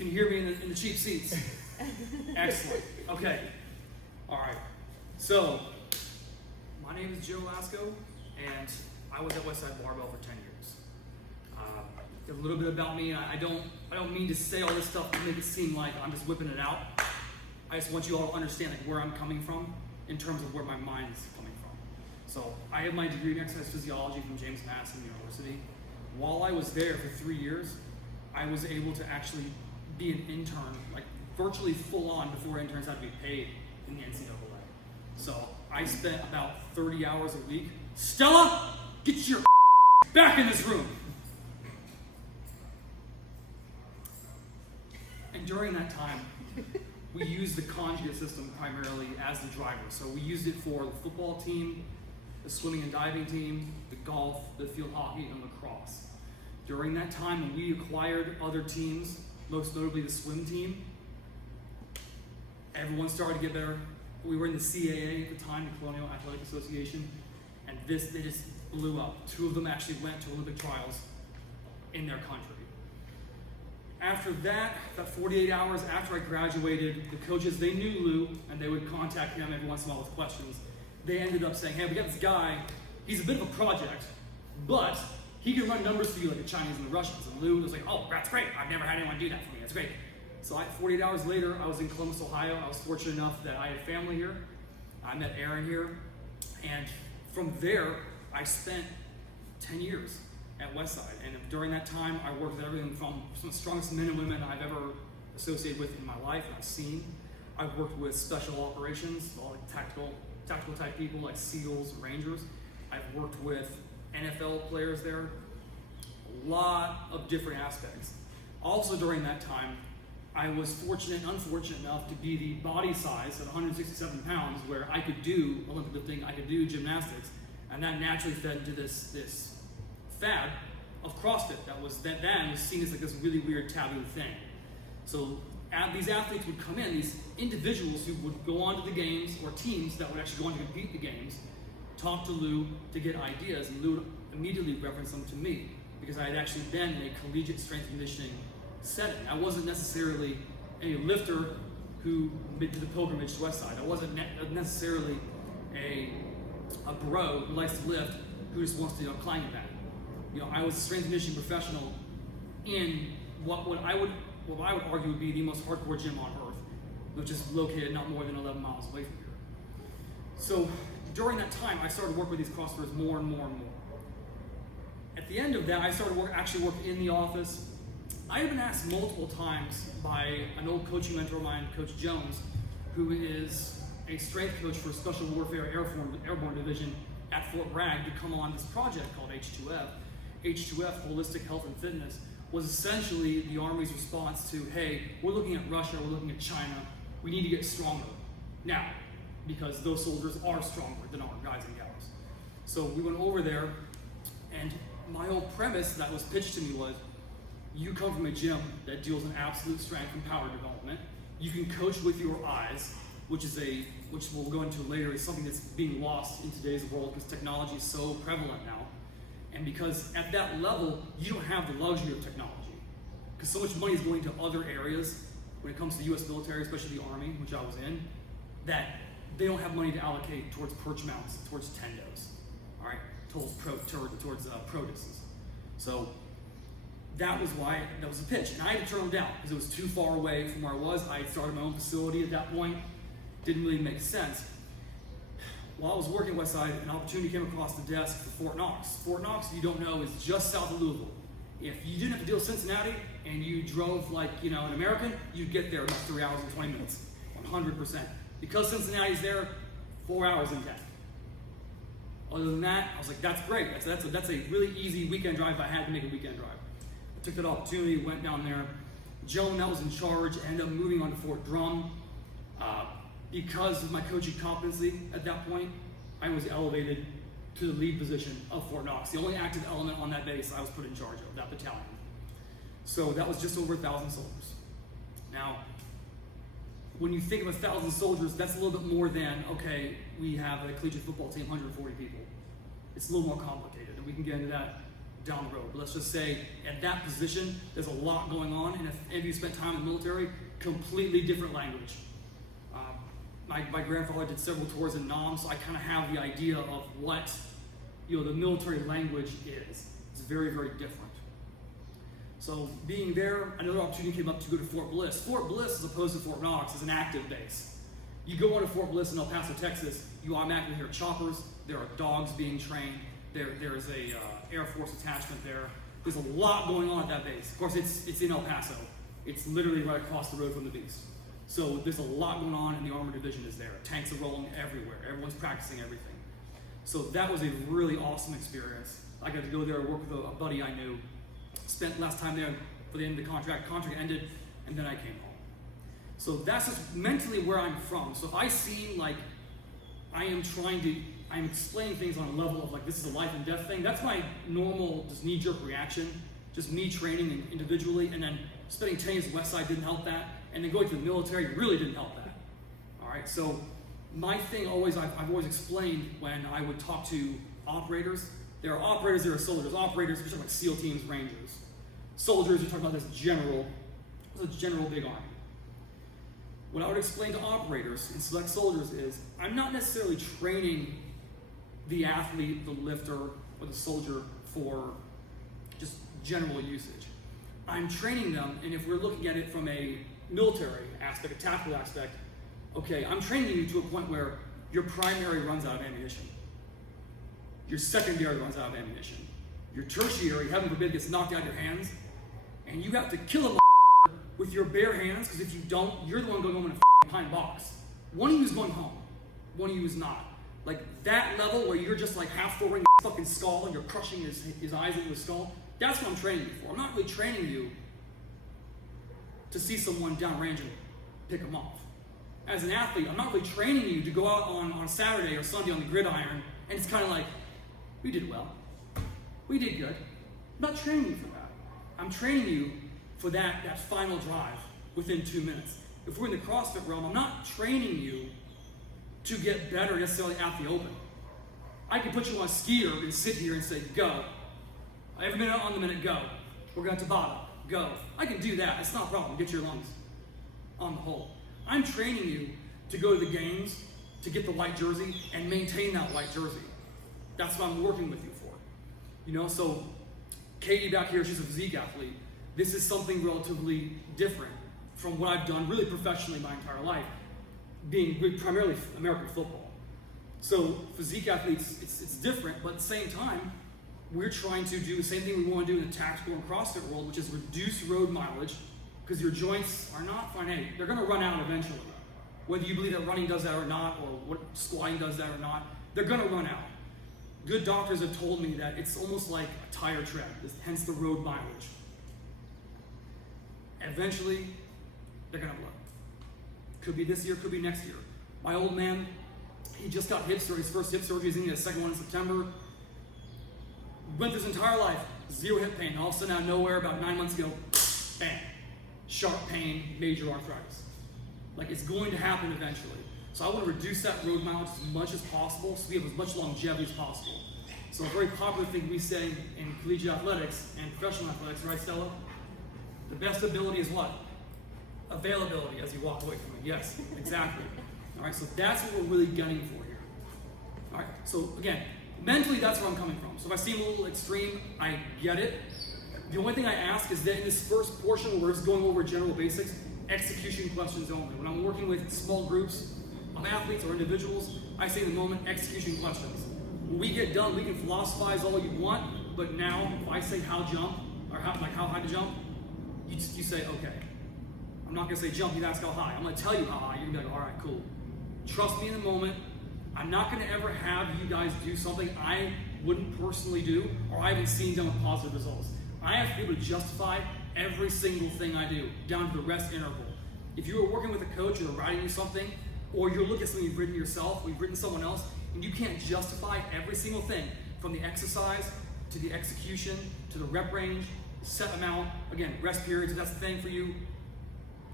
Can you hear me in the cheap seats? Excellent. Okay. All right. So, my name is Joe Lasco, and I was at Westside Barbell for 10 years. A little bit about me, and I don't mean to say all this stuff to make it seem like I'm just whipping it out. I just want you all to understand like where I'm coming from in terms of where my mind is coming from. So I have my degree in exercise physiology from James Madison University. While I was there for 3 years, I was able to actually be an intern, like virtually full on before interns had to be paid in the NCAA. So I spent about 30 hours a week. Stella, get your back in this room. And during that time, we used the Conjugate System primarily as the driver. So we used it for the football team, the swimming and diving team, the golf, the field hockey, and lacrosse. During that time, when we acquired other teams, most notably the swim team, everyone started to get better. We were in the CAA at the time, the Colonial Athletic Association, and they just blew up. 2 of them actually went to Olympic trials in their country. After that, about 48 hours after I graduated, the coaches, they knew Lou, and they would contact him every once in a while with questions. They ended up saying, hey, we got this guy, he's a bit of a project, but he can run numbers for you like the Chinese and the Russians. And Lou was like, oh, that's great. I've never had anyone do that for me. That's great. So 48 hours later, I was in Columbus, Ohio. I was fortunate enough that I had family here. I met Aaron here. And from there, I spent 10 years at Westside. And during that time, I worked with everything from some of the strongest men and women I've ever associated with in my life and I've seen. I've worked with special operations, all like tactical type people like SEALs, Rangers. I've worked with NFL players there, a lot of different aspects. Also during that time, I was fortunate and unfortunate enough to be the body size at 167 pounds where I could do Olympic lifting, I could do gymnastics, and that naturally fed into this fad of CrossFit that was then was seen as like this really weird taboo thing. So these athletes would come in, these individuals who would go on to the games, or teams that would actually go on to compete the games, talk to Lou to get ideas, and Lou would immediately reference them to me because I had actually been in a collegiate strength conditioning setting. I wasn't necessarily a lifter who did the pilgrimage to Westside. I wasn't necessarily a bro who likes to lift who just wants to climb the mat. I was a strength conditioning professional in what I would argue would be the most hardcore gym on earth, which is located not more than 11 miles away from here. So during that time, I started to work with these CrossFitters more and more and more. At the end of that, I started actually work in the office. I have been asked multiple times by an old coaching mentor of mine, Coach Jones, who is a strength coach for Special Warfare Airborne Division at Fort Bragg, to come on this project called H2F. H2F, Holistic Health and Fitness, was essentially the Army's response to, hey, we're looking at Russia, we're looking at China, we need to get stronger now, because those soldiers are stronger than our guys and gals. So we went over there, and my whole premise that was pitched to me was, you come from a gym that deals in absolute strength and power development. You can coach with your eyes, which we'll go into later, is something that's being lost in today's world because technology is so prevalent now. And because at that level, you don't have the luxury of technology. Because so much money is going to other areas when it comes to the US military, especially the Army, which I was in, that they don't have money to allocate towards perch mounts, towards tendos, all right, towards pro discs. So that was why that was a pitch. And I had to turn them down because it was too far away from where I was. I had started my own facility at that point. Didn't really make sense. While I was working at Westside, an opportunity came across the desk for Fort Knox. Fort Knox, if you don't know, is just south of Louisville. If you didn't have to deal with Cincinnati and you drove like an American, you'd get there in about 3 hours and 20 minutes, 100%. Because Cincinnati's there, 4 hours in 10. Other than that, I was like, that's great. That's a really easy weekend drive if I had to make a weekend drive. I took that opportunity, went down there. Joan, that was in charge, ended up moving on to Fort Drum. Because of my coaching competency at that point, I was elevated to the lead position of Fort Knox, the only active element on that base I was put in charge of, that battalion. So that was just over 1,000 soldiers. Now, when you think of 1,000 soldiers, that's a little bit more than, okay, we have a collegiate football team, 140 people. It's a little more complicated, and we can get into that down the road. But let's just say at that position, there's a lot going on, and if you spent time in the military, completely different language. My grandfather did several tours in Nam, so I kind of have the idea of what the military language is. It's very, very different. So being there, another opportunity came up to go to Fort Bliss. Fort Bliss, as opposed to Fort Knox, is an active base. You go on to Fort Bliss in El Paso, Texas, you automatically hear choppers, there are dogs being trained, there's a Air Force attachment there. There's a lot going on at that base. Of course, it's in El Paso. It's literally right across the road from the beast. So there's a lot going on, and the Armored Division is there. Tanks are rolling everywhere. Everyone's practicing everything. So that was a really awesome experience. I got to go there, work with a buddy I knew. Spent last time there for the end of the contract. Contract ended, and then I came home. So that's just mentally where I'm from. So if I seem like I'm explaining things on a level of like this is a life and death thing, that's my normal just knee-jerk reaction. Just me training individually, and then spending 10 years at Westside didn't help that, and then going to the military really didn't help that. All right, so my thing I've always explained when I would talk to operators, there are operators, there are soldiers. Operators, you're talking about SEAL teams, Rangers. Soldiers, you're talking about this general big army. What I would explain to operators and select soldiers is, I'm not necessarily training the athlete, the lifter, or the soldier for just general usage. I'm training them, and if we're looking at it from a military aspect, a tactical aspect, okay, I'm training you to a point where your primary runs out of ammunition. Your secondary runs out of ammunition. Your tertiary, heaven forbid, gets knocked out of your hands, and you have to kill a with your bare hands, because if you don't, you're the one going home in a pine box. One of you is going home, one of you is not. Like that level where you're just like half throwing a fucking skull and you're crushing his eyes into his skull, that's what I'm training you for. I'm not really training you to see someone downrange and pick them off. As an athlete, I'm not really training you to go out on a Saturday or Sunday on the gridiron and it's kind of like, we did well, we did good. I'm not training you for that. I'm training you for that final drive within 2 minutes. If we're in the CrossFit realm, I'm not training you to get better necessarily at the open. I can put you on a skier and sit here and say, go. Every minute on the minute, go. We're going to Tabata, go. I can do that, it's not a problem, get your lungs on the hole. I'm training you to go to the games, to get the white jersey, and maintain that white jersey. That's what I'm working with you for. So Katie back here, she's a physique athlete. This is something relatively different from what I've done really professionally my entire life, being primarily American football. So physique athletes, it's different, but at the same time, we're trying to do the same thing we want to do in the tactical and CrossFit world, which is reduce road mileage, because your joints are not finite. They're going to run out eventually. Whether you believe that running does that or not, or what squatting does that or not, they're going to run out. Good doctors have told me that it's almost like a tire tread, hence the road mileage. Eventually, they're going to blow. Could be this year, could be next year. My old man, he just got hip surgery, his first hip surgery, he's going to get a second one in September. Went through his entire life, zero hip pain. All of a sudden, out of nowhere, about 9 months ago, bam, sharp pain, major arthritis. Like, it's going to happen eventually. So I want to reduce that road mileage as much as possible so we have as much longevity as possible. So a very popular thing we say in collegiate athletics and professional athletics, right, Stella? The best ability is what? Availability as you walk away from it. Yes, exactly. All right, so that's what we're really gunning for here. All right, so again, mentally, that's where I'm coming from. So if I seem a little extreme, I get it. The only thing I ask is that in this first portion where we're just going over general basics, execution questions only. When I'm working with small groups of athletes or individuals, I say in the moment, execution questions. When we get done, we can philosophize all you want, but now if I say how jump, or how high to jump, you say, okay. I'm not gonna say jump, you ask how high. I'm gonna tell you how high, you're gonna be like, all right, cool. Trust me in the moment. I'm not gonna ever have you guys do something I wouldn't personally do, or I haven't seen done with positive results. I have to be able to justify every single thing I do, down to the rest interval. If you were working with a coach or they're writing you something, or you're looking at something you've written yourself, or you've written someone else, and you can't justify every single thing, from the exercise, to the execution, to the rep range, set amount, again, rest periods, if that's the thing for you.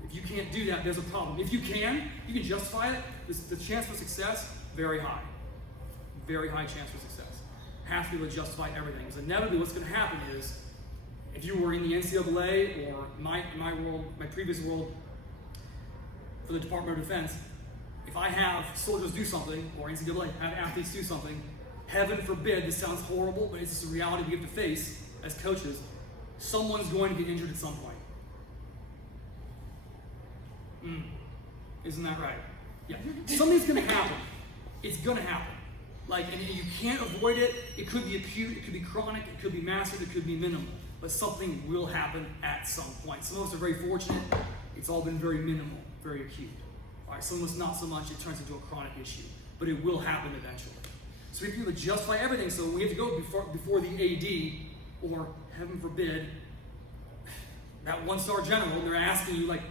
If you can't do that, there's a problem. If you can justify it, the chance for success, very high. Very high chance for success. have to be able to justify everything. Because inevitably what's going to happen is, if you were in the NCAA or my world, my previous world for the Department of Defense, if I have soldiers do something, or NCAA have athletes do something, heaven forbid, this sounds horrible, but it's just a reality we have to face as coaches, someone's going to get injured at some point. Isn't that right? Yeah. Something's going to happen. It's going to happen. Like, and you can't avoid it. It could be acute, it could be chronic, it could be massive, it could be minimal. But something will happen at some point. Some of us are very fortunate. It's all been very minimal, very acute. All right, some of us not so much. It turns into a chronic issue. But it will happen eventually. So we have to justify everything. So we have to go before the AD, or heaven forbid, that one-star general, and they're asking you, like,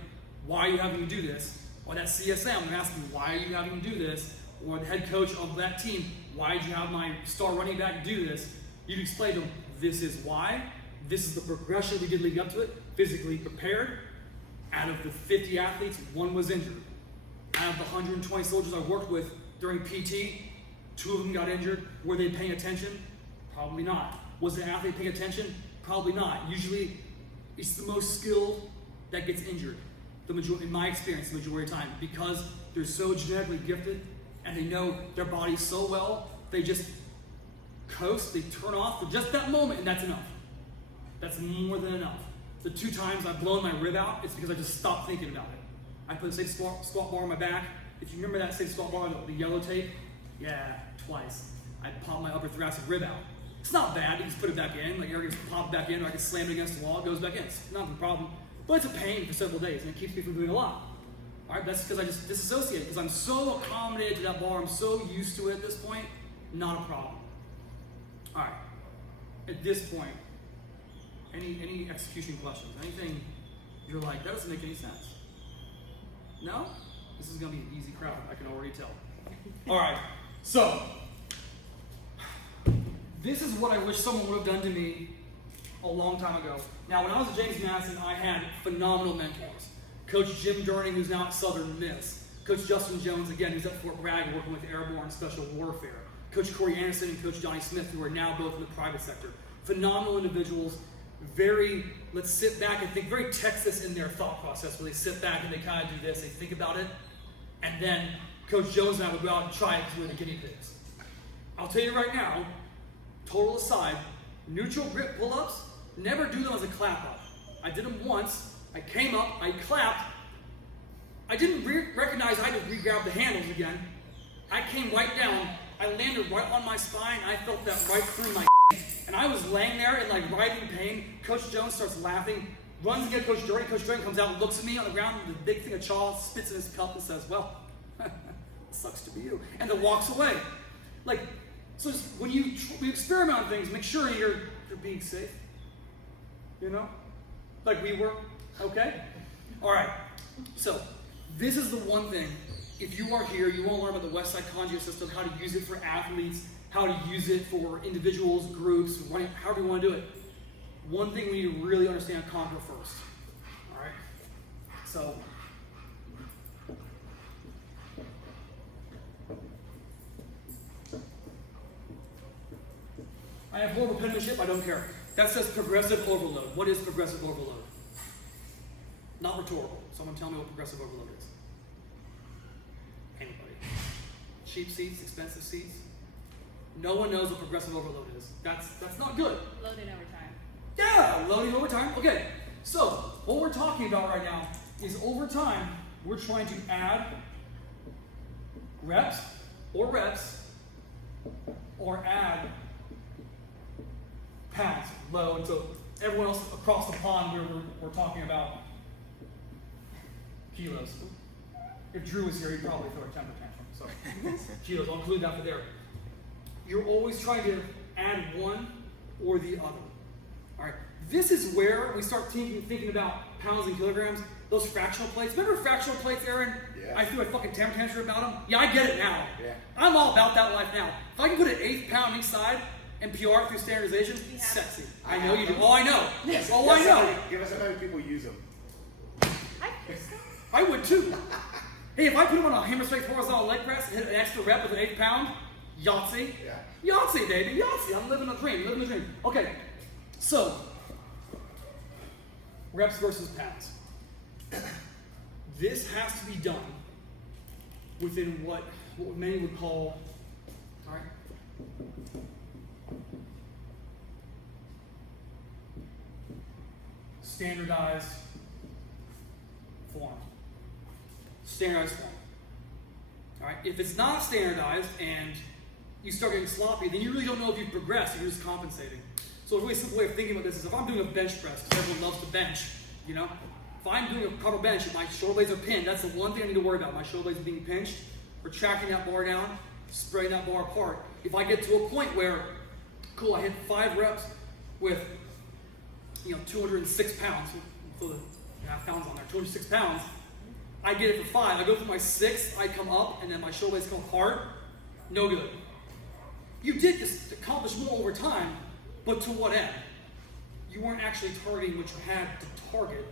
why are you having to do this? Or that CSM, they're asking you, why are you having to do this? Or the head coach of that team, why did you have my star running back do this? You'd explain to them, this is why. This is the progression we did leading up to it. Physically prepared. Out of the 50 athletes, one was injured. Out of the 120 soldiers I worked with during PT, 2 of them got injured. Were they paying attention? Probably not. Was the athlete paying attention? Probably not. Usually, it's the most skilled that gets injured. In my experience, the majority of the time, because they're so genetically gifted and they know their body so well, they just coast, they turn off for just that moment, and that's enough. That's more than enough. The 2 times I've blown my rib out, it's because I just stopped thinking about it. I put a safe squat bar on my back. If you remember that safe squat bar, the yellow tape, yeah, twice. I popped my upper thoracic rib out. It's not bad, you just put it back in, like Eric just popped back in, or I can slam it against the wall, it goes back in. It's not a problem. But it's a pain for several days, and it keeps me from doing a lot. All right, that's because I just disassociate, because I'm so accommodated to that bar, I'm so used to it at this point, not a problem. All right, at this point, any execution questions? Anything you're like, that doesn't make any sense? No? This is going to be an easy crowd, I can already tell. All right, so, this is what I wish someone would have done to me a long time ago. Now, when I was at James Madison, I had phenomenal mentors. Coach Jim Durning, who's now at Southern Miss. Coach Justin Jones, again, who's at Fort Bragg working with Airborne Special Warfare. Coach Corey Anderson and Coach Johnny Smith, who are now both in the private sector. Phenomenal individuals, very, let's sit back and think, very Texas in their thought process, where they sit back and they kind of do this, they think about it, and then Coach Jones and I would go out and try it because we're the guinea pigs. I'll tell you right now, total aside, neutral grip pull-ups, never do them as a clap-up. I did them once, I came up, I clapped, I didn't recognize I had to re-grab the handles again. I came right down, I landed right on my spine, I felt that right through my and I was laying there in like writhing pain. Coach Jones starts laughing, runs to get Coach Durning. Coach Durning comes out and looks at me on the ground with a big thing of chaw, spits in his cup and says, well, sucks to be you, and then walks away. Like, so just, when you experiment on things, make sure you're being safe. You know? Like we were, okay? All right, so this is the one thing. If you are here, you want to learn about the Westside Conjugate System, how to use it for athletes, how to use it for individuals, groups, however you want to do it. One thing we need to really understand and conquer first. All right? So, I have horrible penmanship, I don't care. That says progressive overload. What is progressive overload? Not rhetorical. Someone tell me what progressive overload is. Anybody? Cheap seats, expensive seats? No one knows what progressive overload is. That's not good. Loading over time. Yeah, loading over time. Okay, so what we're talking about right now is over time, we're trying to add reps or add pounds, load. So everyone else across the pond, we're talking about kilos. If Drew was here, he'd probably throw a temper tantrum. So kilos, I'll include that for there. You're always trying to add one or the other. All right. This is where we start thinking about pounds and kilograms. Those fractional plates. Remember fractional plates, Aaron? Yeah. I threw a fucking temper tantrum about them. Yeah, I get it now. Yeah. I'm all about that life now. If I can put an 1/8 pound each side and PR it through standardization, sexy. I know you do. Oh, I know. Yes. Oh, I know. Give us how many people use them. I would too. Hey, if I put them on a hammer strength horizontal leg press and hit an extra rep with an 1/8 pound, Yahtzee? Yeah. Yahtzee, baby, Yahtzee. I'm living a dream, Okay, so, reps versus pounds. This has to be done within what many would call, all right, standardized form. Standardized form. All right. If it's not standardized and you start getting sloppy, then you really don't know if you've progressed. You're just compensating. So a really simple way of thinking about this is if I'm doing a bench press, because everyone loves to bench, you know. If I'm doing a proper bench and my shoulder blades are pinned, that's the one thing I need to worry about. My shoulder blades being pinched, retracting that bar down, spreading that bar apart. If I get to a point where, cool, I hit 5 reps with, 206 pounds, throw the half pounds on there, 206 pounds, I get it for 5. I go for my 6th, I come up, and then my shoulder blades come apart. No good. You did just accomplish more over time, but to what end? You weren't actually targeting what you had to target.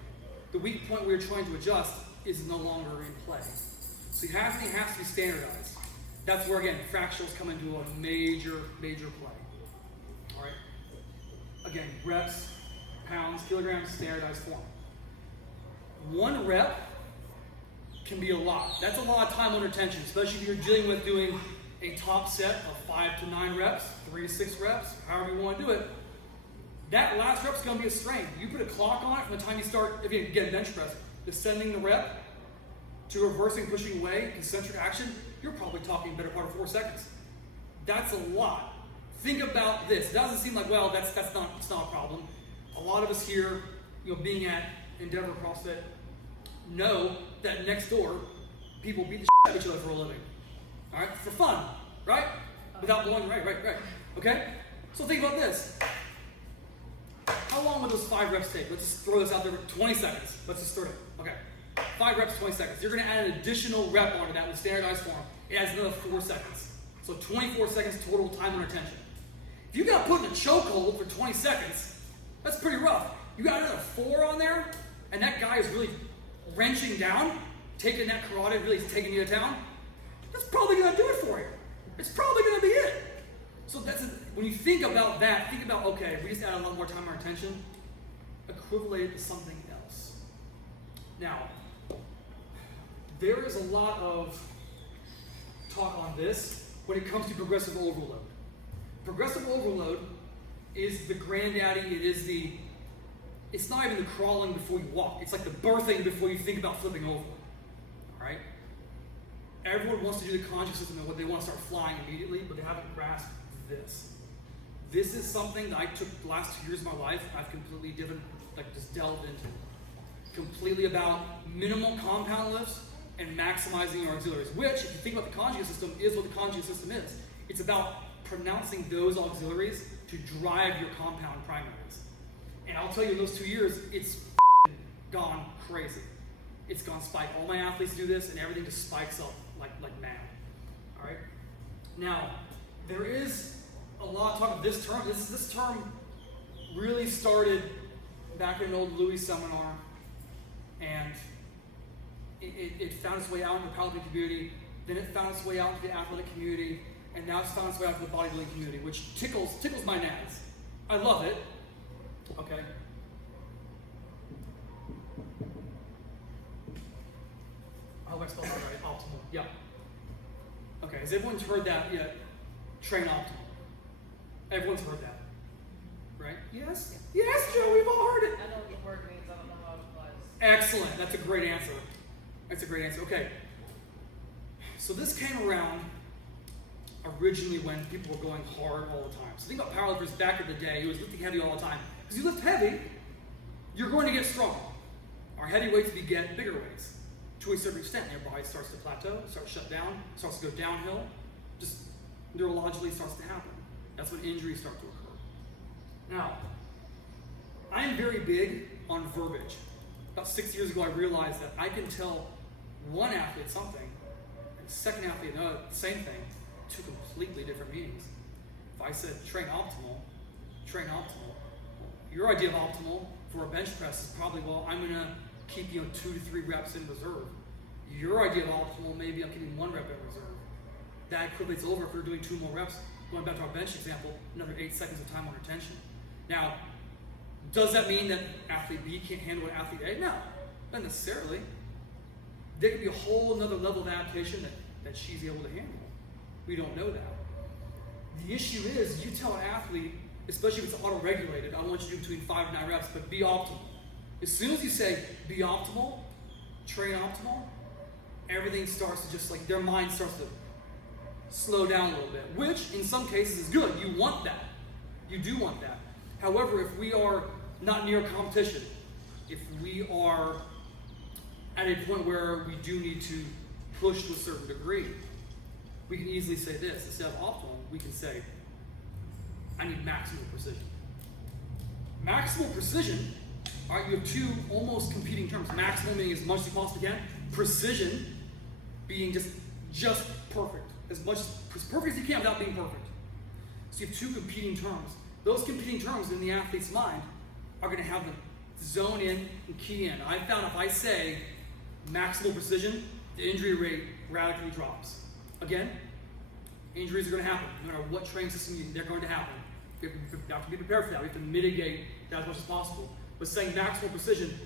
The weak point we were trying to adjust is no longer in play. So everything has to be standardized. That's where, again, fractionals come into a major play. All right? Again, reps, pounds, kilograms, standardized form. 1 rep can be a lot. That's a lot of time under tension, especially if you're dealing with doing a top set of 5 to 9 reps, 3 to 6 reps, however you want to do it. That last rep's going to be a strain. You put a clock on it from the time you start, if you get a bench press, descending the rep to reversing, pushing away, concentric action, you're probably talking a better part of 4 seconds. That's a lot. Think about this. It doesn't seem like, well, it's not a problem. A lot of us here, being at Endeavor CrossFit, know that next door, people beat the shit out of each other for a living. All right, for fun, right? Without blowing, right. Okay? So think about this. How long would those 5 reps take? Let's just throw this out there. 20 seconds. Let's just start it. Okay. 5 reps, 20 seconds. You're going to add an additional rep onto that with standardized form. It adds another 4 seconds. So 24 seconds total time under tension. If you got put in a chokehold for 20 seconds, that's pretty rough. You got another 4 on there, and that guy is really wrenching down, taking that carotid, really taking you to town. That's probably going to do it for you. It's probably going to be it. So when you think about that, think about, okay, we just add a lot more time or attention, equivalent it to something else. Now, there is a lot of talk on this when it comes to progressive overload. Progressive overload is the granddaddy, it's not even the crawling before you walk. It's like the birthing before you think about flipping over. All right? Everyone wants to do the conjugate system and what they want to start flying immediately, but they haven't grasped this. This is something that I took the last 2 years of my life, I've completely just delved into. Completely about minimal compound lifts and maximizing your auxiliaries, which, if you think about the conjugate system, is what the conjugate system is. It's about pronouncing those auxiliaries to drive your compound primaries. And I'll tell you, in those 2 years, it's gone crazy. It's gone spike. All my athletes do this, and everything just spikes up like mad. All right. Now, there is a lot of talk of this term. This term really started back in an old Louie seminar, and it found its way out in the powerlifting community. Then it found its way out into the athletic community, and now it's found its way out into the bodybuilding community, which tickles my nads. I love it. Okay. I hope I spelled that right. Optimal. Yeah. Okay. Has everyone heard that yet? Train optimal. Everyone's heard that, right? Yes. Yes, Joe. We've all heard it. I know what the word means. I don't know how it applies. Excellent. That's a great answer. Okay. So this came around originally when people were going hard all the time. So think about powerlifters back in the day who was lifting heavy all the time. Because you lift heavy, you're going to get strong. Our heavy weights beget bigger weights. To a certain extent, your body starts to plateau, starts to shut down, starts to go downhill. Just neurologically starts to happen. That's when injuries start to occur. Now, I'm very big on verbiage. About 6 years ago, I realized that I can tell one athlete something, and the second athlete another, the same thing, 2 completely different meanings. If I said train optimal, your idea of optimal for a bench press is probably, well, I'm going to keep 2 to 3 reps in reserve. Your idea of optimal, maybe I'm keeping 1 rep in reserve. that equates over if they're doing 2 more reps. Going back to our bench example, another 8 seconds of time on retention. Now, does that mean that athlete B can't handle what athlete A? No, not necessarily. There could be a whole another level of adaptation that she's able to handle. We don't know that. The issue is, you tell an athlete, especially if it's auto-regulated, I want you to do between 5 and 9 reps, but be optimal. As soon as you say, be optimal, train optimal, everything starts to just like, their mind starts to slow down a little bit, which in some cases is good. You want that. You do want that. However, if we are not near competition, if we are at a point where we do need to push to a certain degree, we can easily say this. Instead of optimal, we can say, I need maximal precision. Maximal precision, all right, you have 2 almost competing terms. Maximal meaning as much as you possibly can. Precision being just perfect. As perfect as you can without being perfect. So you have 2 competing terms. Those competing terms in the athlete's mind are going to have them zone in and key in. I found if I say maximal precision, the injury rate radically drops. Again, injuries are going to happen. No matter what training system you use, they're going to happen. You have to be prepared for that. We have to mitigate that as much as possible. But saying maximal precision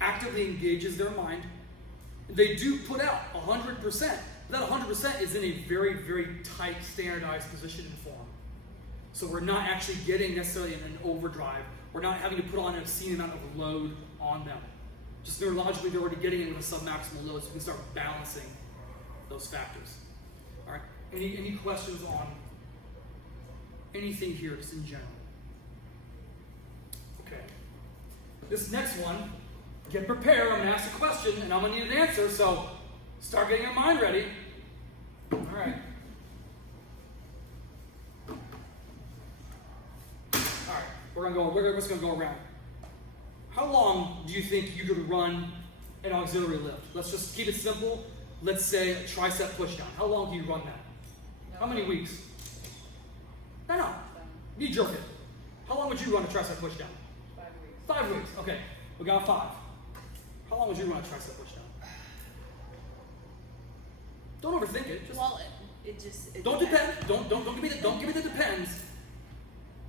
actively engages their mind. They do put out 100%. But that 100% is in a very, very tight, standardized position and form. So we're not actually getting necessarily an overdrive. We're not having to put on an obscene amount of load on them. Just neurologically, they're already getting it with a submaximal load, so we can start balancing those factors. All right. Any questions on anything here, just in general? Okay. This next one, get prepared. I'm going to ask a question, and I'm going to need an answer, so start getting your mind ready. All right. All right. We're just going to go around. How long do you think you could run an auxiliary lift? Let's just keep it simple. Let's say a tricep pushdown. How long can you run that? How many weeks? No. You jerk it. How long would you run a tricep pushdown? 5 weeks. 5 weeks. Okay. We got 5. How long would you run a tricep pushdown? Don't overthink it. Just It don't depends. depend. Don't give me the depends.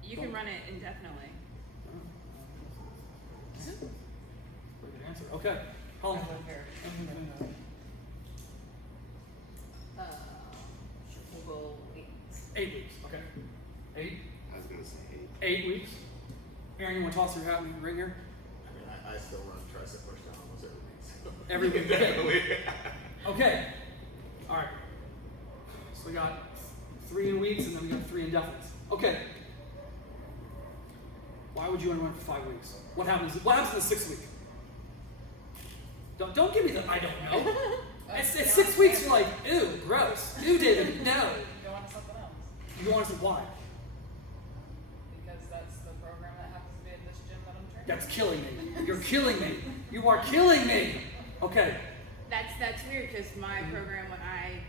You can run it indefinitely. Pretty good answer. Okay. How long? We'll go 8. 8 weeks. Okay. 8. I was gonna say 8 weeks. Aaron, you want to toss your hat in the ring here? I mean, I still run tricep pushdown almost Every every week. So. week. Definitely. Okay. All right. So we got 3 in weeks, and then we got 3 indefinites. Okay. Why would you want to run for 5 weeks? What happens in the 6th week? Don't give me the I don't know. It's 6 weeks. You're like, ew, gross. Ew, David, no. Go on to something else. You want to say why? Because that's the program that happens to be at this gym that I'm training. That's killing me. You're killing me. You are killing me. Okay. That's weird because my program, when I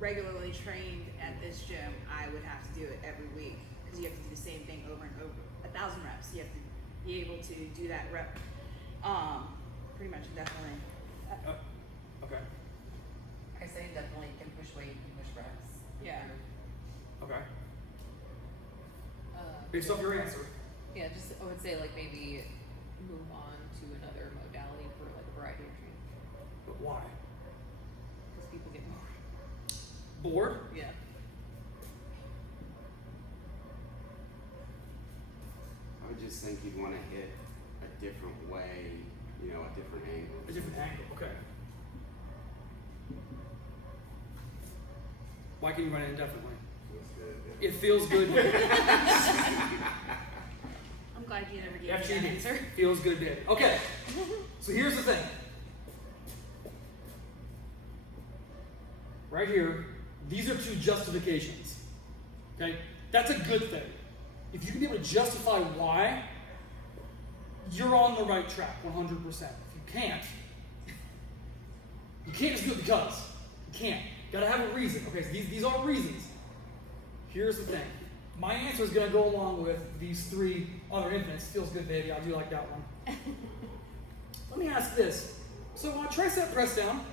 regularly trained at this gym, I would have to do it every week because you have to do the same thing over and over. 1,000 reps. You have to be able to do that rep. Pretty much indefinitely. Okay. I say definitely you can push weight, you can push reps. Yeah. Okay. Based off your answer. Yeah, just I would say like maybe move on to another modality for like a variety of training. But why? Because people get bored. Bored? Yeah. I would just think you'd want to hit a different way, a different angle. A different angle. Okay. Why can you run it indefinitely? Feels good. It feels good. I'm glad you never gave me that FGD. answer. Feels good, baby. Okay. So here's the thing. Right here, these are 2 justifications. Okay? That's a good thing. If you can be able to justify why, you're on the right track 100%. If you can't just do it because. You can't. You gotta have a reason. Okay, so these are reasons. Here's the thing. My answer is gonna go along with these 3 other infinites. Feels good, baby. I do like that one. Let me ask this. So on a tricep press down,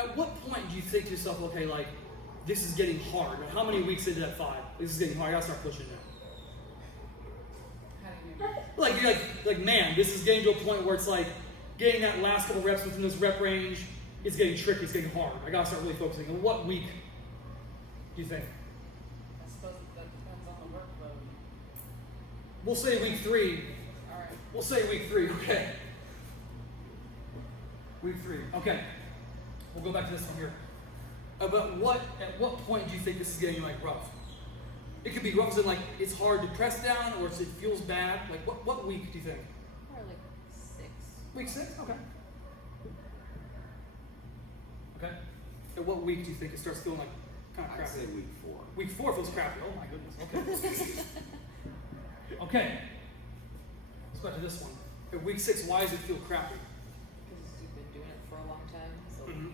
At what point do you think to yourself, okay, like, this is getting hard? Like, how many weeks into that 5? This is getting hard. I gotta start pushing now. How do you mean? Like you're like, man, this is getting to a point where it's like getting that last couple reps within this rep range. It's getting tricky. It's getting hard. I gotta start really focusing. On what week do you think? I suppose that depends on the workload. We'll say week 3. Alright. We'll say week 3. Okay. Week 3. Okay. We'll go back to this one here. At what point do you think this is getting like rough? It could be rough as in like it's hard to press down, or it feels bad. Like what week do you think? Probably like 6. Week 6. Okay. Okay. At what week do you think it starts feeling like kind of I'd crappy? say week 4. Week 4 feels crappy. Oh my goodness. Okay. Okay. Let's go back to this one. At week 6, why does it feel crappy? Because you've been doing it for a long time, so Mhm.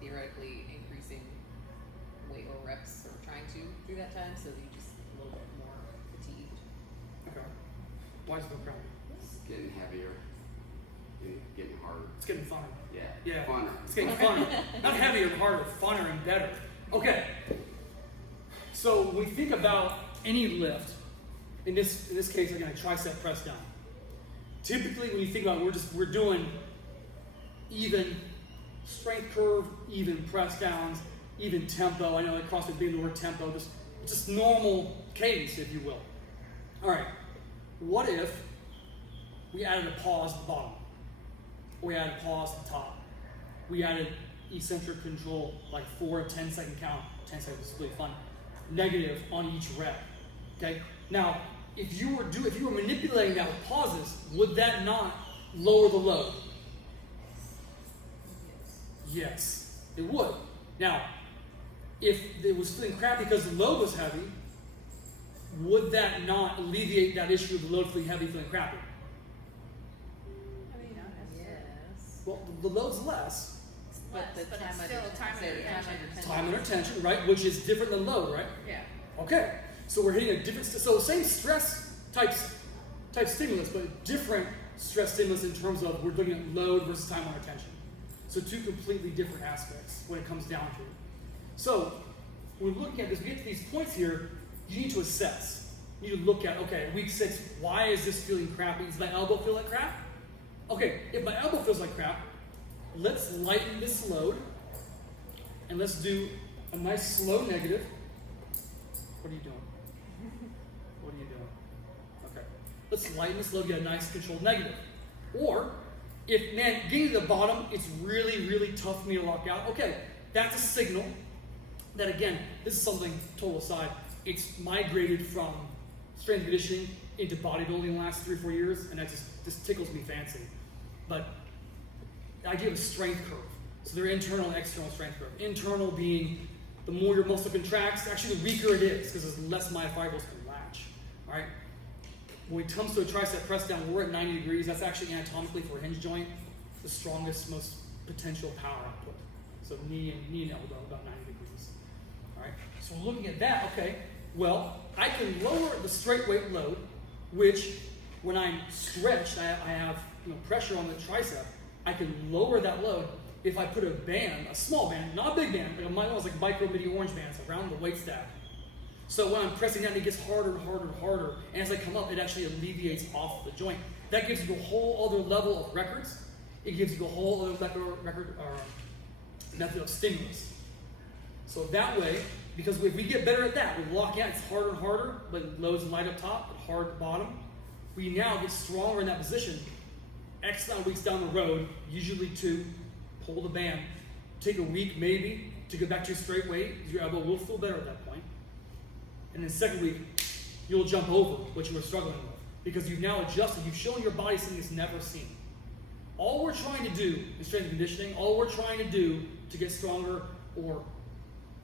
theoretically increasing weight or reps or trying to through that time, so that you're just a little bit more fatigued. Okay. Why does it feel crappy? It's getting heavier, getting harder. It's getting funner. Yeah. Yeah. Funner. It's getting funner. Not heavier and harder, funner and better. Okay. So when we think about any lift, in this case, again, a tricep press down. Typically, when you think about it, we're doing even strength curve, even press downs, even tempo. I know like CrossFit being the word tempo, just normal cadence, if you will. All right. What if we added a pause at the bottom? We added a pause at the top. We added eccentric control, like 4 to 10 second count. 10 seconds is really fun. Negative on each rep. Okay. Now, if you were manipulating that with pauses, would that not lower the load? Yes, it would. Now, if it was feeling crappy because the load was heavy, would that not alleviate that issue of the load feeling heavy, feeling crappy? I mean, not necessarily. Yes. Well, the load's less. But the But time it's under still time under tension. Time under tension, right? Which is different than load, right? Yeah. Okay. So we're hitting a different, so same stress type stimulus, but different stress stimulus in terms of we're looking at load versus time under tension. So 2 completely different aspects when it comes down to it. So when we're looking at this, we get to these points here, you need to assess. You need to look at, okay, week 6, why is this feeling crappy? Does my elbow feel like crap? Okay, if my elbow feels like crap, let's lighten this load and let's do a nice slow negative. What are you doing? What are you doing? Okay. Let's lighten this load, get a nice controlled negative. Or, if, man, getting to the bottom, it's really, really tough for me to lock out. Okay, that's a signal that, again, this is something total aside. It's migrated from strength and conditioning into bodybuilding in the last 3 or 4 years, and that just tickles me fancy. But the idea of a strength curve. So there are internal and external strength curve. Internal being the more your muscle contracts, actually the weaker it is because there's less myofibrils can latch. All right. When it comes to a tricep press down, we're at 90 degrees. That's actually anatomically for a hinge joint, the strongest, most potential power output. So knee and elbow about 90 degrees. All right. So we're looking at that. Okay. Well, I can lower the straight weight load, which when I'm stretched, I have pressure on the tricep. I can lower that load if I put a band, a small band, not a big band, like micro midi orange bands around the weight stack. So when I'm pressing down, it gets harder and harder and harder. And as I come up, it actually alleviates off the joint. That gives you a whole other level of records. It gives you a whole other method of stimulus. So that way, because if we get better at that, we lock out, it's harder and harder, but loads light up top, but hard at the bottom. We now get stronger in that position. X amount of weeks down the road, usually 2, pull the band. Take a week maybe to get back to your straight weight. Your elbow will feel better at that point. And then second week, you'll jump over what you were struggling with because you've now adjusted. You've shown your body something it's never seen. All we're trying to do in strength and conditioning, all we're trying to do to get stronger or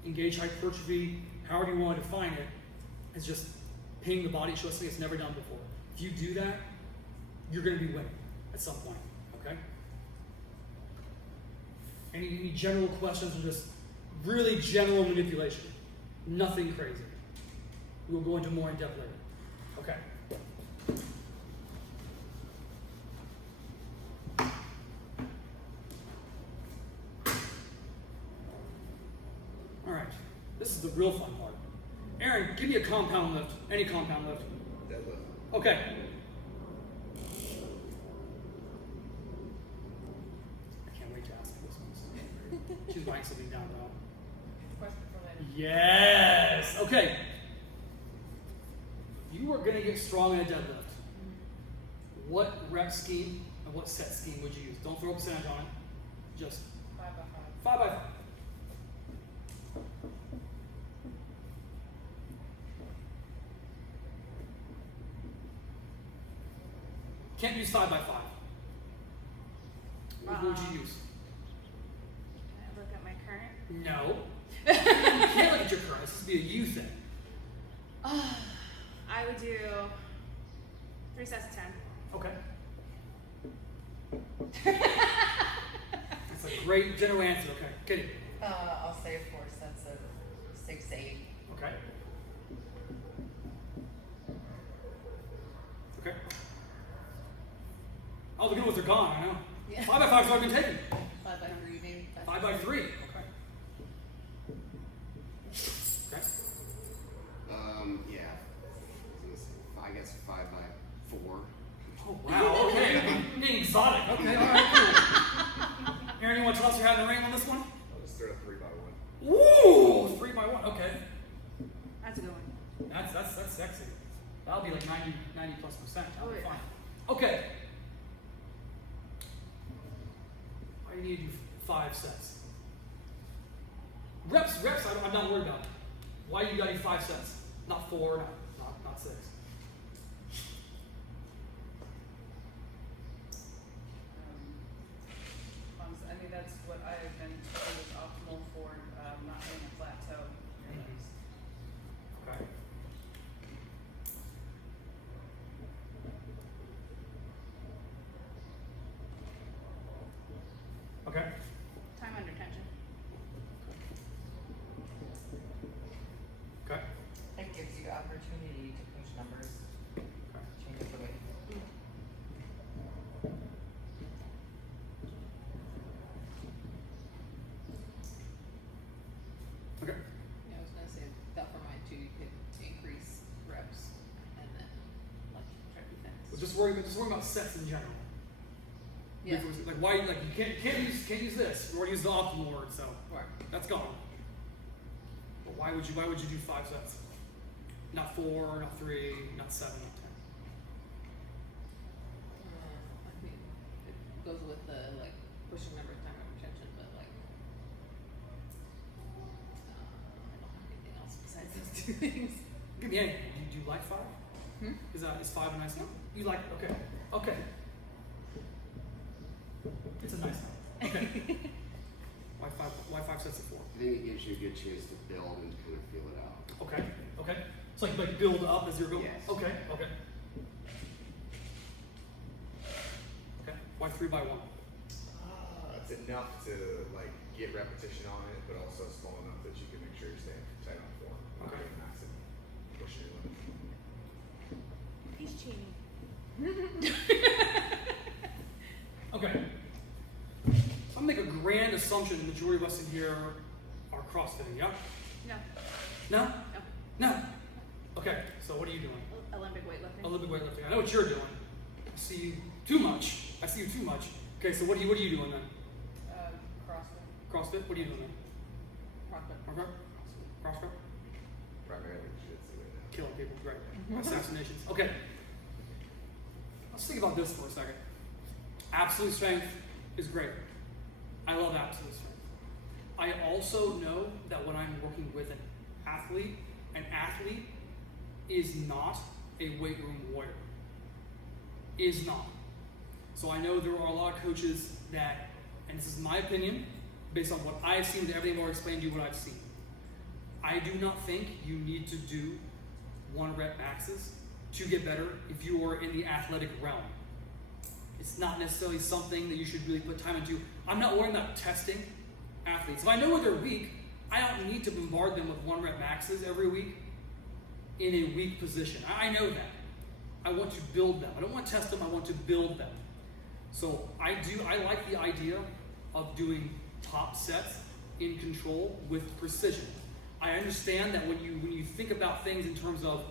engage hypertrophy, however you want to define it, is just ping the body, show something it's never done before. If you do that, you're going to be winning at some point. Okay? Any general questions on just really general manipulation? Nothing crazy. We'll go into more in depth later. Okay. This is the real fun part. Aaron, give me a compound lift. Any compound lift. Deadlift. Okay. I can't wait to ask you this one. She's writing something down now. Question for later. Yes. Okay. You are going to get strong in a deadlift. What rep scheme and what set scheme would you use? Don't throw a percentage on it. Just 5 by 5 by 5. Can't use 5 by 5. What would you use? Can I look at my current? No. You can't look at your current. This would be a you thing. I would do 3 sets of 10. Okay. That's a great general answer. Okay. Kitty. I'll say 4 sets of 6, 8. Okay. Okay. Oh, the good ones are gone, I know. Yeah. 5 by 5's already been taken. 5 by 3 maybe. 5 by 3. Okay. Okay. Yeah. I guess 5 by 4. Oh, wow. Okay. I'm getting exotic. Okay. All right. Cool. Aaron, you want to toss your hat in the ring on this one? I'll just throw a 3 by 1. Ooh, 3 by 1. Okay. That's a good one. That's sexy. That'll be like 90 plus percent. That'll be Oh, yeah. fine. Okay. Why do you need to do 5 sets? Reps, I'm not worried about. Why you gotta do 5 sets? Not 4, not 6. Honestly, I mean, that's what I have been told is optimal for not hitting a plateau. Okay. Okay. Time under tension. Okay. That gives you opportunity to push numbers, change the weight. Okay. Yeah, I was gonna say that for mine too. You could increase reps and then like try to be fast. So just worry about sets in general. Yeah. Because, like why you can't use this. You already used the optimal word, so Or that's gone. But why would you do 5 sets? Not 4, not 3, not 7, not 10. I mean, it goes with the like pushing numbers, time under tension, but like I don't have anything else besides those 2 things. Give me anything. Do you like 5? Is 5 a nice number? You like it? Okay. Okay. It's a nice number. Okay. Why 5 sets of 4? I think it gives you a good chance to build and kind of feel it out. Okay. Okay. It's like build up as you're going. Yes. Okay. Okay. Okay. Why 3 by 1? It's enough to like get repetition on it, but also small enough that you can make sure you're staying tight on form. Not Okay. getting massive pushing your limit. He's cheating. Okay. So I'm gonna make a grand assumption the majority of us in here are CrossFitting, yeah? No. No? No. No. Okay, so what are you doing? Olympic weightlifting. Olympic weightlifting. I know what you're doing. I see you too much. Okay, so what are you doing then? CrossFit. CrossFit? What are you doing then? CrossFit. Okay. CrossFit? Primarily jiu-jitsu right now. Killing people, great. Assassinations. Okay. Let's think about this for a second. Absolute strength is great. I love absolute strength. I also know that when I'm working with an athlete is not a weight room warrior. Is not. So I know there are a lot of coaches that, and this is my opinion, based on what I've seen, everything I've already explained to you what I've seen. I do not think you need to do 1 rep maxes to get better if you are in the athletic realm. It's not necessarily something that you should really put time into. I'm not worried about testing athletes. If I know where they're weak, I don't need to bombard them with 1 rep maxes every week in a weak position. I know that. I want to build them. I don't want to test them, I want to build them. So I like the idea of doing top sets in control with precision. I understand that when you think about things in terms of,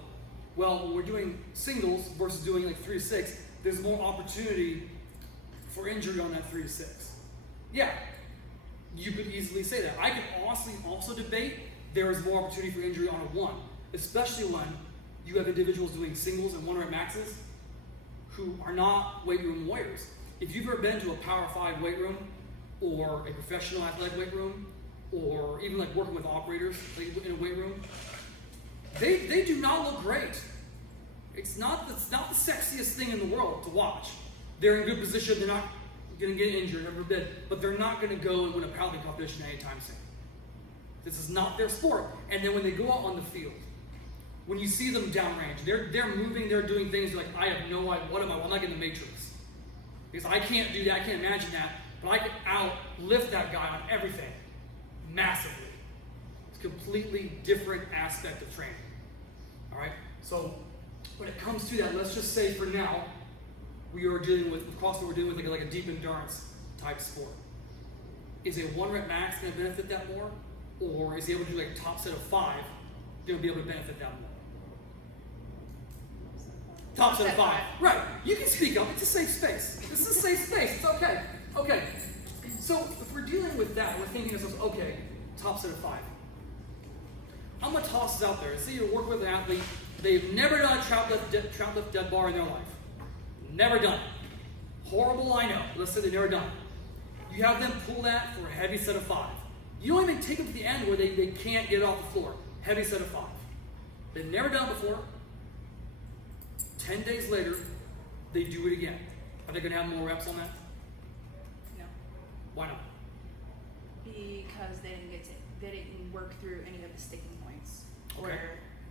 well, when we're doing singles versus doing like 3 to 6, there's more opportunity for injury on that 3 to 6. Yeah, you could easily say that. I could honestly also debate there is more opportunity for injury on a 1, especially when you have individuals doing singles and 1 rep maxes who are not weight room warriors. If you've ever been to a Power 5 weight room or a professional athletic weight room, or even like working with operators like in a weight room, they do not look great. It's not the sexiest thing in the world to watch. They're in good position. They're not going to get injured, ever been, but they're not going to go and win a powerlifting competition anytime soon. This is not their sport. And then when they go out on the field, when you see them downrange, they're moving, they're doing things you're like, I have no idea. What am I? I'm like in the Matrix. Because I can't do that. I can't imagine that. But I can outlift that guy on everything. Massively. It's a completely different aspect of training. All right? So when it comes to that, let's just say for now, we are dealing with CrossFit. We're dealing with like a deep endurance type sport. Is a 1 rep max going to benefit that more, or is he able to do like a top set of 5 going to be able to benefit that more? Top set of 5. Right. You can speak up. It's a safe space. This is a safe space. It's okay. Okay. So if we're dealing with that, we're thinking to ourselves, okay, top set of 5. I'm going to toss this out there. Say you work with an athlete, they've never done a trout lift dead bar in their life. Never done it. Horrible, I know. Let's say they've never done it. You have them pull that for a heavy set of 5. You don't even take them to the end where they can't get off the floor. Heavy set of 5. They've never done it before. 10 days later, they do it again. Are they going to have more reps on that? No. Why not? Because they didn't work through any of the sticking points, Okay. or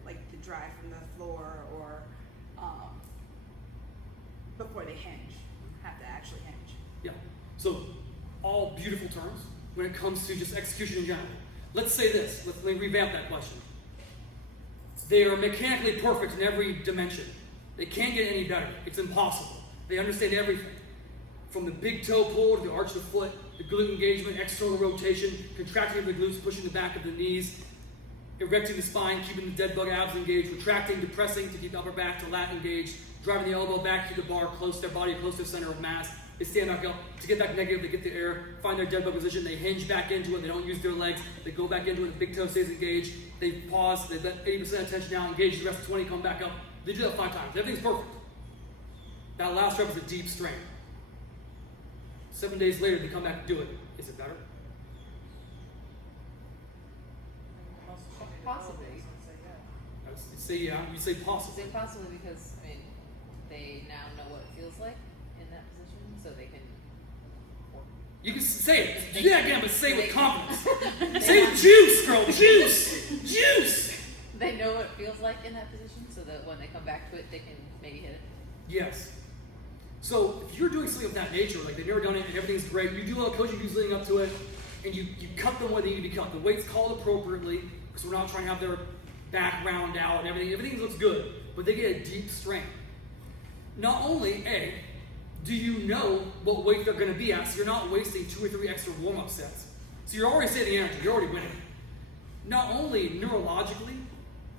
like the drive from the floor, or before they have to actually hinge. Yeah. So, all beautiful terms when it comes to just execution in general. Let's say this. Let me revamp that question. They are mechanically perfect in every dimension. They can't get any better. It's impossible. They understand everything. From the big toe pull to the arch of the foot, the glute engagement, external rotation, contracting of the glutes, pushing the back of the knees, erecting the spine, keeping the dead bug abs engaged, retracting, depressing to keep the upper back to lat engaged, driving the elbow back to the bar, close to their body, close to the center of mass. They stand back up to get back negative, they get the air, find their dead bug position, they hinge back into it, they don't use their legs, they go back into it, the big toe stays engaged, they pause, they let 80% of attention down, engage the rest of 20, come back up. They do that 5 times. Everything's perfect. That last rep is a deep strain. 7 days later, they come back and do it. Is it better? Possibly. I would say yeah. You say possibly. Say possibly because, I mean, they now know what it feels like in that position, so they can work. You can say it. Do that again, but say it with confidence. Say with juice, girl. Juice. Juice. They know what it feels like in that position, so that when they come back to it, they can maybe hit it. Yes. So if you're doing something of that nature, like they've never done it and everything's great, you do all the coaching duties leading up to it, and you cut them where they need to be cut. The weight's called appropriately, because we're not trying to have their back round out and everything. Everything looks good, but they get a deep strain. Not only, A, do you know what weight they're going to be at, so you're not wasting 2 or 3 extra warm-up sets. So you're already saving energy, you're already winning. Not only neurologically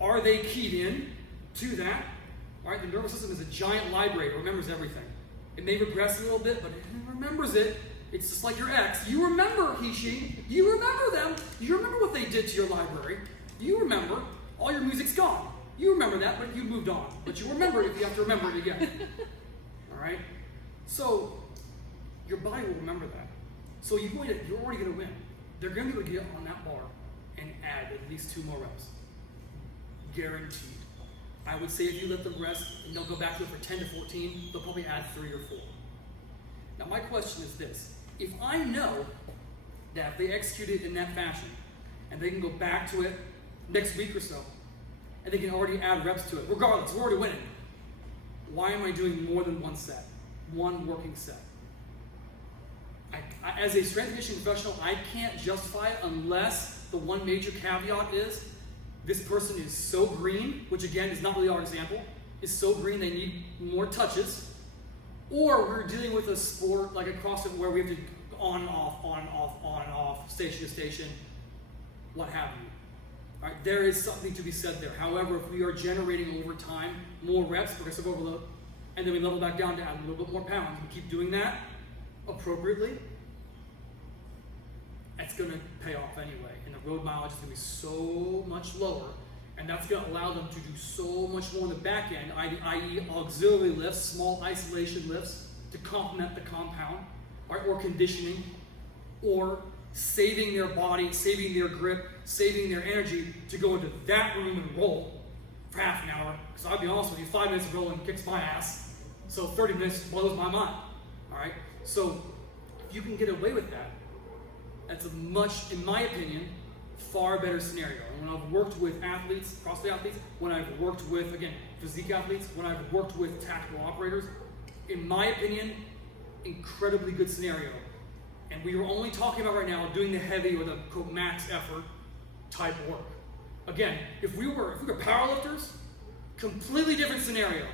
are they keyed in to that, right? The nervous system is a giant library, it remembers everything. It may regress a little bit, but it remembers it. It's just like your ex. You remember he, she. You remember them. You remember what they did to your library. You remember. All your music's gone. You remember that, but you moved on. But you remember it if you have to remember it again. All right? So your body will remember that. So you're already going to win. They're going to be able to get on that bar and add at least 2 more reps. Guaranteed. I would say if you let them rest and they'll go back to it for 10 to 14, they'll probably add 3 or 4. Now my question is this. If I know that if they execute it in that fashion and they can go back to it next week or so and they can already add reps to it, regardless, we're already winning, why am I doing more than 1 set? 1 working set? As a strength and conditioning professional, I can't justify it unless the one major caveat is this person is so green, which again is not really our example, is so green they need more touches, or we're dealing with a sport like a CrossFit where we have to on, off, station to station, what have you. All right, there is something to be said there. However, if we are generating over time more reps, progressive overload, and then we level back down to add a little bit more pounds, we keep doing that appropriately, it's going to pay off anyway. And the road mileage is going to be so much lower, and that's going to allow them to do so much more on the back end, i.e. auxiliary lifts, small isolation lifts to complement the compound, right, or conditioning, or saving their body, saving their grip, saving their energy to go into that room and roll for half an hour. Because I'll be honest with you, 5 minutes of rolling kicks my ass. So 30 minutes blows my mind. All right. So if you can get away with that, that's a much, in my opinion, far better scenario. And when I've worked with athletes, CrossFit athletes, when I've worked with, again, physique athletes, when I've worked with tactical operators, in my opinion, incredibly good scenario. And we are only talking about right now doing the heavy or the quote max effort type work. Again, if we were powerlifters, completely different scenario,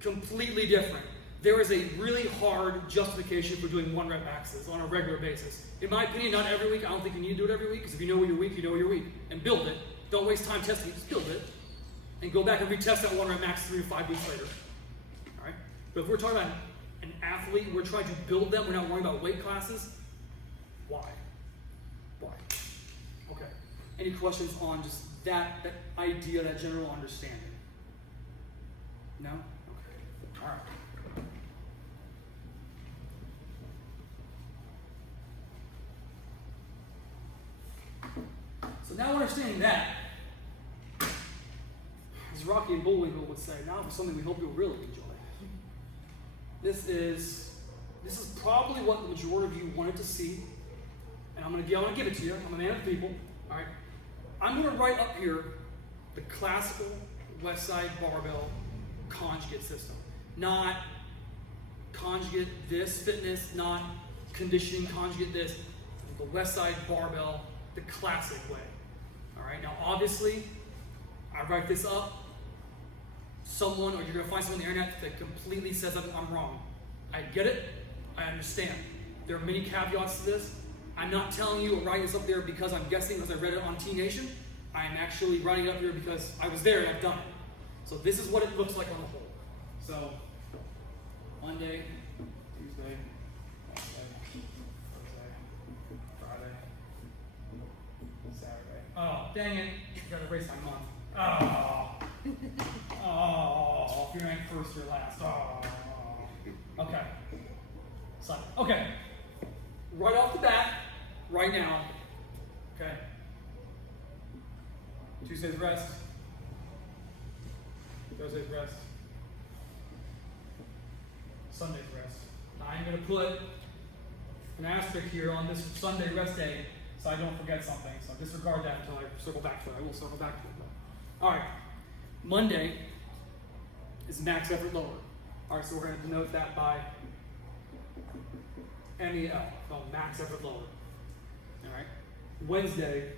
completely different. There is a really hard justification for doing 1 rep maxes on a regular basis. In my opinion, not every week. I don't think you need to do it every week, because if you know where you're weak, you know where you're weak. And build it. Don't waste time testing it, just build it. And go back and retest that 1 rep max 3 to 5 weeks later. All right? But if we're talking about an athlete, we're trying to build them, we're not worrying about weight classes. Why? Okay. Any questions on just that idea, that general understanding? No? Okay. All right. So now understanding that, as Rocky and Bullwinkle would say, now for something we hope you'll really enjoy. This is probably what the majority of you wanted to see. And I'm gonna give it to you. I'm a man of the people. All right. I'm gonna write up here the classical Westside Barbell conjugate system, not conjugate this fitness, not conditioning conjugate this. The Westside Barbell, the classic way. All right. Now, obviously, I write this up. Someone, or you're gonna find someone on the internet that completely says I'm wrong. I get it. I understand. There are many caveats to this. I'm not telling you or writing this up there because I'm guessing because I read it on T Nation. I am actually writing it up here because I was there and I've done it. So this is what it looks like on the whole. So Monday, Tuesday, Wednesday, Thursday, Friday, Saturday. Oh, dang it. I gotta erase my month. Oh, if you're ranked first, you're last. Oh. Okay. Sunday. Okay. Right off the bat, right now, okay, Tuesday's rest, Thursday's rest, Sunday's rest. Now I'm going to put an asterisk here on this Sunday rest day so I don't forget something, so disregard that until I circle back to it. I will circle back to it. All right, Monday is max effort lower. All right, so we're going to denote that by MEL, so max effort lower. All right. Wednesday,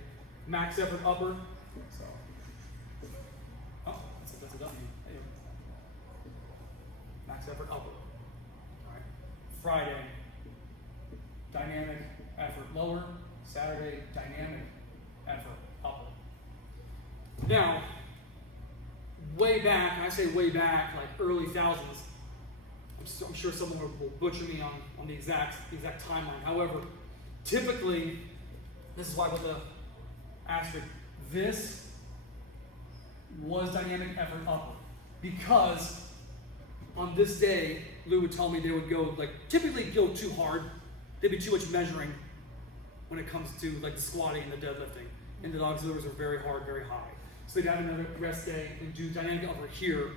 max effort upper. So, that's a W. Hey. Max effort upper. All right. Friday, dynamic effort lower. Saturday, dynamic effort upper. Now, way back, and I say way back, like early thousands, I'm sure someone will butcher me on the exact timeline. However, typically, this is why I put the asterisk, this was dynamic effort upper. Because on this day, Lou would tell me they would go, typically go too hard. There'd be too much measuring when it comes to the squatting and the deadlifting. And the auxiliaries are very hard, very high. So they'd have another rest day and do dynamic upper here.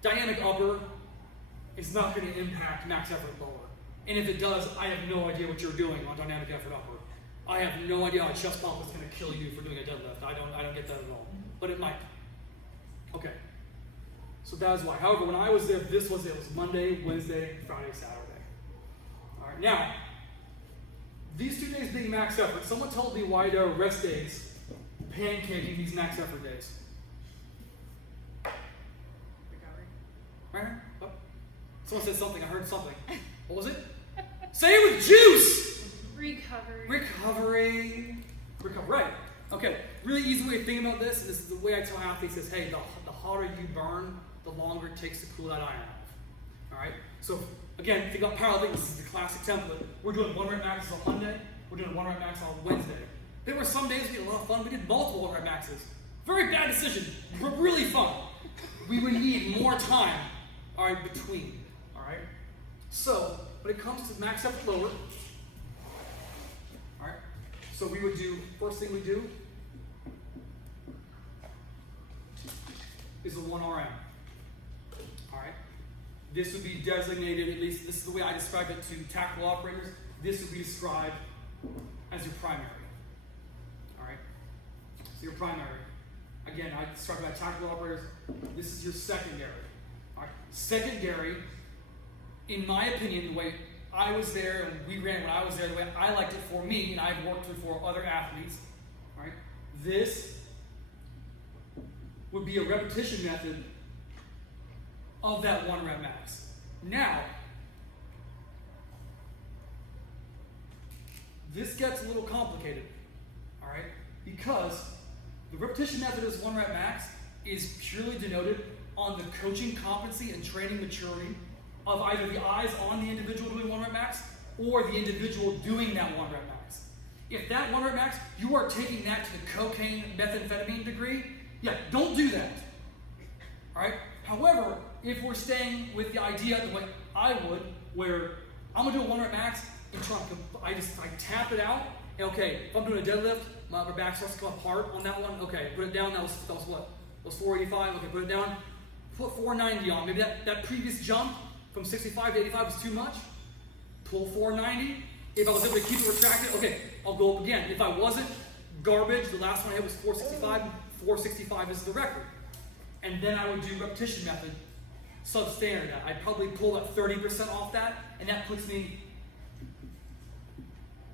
Dynamic upper, it's not going to impact max effort lower. And if it does, I have no idea what you're doing on dynamic effort upper. I have no idea how a chest pump is going to kill you for doing a deadlift. I don't get that at all. But it might. Okay. So that is why. However, when I was there, it was Monday, Wednesday, Friday, Saturday. All right. Now, these 2 days being max effort, someone told me why there are rest days pancaking these max effort days. Recovery. Right here? Oh. Someone said something. I heard something. What was it? Say it with juice! Recovery. Recovery. Right. Okay, really easy way of thinking about this. This is the way I tell athletes is, hey, the hotter you burn, the longer it takes to cool that iron off. All right. So again, think about powerlifting. This is the classic template. We're doing 1 rep maxes on Monday. We're doing 1 rep max on Wednesday. There were some days we had a lot of fun. We did multiple 1 rep maxes. Very bad decision, but really fun. We would need more time, all right, between. All right. So when it comes to max up lower, all right. So we would do, first thing we do is a 1 RM. All right. This would be designated, at least this is the way I describe it to tackle operators. This would be described as your primary. All right. So your primary. Again, I describe it by tackle operators. This is your secondary. All right. Secondary, in my opinion, the way I was there and we ran when I was there, the way I liked it for me, and I've worked with for other athletes. All right. This would be a repetition method of that 1 rep max. Now, this gets a little complicated, all right? Because the repetition method as 1 rep max is purely denoted on the coaching competency and training maturity of either the eyes on the individual doing 1 rep max or the individual doing that 1 rep max. If that 1 rep max, you are taking that to the cocaine, methamphetamine degree, yeah, don't do that. All right? However, if we're staying with the idea the way I would, where I'm gonna do a 1 rep max and I tap it out, and okay, if I'm doing a deadlift, my upper back starts to come apart on that one, okay, put it down, that was what? That was 485, okay, put it down, put 490 on. Maybe that previous jump from 65 to 85 was too much. Pull 490. If I was able to keep it retracted, okay, I'll go up again. If I wasn't, garbage, the last one I hit was 465, 465 is the record. And then I would do repetition method, substandard. I'd probably pull about 30% off that, and that puts me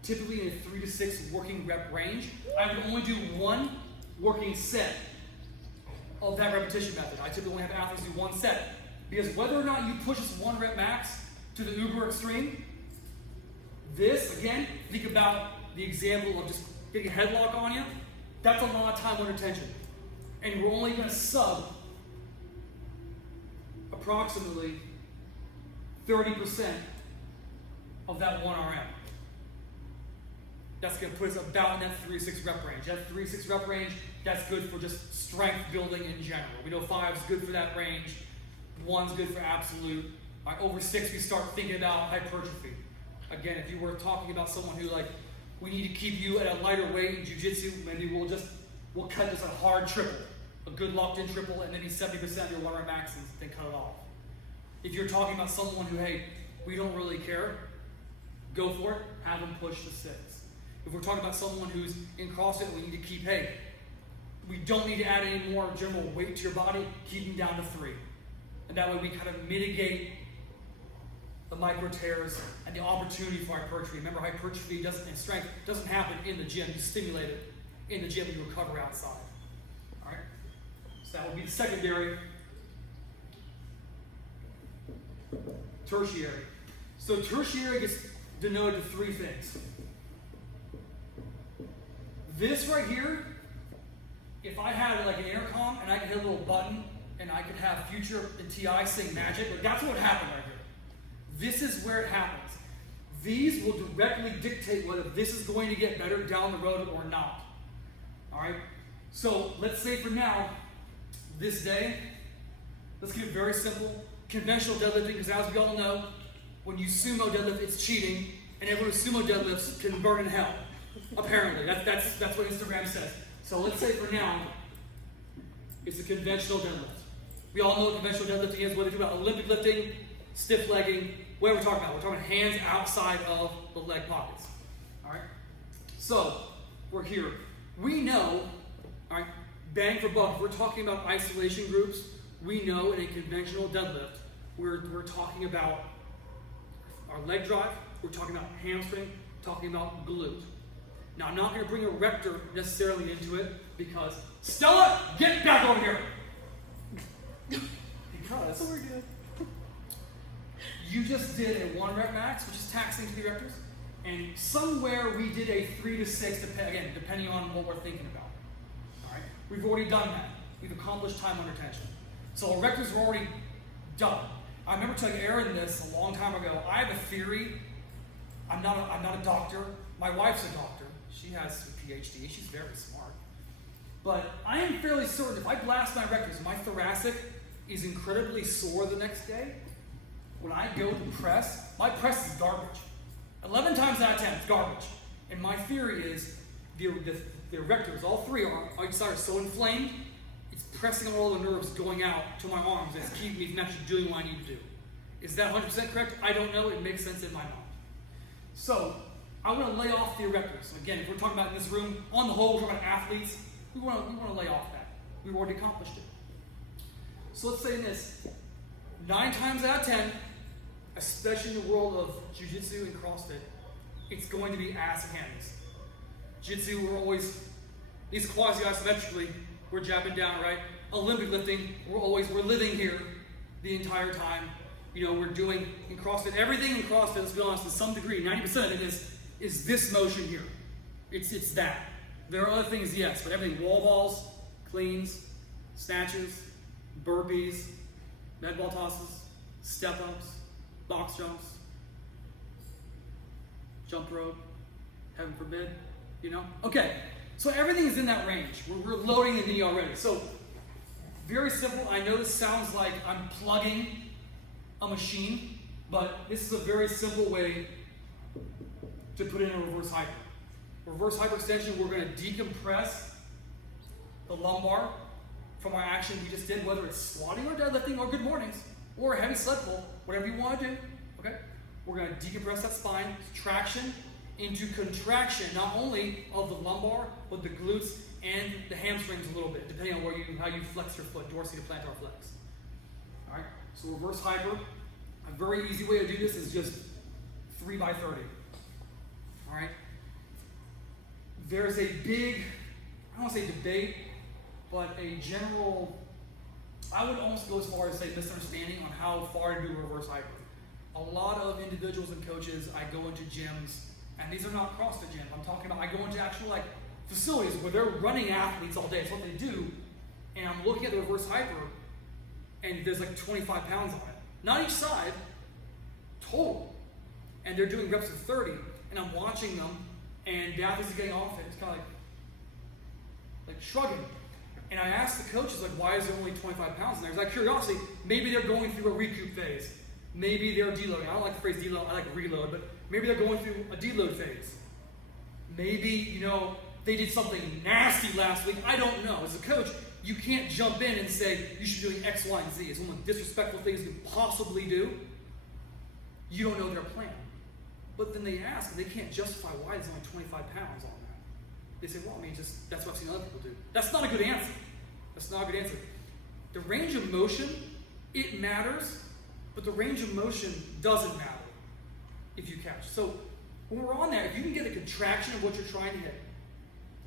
typically in a 3 to 6 working rep range. I would only do 1 working set of that repetition method. I typically only have athletes do 1 set. Because whether or not you push this 1 rep max to the uber extreme, this, again, think about the example of just getting a headlock on you. That's a lot of time under tension. And we're only going to sub approximately 30% of that 1 RM. That's going to put us about in that 3 to 6 rep range. That 3 to 6 rep range, that's good for just strength building in general. We know 5 is good for that range. 1's good for absolute. All right, over 6, we start thinking about hypertrophy. Again, if you were talking about someone who we need to keep you at a lighter weight in jiu-jitsu, maybe we'll cut this a hard triple, a good locked-in triple, and maybe 70% of your 1 rep maxes, then cut it off. If you're talking about someone who, hey, we don't really care, go for it, have them push to 6. If we're talking about someone who's in CrossFit, we need to keep, hey, we don't need to add any more general weight to your body, keep them down to 3. And that way we kind of mitigate the micro tears and the opportunity for hypertrophy. Remember, hypertrophy and strength doesn't happen in the gym. You stimulate it in the gym, you recover outside. All right? So that would be the secondary. Tertiary. So tertiary gets denoted to 3 things. This right here, if I had an intercom and I could hit a little button and I could have Future and TI sing Magic, that's what happened right here. This is where it happens. These will directly dictate whether this is going to get better down the road or not. All right? So let's say for now, this day, let's keep it very simple. Conventional deadlifting, because as we all know, when you sumo deadlift, it's cheating, and everyone who sumo deadlifts can burn in hell. Apparently, that's what Instagram says. So let's say for now, it's a conventional deadlift. We all know what conventional deadlifting is, whether you're talking about Olympic lifting, stiff legging, what are we talking about? We're talking hands outside of the leg pockets. All right? So, we're here. We know, all right, bang for buck, we're talking about isolation groups. We know in a conventional deadlift, we're talking about our leg drive, we're talking about hamstring, talking about glute. Now, I'm not going to bring a rector necessarily into it because, Stella, get back over here! Because So we're good. you just did a 1 rep max, which is taxing to the rectors, And somewhere we did a 3 to 6, again, depending on what we're thinking about. All right, we've already done that. We've accomplished time under tension. So our records were already done. I remember telling Aaron this a long time ago. I have a theory. I'm not a doctor. My wife's a doctor. She has a PhD. She's very smart. But I am fairly certain if I blast my records, my thoracic is incredibly sore the next day. When I go to press, my press is garbage. 11 times out of 10, it's garbage. And my theory is the erectors, all three are so inflamed, it's pressing on all the nerves going out to my arms, and it's keeping me from actually doing what I need to do. Is that 100% correct? I don't know. It makes sense in my mind. So I want to lay off the erectors. Again, if we're talking about in this room, on the whole, we're talking about athletes. We want to lay off that. We've already accomplished it. So let's say this: 9 times out of 10, especially in the world of jiu-jitsu and CrossFit, it's going to be ass and hands. Jiu-jitsu, we're always, at least quasi-isometrically, we're jabbing down, right? Olympic lifting, we're living here the entire time. You know, we're doing in CrossFit, everything in CrossFit, let's be honest, to some degree, 90% of it is this motion here. It's that. There are other things, yes, but everything, wall balls, cleans, snatches, burpees, med ball tosses, step-ups, box jumps, jump rope, heaven forbid, you know? Okay, so everything is in that range. We're loading the knee already. So, very simple. I know this sounds like I'm plugging a machine, but this is a very simple way to put in a reverse hyper. Reverse hyperextension, we're going to decompress the lumbar from our action we just did, whether it's squatting or deadlifting or good mornings or a heavy sled pull, whatever you want to do, okay? We're going to decompress that spine, traction into contraction, not only of the lumbar, but the glutes and the hamstrings a little bit, depending on how you flex your foot, dorsal to plantar flex. All right, so reverse hyper. A very easy way to do this is just 3 by 30. All right. There's a big, I don't want to say debate, but a general, I would almost go as far as say misunderstanding on how far to do reverse hyper. A lot of individuals and coaches, I go into gyms, and these are not CrossFit gyms. I'm talking about, I go into actual like facilities where they're running athletes all day. It's what they do. And I'm looking at the reverse hyper, and there's like 25 pounds on it. Not each side, total. And they're doing reps of 30, and I'm watching them, and the athletes are getting off it. It's kind of like shrugging. And I asked the coaches, like, why is there only 25 pounds in there? It's like curiosity, maybe they're going through a recoup phase. Maybe they're deloading. I don't like the phrase deload, I like reload, but maybe they're going through a deload phase. Maybe, you know, they did something nasty last week. I don't know. As a coach, you can't jump in and say, you should be doing X, Y, and Z. It's one of the disrespectful things you can possibly do. You don't know their plan. But then they ask, and they can't justify why there's only 25 pounds on that. They say, well, I mean, just that's what I've seen other people do. That's not a good answer. That's not a good answer. The range of motion, it matters, but the range of motion doesn't matter if you catch. So when we're on there, if you can get a contraction of what you're trying to hit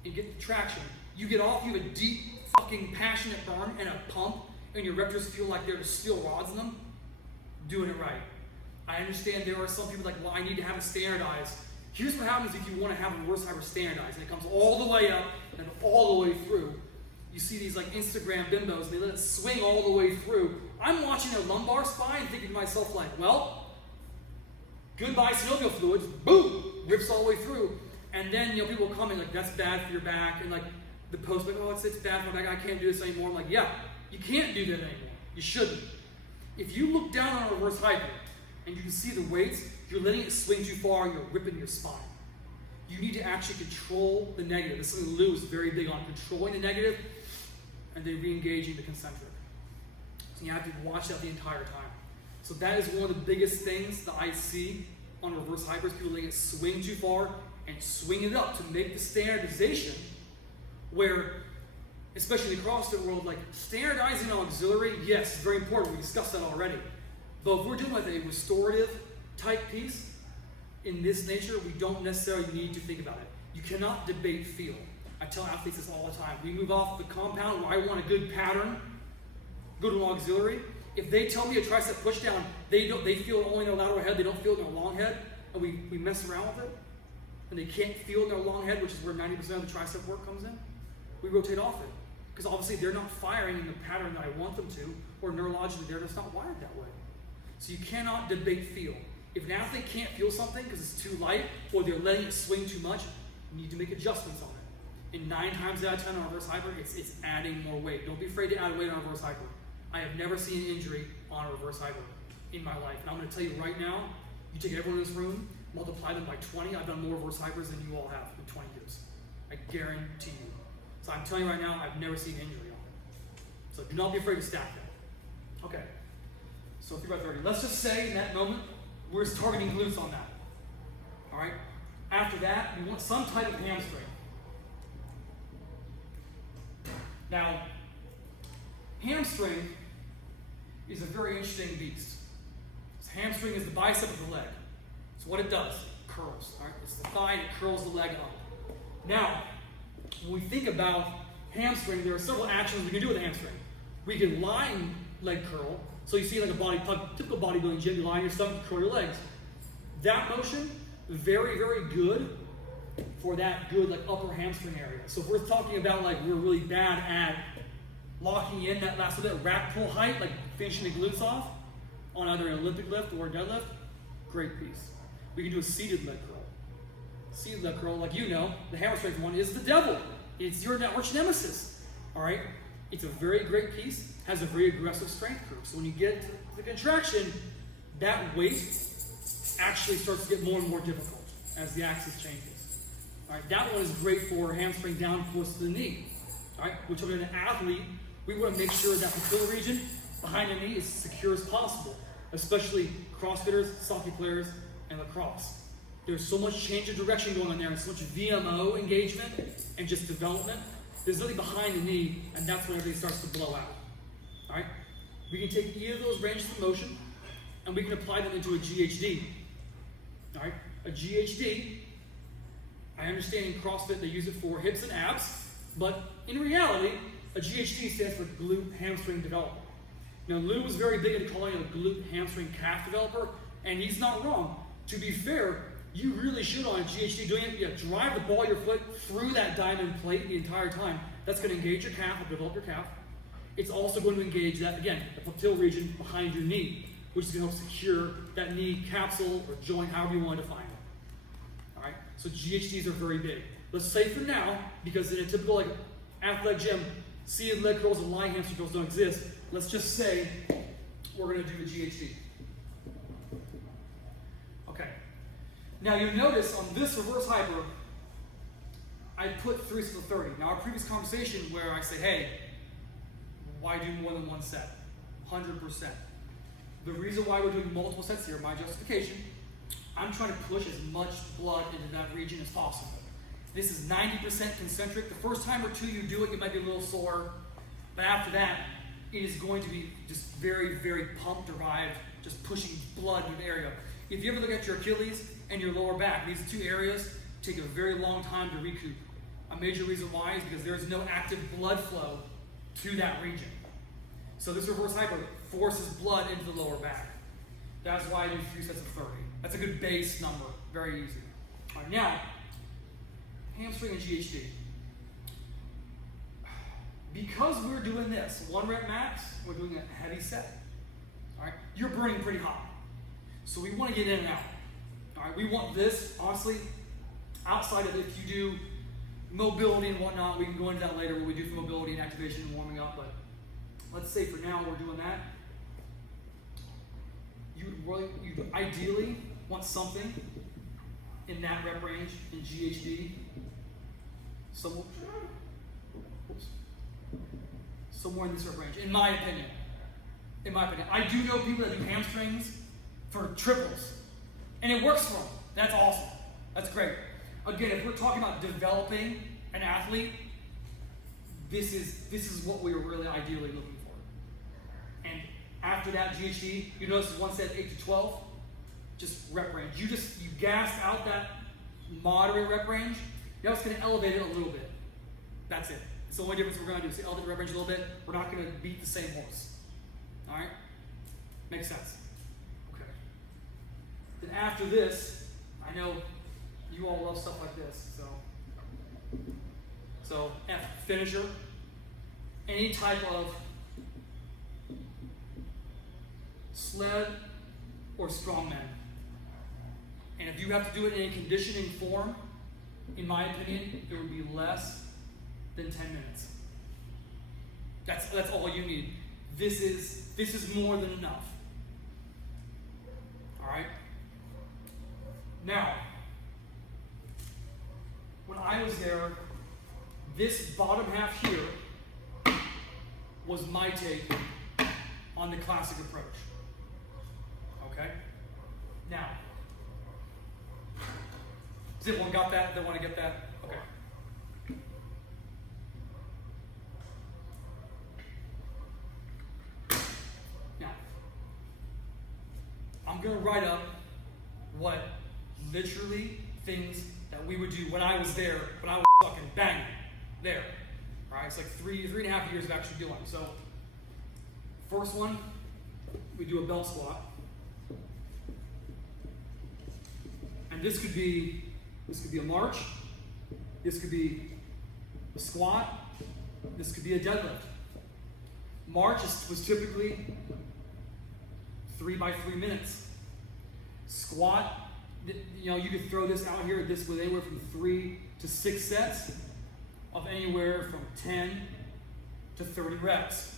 and get the traction, you get off, you have a deep, fucking passionate burn and a pump, and your erectors feel like there's steel rods in them, doing it right. I understand there are some people like, well, I need to have it standardized. Here's what happens if you want to have a reverse hyper standardized, and it comes all the way up and all the way through. You see these like Instagram bimbos, and they let it swing all the way through. I'm watching their lumbar spine thinking to myself like, well, goodbye synovial fluids, boom, rips all the way through. And then, you know, people comment like, that's bad for your back, and like the post like, oh, it's bad for my back, I can't do this anymore. I'm like, yeah, you can't do that anymore. You shouldn't. If you look down on a reverse hyper and you can see the weights, you're letting it swing too far, you're ripping your spine. You need to actually control the negative. This is something Lou is very big on, controlling the negative and then re-engaging the concentric. So you have to watch that the entire time. So that is one of the biggest things that I see on reverse hypers, people letting it swing too far and swing it up to make the standardization where, especially in the CrossFit world, like standardizing on auxiliary, yes, it's very important. We discussed that already. But if we're doing like a restorative type piece in this nature, we don't necessarily need to think about it. You cannot debate feel. I tell athletes this all the time. We move off the compound where I want a good pattern, go to an auxiliary. If they tell me a tricep push down, they feel it only in their lateral head, they don't feel it in their long head, and we mess around with it, and they can't feel in their long head, which is where 90% of the tricep work comes in, we rotate off it. Because obviously they're not firing in the pattern that I want them to, or neurologically they're just not wired that way. So you cannot debate feel. If an athlete can't feel something because it's too light, or they're letting it swing too much, you need to make adjustments on it. And 9 times out of 10 on reverse hyper, it's adding more weight. Don't be afraid to add weight on reverse hyper. I have never seen an injury on a reverse hyper in my life. And I'm going to tell you right now, you take everyone in this room, multiply them by 20, I've done more reverse hypers than you all have in 20 years. I guarantee you. So I'm telling you right now, I've never seen an injury on it. So do not be afraid to stack that. Okay, so 3 by 30. Let's just say in that moment, we're just targeting glutes on that. All right? After that, we want some type of hamstring. Now, hamstring is a very interesting beast. So hamstring is the bicep of the leg. So what it does, it curls. All right? It's the thigh, and it curls the leg up. Now, when we think about hamstring, there are several actions we can do with a hamstring. We can lie in leg curl. So you see like a typical bodybuilding gym, you lie on your stomach, curl your legs. That motion, very, very good for that good like upper hamstring area. So if we're talking about like we're really bad at locking in that last little bit, rack pull height, like finishing the glutes off on either an Olympic lift or a deadlift, great piece. We can do a seated leg curl. Seated leg curl, like you know, the hammer strength one is the devil. It's your arch nemesis. All right? It's a very great piece, has a very aggressive strength curve. So when you get to the contraction, that weight actually starts to get more and more difficult as the axis changes. All right, that one is great for hamstring down close to the knee. All right, which in an athlete, we want to make sure that the patella region behind the knee is as secure as possible, especially CrossFitters, soccer players, and lacrosse. There's so much change of direction going on there, and so much VMO engagement and just development. There's nothing behind the knee, and that's when everything starts to blow out. All right, we can take either of those ranges of motion, and we can apply them into a GHD. All right, a GHD. I understand in CrossFit they use it for hips and abs, but in reality, a GHD stands for glute hamstring developer. Now, Lou was very big in calling it a glute hamstring calf developer, and he's not wrong. To be fair, you really should on a GHD doing it, drive the ball of your foot through that diamond plate the entire time. That's going to engage your calf and develop your calf. It's also going to engage that, again, the patella region behind your knee, which is going to help secure that knee capsule or joint, however you want to define it. All right, so GHDs are very big. Let's say for now, because in a typical like athletic gym, seated leg curls and lying hamstring curls don't exist. Let's just say we're going to do a GHD. Okay. Now you'll notice on this reverse hyper, I put 3 sets of 30. Now our previous conversation where I say, hey, why do more than one set? 100%. The reason why we're doing multiple sets here, my justification, I'm trying to push as much blood into that region as possible. This is 90% concentric. The first time or two you do it, you might be a little sore. But after that, it is going to be just very, very pump derived, just pushing blood into the area. If you ever look at your Achilles and your lower back, these two areas take a very long time to recoup. A major reason why is because there is no active blood flow to that region. So this reverse hyper forces blood into the lower back. That's why I do 3 sets of 30. That's a good base number, very easy. All right, now, hamstring and GHD. Because we're doing this, 1 rep max, we're doing a heavy set. All right, you're burning pretty hot. So we want to get in and out. All right, we want this, honestly, outside of if you do mobility and whatnot, we can go into that later what we do for mobility and activation and warming up, but let's say for now we're doing that. You ideally want something in that rep range in GHD, somewhere in this rep range, in my opinion. In my opinion. I do know people that do hamstrings for triples, and it works for them. That's awesome. That's great. Again, if we're talking about developing an athlete, this is what we are really ideally looking for. And after that GHD, you notice one set 8 to 12, just rep range. You gas out that moderate rep range. Now it's going to elevate it a little bit. That's it. It's the only difference we're going to do is elevate the rep range a little bit. We're not going to beat the same horse. All right? Makes sense. Okay. Then after this, I know You all love stuff like this, so F, finisher. Any type of sled or strongman. And if you have to do it in a conditioning form, in my opinion, it would be less than 10 minutes. That's all you need. This is more than enough. All right. Now, when I was there, this bottom half here was my take on the classic approach. Okay? Now, does everyone got that? They want to get that? Okay. Now, I'm going to write up what literally things that we would do when I was there, when I was fucking banging there. Alright, it's like three and a half years of actually doing. So, first one, we do a belt squat. And this could be a march, this could be a squat, this could be a deadlift. March was typically 3 by 3 minutes. Squat, you could throw this out here. This was anywhere from 3 to 6 sets of anywhere from 10 to 30 reps.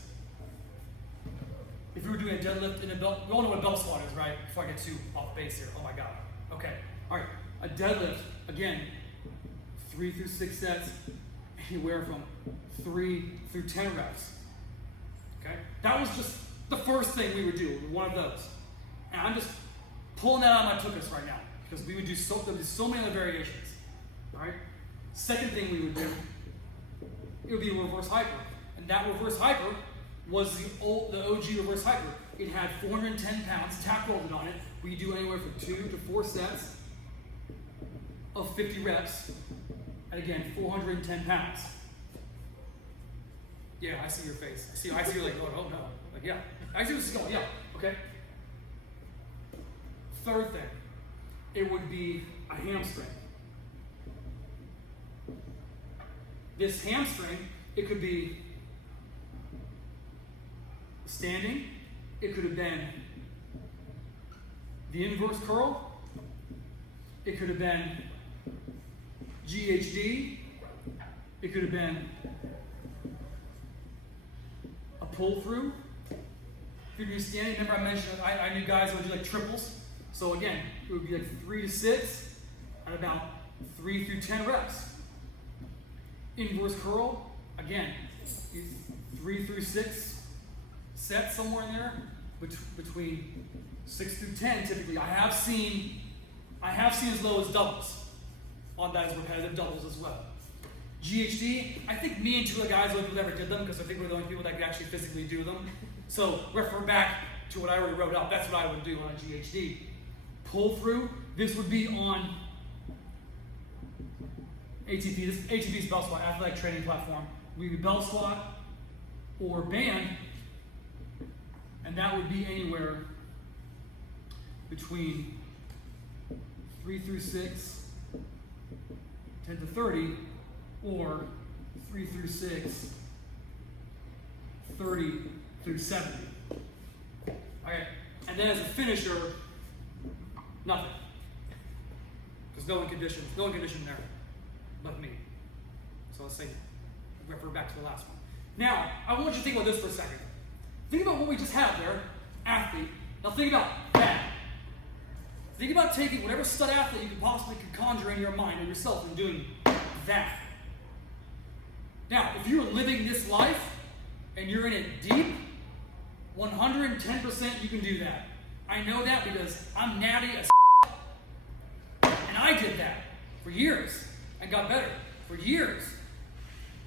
If you were doing a deadlift in a belt, we all know what a belt squat is, right? Before I get too off base here. Oh my God. Okay. All right. A deadlift, again, 3 through 6 sets, anywhere from 3 through 10 reps. Okay? That was just the first thing we would do, one of those. And I'm just pulling that out of my tuchus right now, because we would do there'd be so many other variations. All right? Second thing we would do, it would be a reverse hyper. And that reverse hyper was the OG reverse hyper. It had 410 pounds tack welded on it. We do anywhere from 2 to 4 sets of 50 reps, and again, 410 pounds. Yeah, I see your face. I see you like going, oh no. Like, yeah. I see what's going, yeah. Okay. Third thing, it would be a hamstring. This hamstring, it could be standing, it could have been the inverse curl, it could have been GHD, it could have been a pull through. If you're doing standing, remember I mentioned I knew guys that would do like triples. So again, it would be like 3 to 6 and about 3 through 10 reps. Inverse curl, again, 3 through 6 sets somewhere in there, between 6 through 10 typically. I have seen as low as doubles on that as repetitive doubles as well. GHD, I think me and 2 other guys who ever did them, because I think we're the only people that could actually physically do them. So refer back to what I already wrote up. That's what I would do on a GHD. Pull through, this would be on ATP. This ATP's belt squat, athletic training platform. We would belt squat or band, and that would be anywhere between 3 through 6, 10 to 30, or 3 through 6, 30 through 70. Okay, and then as a finisher, nothing. Because no one conditioned there but me. So let's say, refer back to the last one. Now, I want you to think about this for a second. Think about what we just had there, athlete. Now think about that. Think about taking whatever stud athlete you could possibly conjure in your mind or yourself and doing that. Now, if you're living this life and you're in it deep, 110% you can do that. I know that because I'm natty as and I did that for years. I got better for years.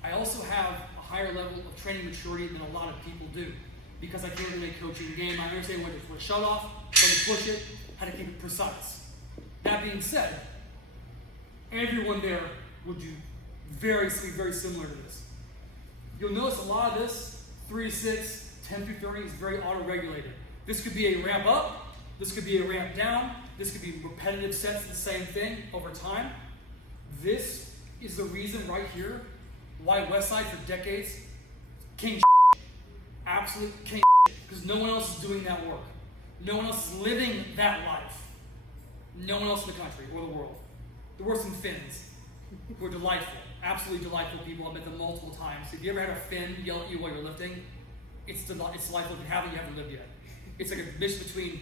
I also have a higher level of training maturity than a lot of people do because I came from a coaching game. I understand when to shut off, when to push it, how to keep it precise. That being said, everyone there would do very similar to this. You'll notice a lot of this, 3 to 6, 10 through 30 is very auto-regulated. This could be a ramp up, this could be a ramp down, This could be repetitive sets of the same thing over time. This is the reason right here why Westside for decades, king absolute king because no one else is doing that work. No one else is living that life. No one else in the country or the world. There were some Finns who are delightful, absolutely delightful people. I've met them multiple times. If you ever had a Finn yell at you while you're lifting, it's delightful. If you haven't, you haven't lived yet. It's like a mix between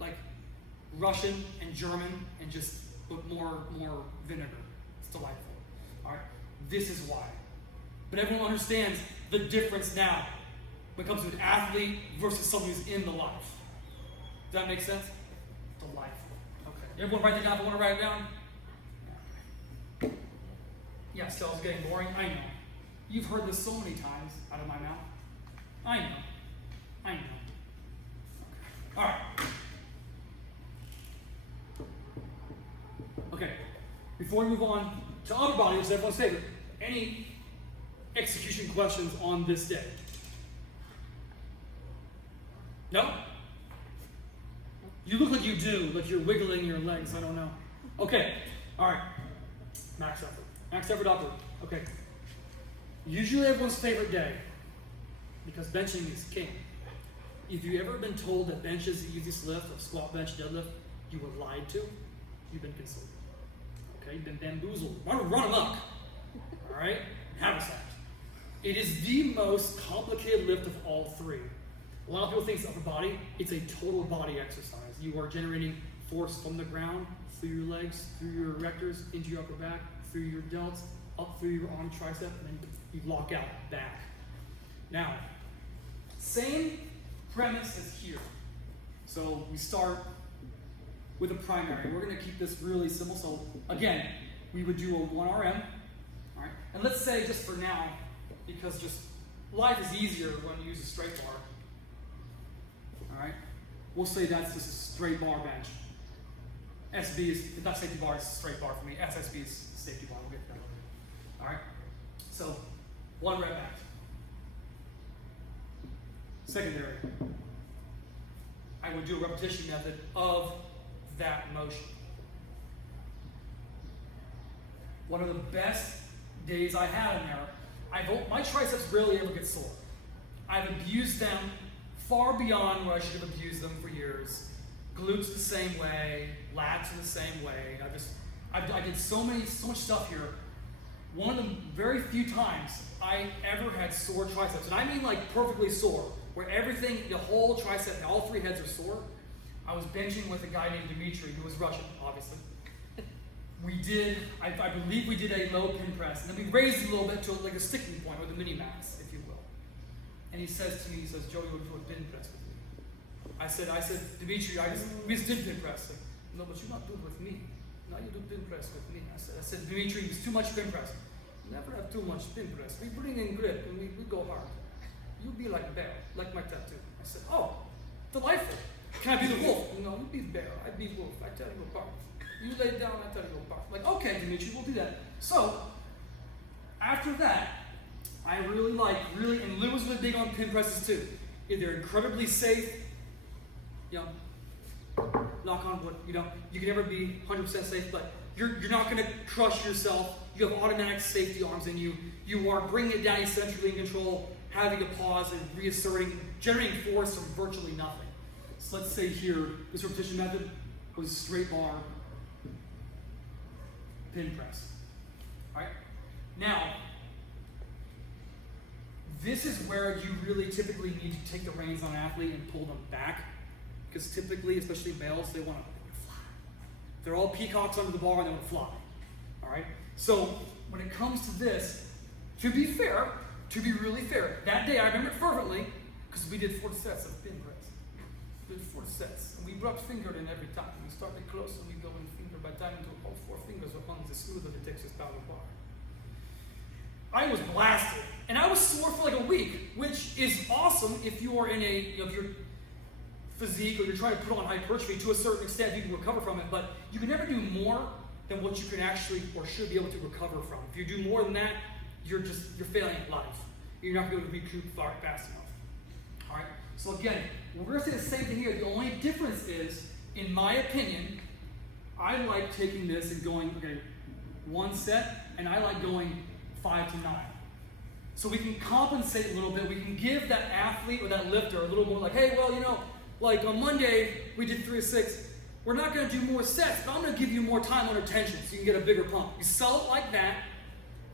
like Russian and German and just with more vinegar. It's delightful. All right, this is why. But everyone understands the difference now when it comes to an athlete versus someone who's in the life. Does that make sense? Delightful. Okay. Everyone write that down if you want to write it down? Yeah, still it's getting boring. I know. You've heard this so many times out of my mouth. I know. Okay. All right. Okay. Before we move on to other body, which is everyone's favorite, any execution questions on this day? No? You look like you do, like you're wiggling your legs. I don't know. Okay. All right. Max effort. Max effort upward. Okay. Usually everyone's favorite day, because benching is king. If you've ever been told that bench is the easiest lift, of squat, bench, deadlift, you were lied to. You've been consoled. Okay, you've been bamboozled. Run amok. All right, have a sack. It is the most complicated lift of all three. A lot of people think it's upper body. It's a total body exercise. You are generating force from the ground, through your legs, through your erectors, into your upper back, through your delts, up through your arm, tricep, and then you lock out back. Now, same premise as here. So we start with a primary. We're going to keep this really simple. So again, we would do a 1 RM. All right, and let's say just for now, because just life is easier when you use a straight bar. All right, we'll say that's just a straight bar bench. SB is not safety bar; it's a straight bar for me. SSB is safety bar. We'll get to that later. All right, so 1 rep back. Secondary, I would do a repetition method of that motion. One of the best days I had in there, my triceps rarely ever get sore. I've abused them far beyond where I should have abused them for years. Glutes the same way, lats are the same way. I did so much stuff here. One of the very few times I ever had sore triceps, and I mean like perfectly sore, where everything, the whole tricep, all 3 heads are sore. I was benching with a guy named Dimitri, who was Russian, obviously. I believe we did a low pin press, and then we raised it a little bit to like a sticking point, or the mini max, if you will. And he says to me, Joey, you want to do a pin press with me? I said, Dimitri, we just did pin press. Like, no, but you're not doing it with me. Now you do pin press with me. I said, Dimitri, it's too much pin press. Never have too much pin press. We bring in grip and we go hard. You be like bear, like my tattoo. I said, oh, delightful. Can I be the wolf? No, you be the bear. I be wolf. I tell you apart. You lay down, I tell you apart. Like, okay, Dimitri, we'll do that. So, after that, I and Lou was really big on pin presses too. They're incredibly safe. Knock on wood. You can never be 100% safe, but you're not going to crush yourself. You have automatic safety arms in you. You are bringing it down eccentrically in control, having a pause and reasserting, generating force from virtually nothing. So let's say here, this repetition method was straight bar, pin press. All right. Now, this is where you really typically need to take the reins on an athlete and pull them back, because typically, especially males, they want to fly. They're all peacocks under the bar and they want to fly. All right. So when it comes to this, to be really fair, that day I remember it fervently because we did 4 sets of pin press. We did 4 sets, and we brought finger in every time. We started close and we go in finger by time until all 4 fingers are on the smooth of the Texas power bar. I was blasted, and I was sore for like a week, which is awesome if you are in if your physique or you're trying to put on hypertrophy. To a certain extent, you can recover from it, but you can never do more than what you can actually or should be able to recover from. If you do more than that, you're failing at life. You're not going to be able to recoup fast enough. All right. So again, we're going to say the same thing here. The only difference is, in my opinion, I like taking this and going, okay, 1 set, and I like going 5 to 9. So we can compensate a little bit. We can give that athlete or that lifter a little more like, hey, well, like on Monday, we did 3 to 6. We're not going to do more sets, but I'm going to give you more time under tension so you can get a bigger pump. You sell it like that,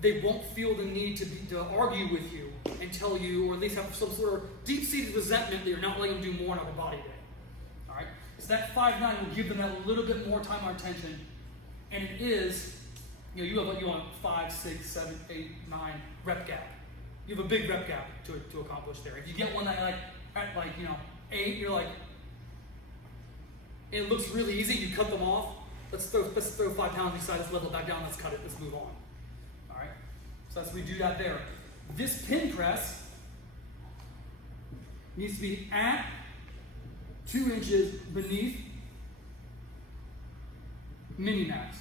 they won't feel the need to argue with you and tell you, or at least have some sort of deep-seated resentment that you're not letting them do more on a body day. All right? So that 5-9 will give them that little bit more time under tension, and it is, you have 5, 6, 7, 8, 9 rep gap. You have a big rep gap to accomplish there. If you get one that at 8, you're like, it looks really easy, you cut them off. Let's throw 5 pounds each side, let's level it back down, let's cut it, let's move on. All right? So we do that there. This pin press needs to be at 2 inches beneath mini-max.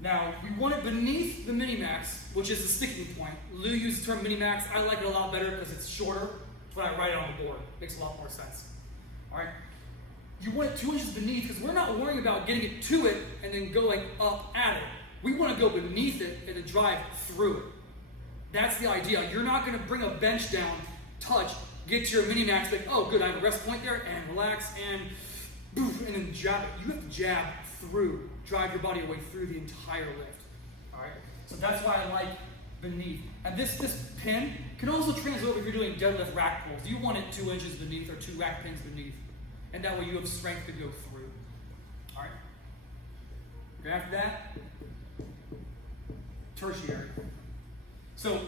Now, we want it beneath the mini-max, which is the sticking point. Lou uses the term mini-max. I like it a lot better because it's shorter. That's why I write it on the board. Makes a lot more sense. All right? You want it 2 inches beneath because we're not worrying about getting it to it and then going up at it. We want to go beneath it and then drive through it. That's the idea. You're not going to bring a bench down, touch, get to your mini-max, like, oh, good, I have a rest point there, and relax, and boof, and then jab it. You have to jab through, drive your body away through the entire lift. All right? So that's why I like beneath. And this pin can also translate over if you're doing deadlift rack pulls. You want it 2 inches beneath or 2 rack pins beneath. And that way you have strength to go through. All right? Okay, after that, tertiary. So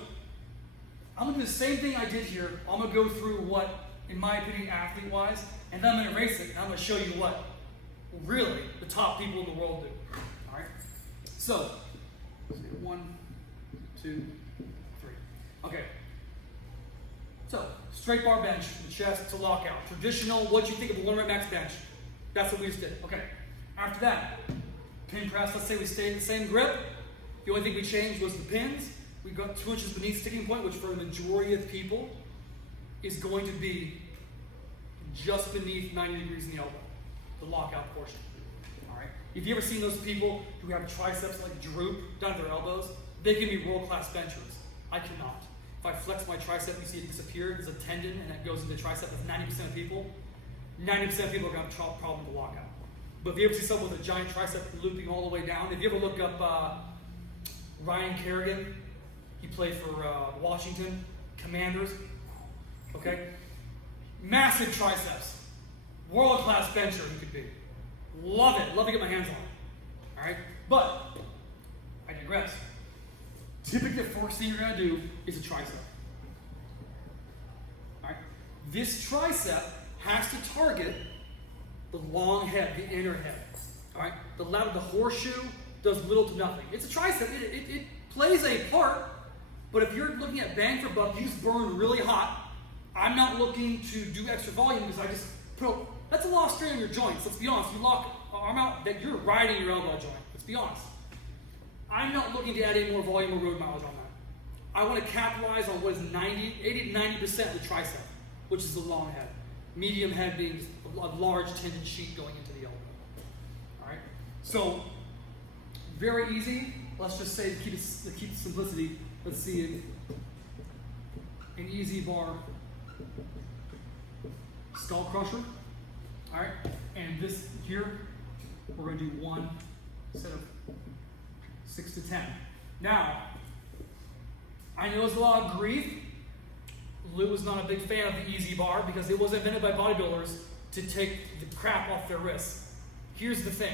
I'm going to do the same thing I did here. I'm going to go through what, in my opinion, athlete-wise, and then I'm going to erase it, and I'm going to show you what really the top people in the world do. All right? So, 1, 2, 3. Okay. So, straight bar bench, the chest to lockout. Traditional, what you think of a 1 rep max bench. That's what we just did. Okay. After that, pin press. Let's say we stayed in the same grip. The only thing we changed was the pins. We got 2 inches beneath sticking point, which for the majority of people is going to be just beneath 90 degrees in the elbow, the lockout portion. All right. If you ever seen those people who have triceps like droop down to their elbows, they can be world-class benchers. I cannot. If I flex my tricep, you see it disappear. There's a tendon, and that goes into the tricep. That's 90% of people. 90% of people are going to have a problem with the lockout. But if you ever see someone with a giant tricep looping all the way down, if you ever look up Ryan Kerrigan, he played for Washington Commanders. Okay? Massive triceps. World-class bencher he could be. Love it. Love to get my hands on it. All right? But I digress. Typically, the first thing you're going to do is a tricep. All right? This tricep has to target the long head, the inner head. All right? The horseshoe does little to nothing. It's a tricep. It plays a part, but if you're looking at bang for buck, you just burn really hot. I'm not looking to do extra volume because I just that's a lot of strain on your joints. Let's be honest. You lock arm out, that you're riding your elbow joint. Let's be honest. I'm not looking to add any more volume or road mileage on that. I want to capitalize on what is 80 to 90% of the tricep, which is the long head. Medium head being a large tendon sheet going into the elbow. All right? So, very easy. Let's just say to keep the simplicity, let's see an easy bar skull crusher. All right? And this here, we're going to do 1 set of 6 to 10. Now, I know there's a lot of grief. Lou was not a big fan of the easy bar because it was invented by bodybuilders to take the crap off their wrists. Here's the thing.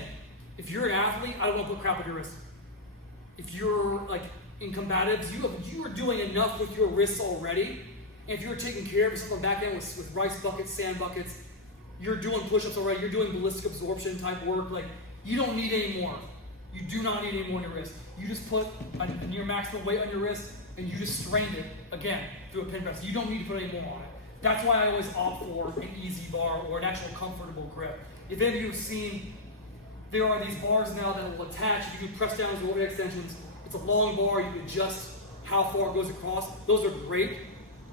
If you're an athlete, I don't want to put crap on your wrists. If you're like in combatives, you are doing enough with your wrists already. And if you're taking care of yourself on back end with rice buckets, sand buckets, you're doing push-ups already, you're doing ballistic absorption type work, like you don't need any more. You do not need any more on your wrist. You just put a near maximum weight on your wrist and you just strained it, again, through a pin press. You don't need to put any more on it. That's why I always opt for an easy bar or an actual comfortable grip. If any of you have seen, there are these bars now that will attach. You can press down with overhead extensions. It's a long bar. You can adjust how far it goes across. Those are great.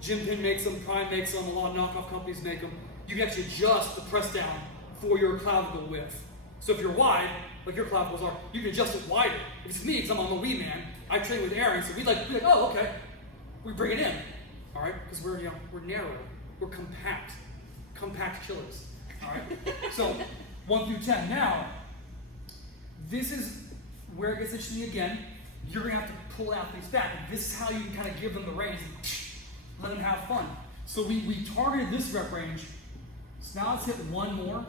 Gym Pin makes them, Prime makes them, a lot of knockoff companies make them. You can actually adjust the press down for your clavicle width. So if you're wide, like your clavicles are, you can adjust it wider. If it's me, because I'm on the wee man, I train with Aaron, so we'd like, oh, okay. We bring it in, all right? Because we're narrow, we're compact killers, all right? So 1 through 10. Now, this is where it gets interesting again. You're gonna have to pull athletes back. And this is how you can kind of give them the reins and let them have fun. So we targeted this rep range. So now let's hit one more,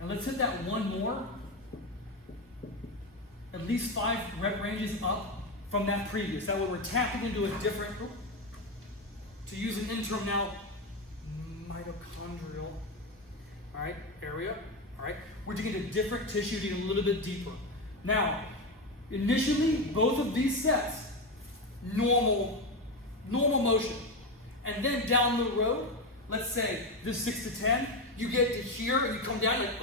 and let's hit that one more. At least 5 rep ranges up from that previous. That way we're tapping into a different, to use an interim now, mitochondrial, all right, area, all right? We're digging into different tissue, digging a little bit deeper. Now, initially, both of these sets, normal motion. And then down the road, let's say this 6 to 10, you get to here and you come down, you're like,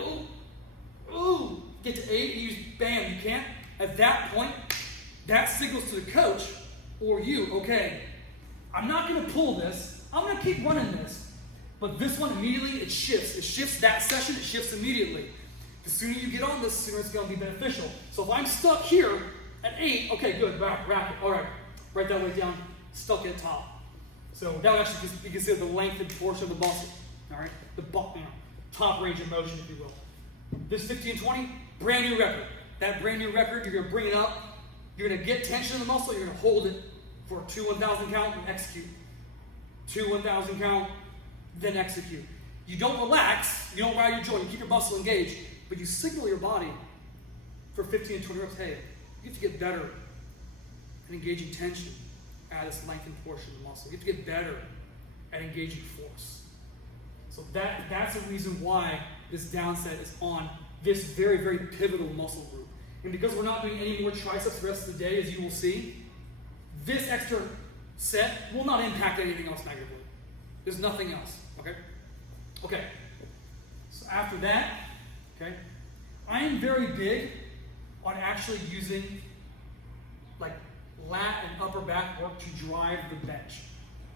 ooh, get to 8, and you just, bam, you can't. At that point, that signals to the coach or you, okay, I'm not gonna pull this, I'm gonna keep running this. But this one immediately, it shifts. It shifts that session, it shifts immediately. The sooner you get on this, the sooner it's gonna be beneficial. So if I'm stuck here at 8, okay, good, rack it, all right, right that way down, stuck at top. So that would actually be considered the lengthened portion of the muscle, all right? The top range of motion, if you will. This 15 and 20, brand new record. That brand new record, you're gonna bring it up, you're gonna get tension in the muscle, you're gonna hold it for 2 1,000 count and execute. 2 1,000 count, then execute. You don't relax, you don't ride your joint, you keep your muscle engaged, but you signal your body for 15 and 20 reps, hey, you have to get better at engaging tension at this lengthened portion of the muscle. You have to get better at engaging force. So that's the reason why this downset is on this very, very pivotal muscle group. And because we're not doing any more triceps the rest of the day, as you will see, this extra set will not impact anything else negatively. There's nothing else, okay? Okay, so after that, okay, I am very big on actually using like lat and upper back work to drive the bench.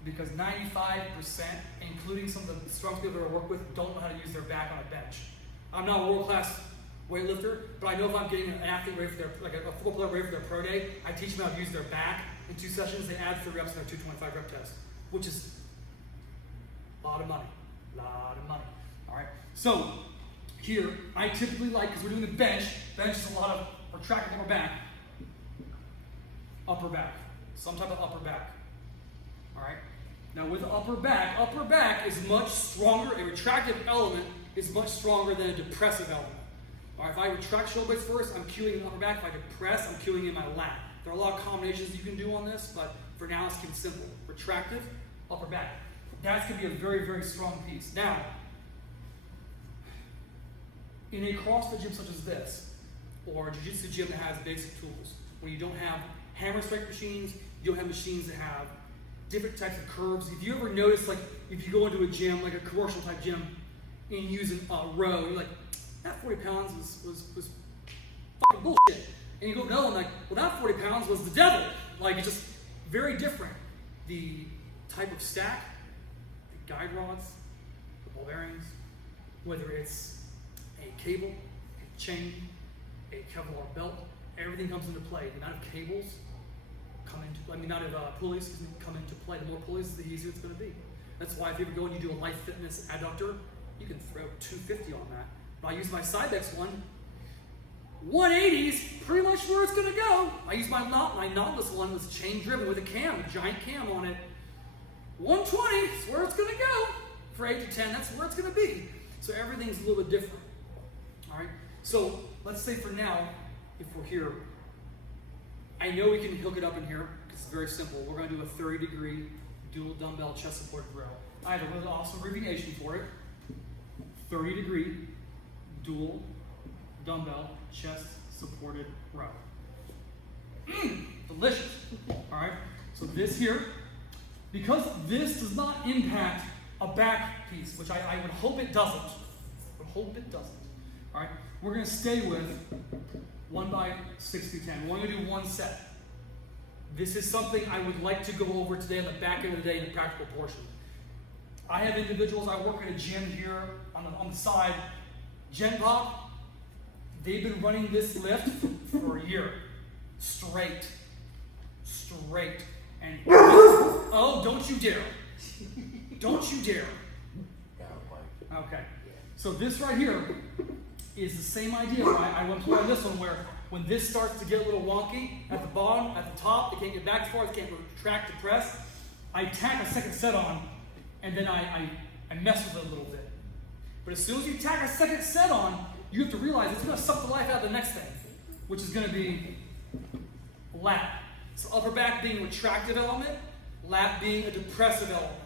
Because 95%, including some of the strong people that I work with, don't know how to use their back on a bench. I'm not a world-class weightlifter, but I know if I'm getting an athlete ready for their, like a football player ready for their pro day, I teach them how to use their back. In 2 sessions, they add 3 reps in their 225 rep test, which is a lot of money, all right? So here, I typically like, because we're doing the bench is a lot of retracting upper back, some type of upper back, all right? Now with upper back is much stronger, a retractive element is much stronger than a depressive element. All right, if I retract shoulder blades first, I'm cueing in the upper back. If I depress, I'm cueing in my lat. There are a lot of combinations you can do on this, but for now, let's keep it simple. Retractive, upper back. That's going to be a very, very strong piece. Now, in a CrossFit gym such as this, or a jiu-jitsu gym that has basic tools, where you don't have hammer strength machines, you don't have machines that have different types of curves. If you ever notice, like, if you go into a gym, like a commercial type gym, and use a row, you're like, that 40 pounds was fucking bullshit. And you go, no, and like, well, that 40 pounds was the devil. Like, it's just very different. The type of stack, the guide rods, the ball bearings, whether it's a cable, a chain, a Kevlar belt, everything comes into play. The amount of cables pulleys come into play. The more pulleys, the easier it's going to be. That's why if you ever go and you do a life fitness adductor, you can throw 250 on that. But I use my Cybex one. 180 is pretty much where it's going to go. I use my Nautilus one that's chain driven with a cam, a giant cam on it. 120 is where it's going to go. For 8 to 10, that's where it's going to be. So everything's a little bit different. All right. So let's say for now, if we're here, I know we can hook it up in here because it's very simple. We're going to do a 30-degree dual dumbbell chest supported row. I have a really awesome abbreviation for it. 30-degree dual dumbbell chest supported row. Delicious. All right. So this here, because this does not impact a back piece, which I would hope it doesn't. All right. We're going to stay with 1 by 6 through 10. We're only going to do one set. This is something I would like to go over today on the back end of the day in the practical portion. I have individuals, I work at a gym here on the side, Gen Pop, They've been running this lift for a year. Straight. And oh, don't you dare. Don't you dare. Okay. So this right here is the same idea. I went through on this one where when this starts to get a little wonky at the bottom, at the top, they can't get back as far, they can't retract to press. I tack a second set on, and then I mess with it a little bit. But as soon as you tack a second set on, you have to realize it's going to suck the life out of the next thing, which is going to be lat. So upper back being a retractive element, lat being a depressive element.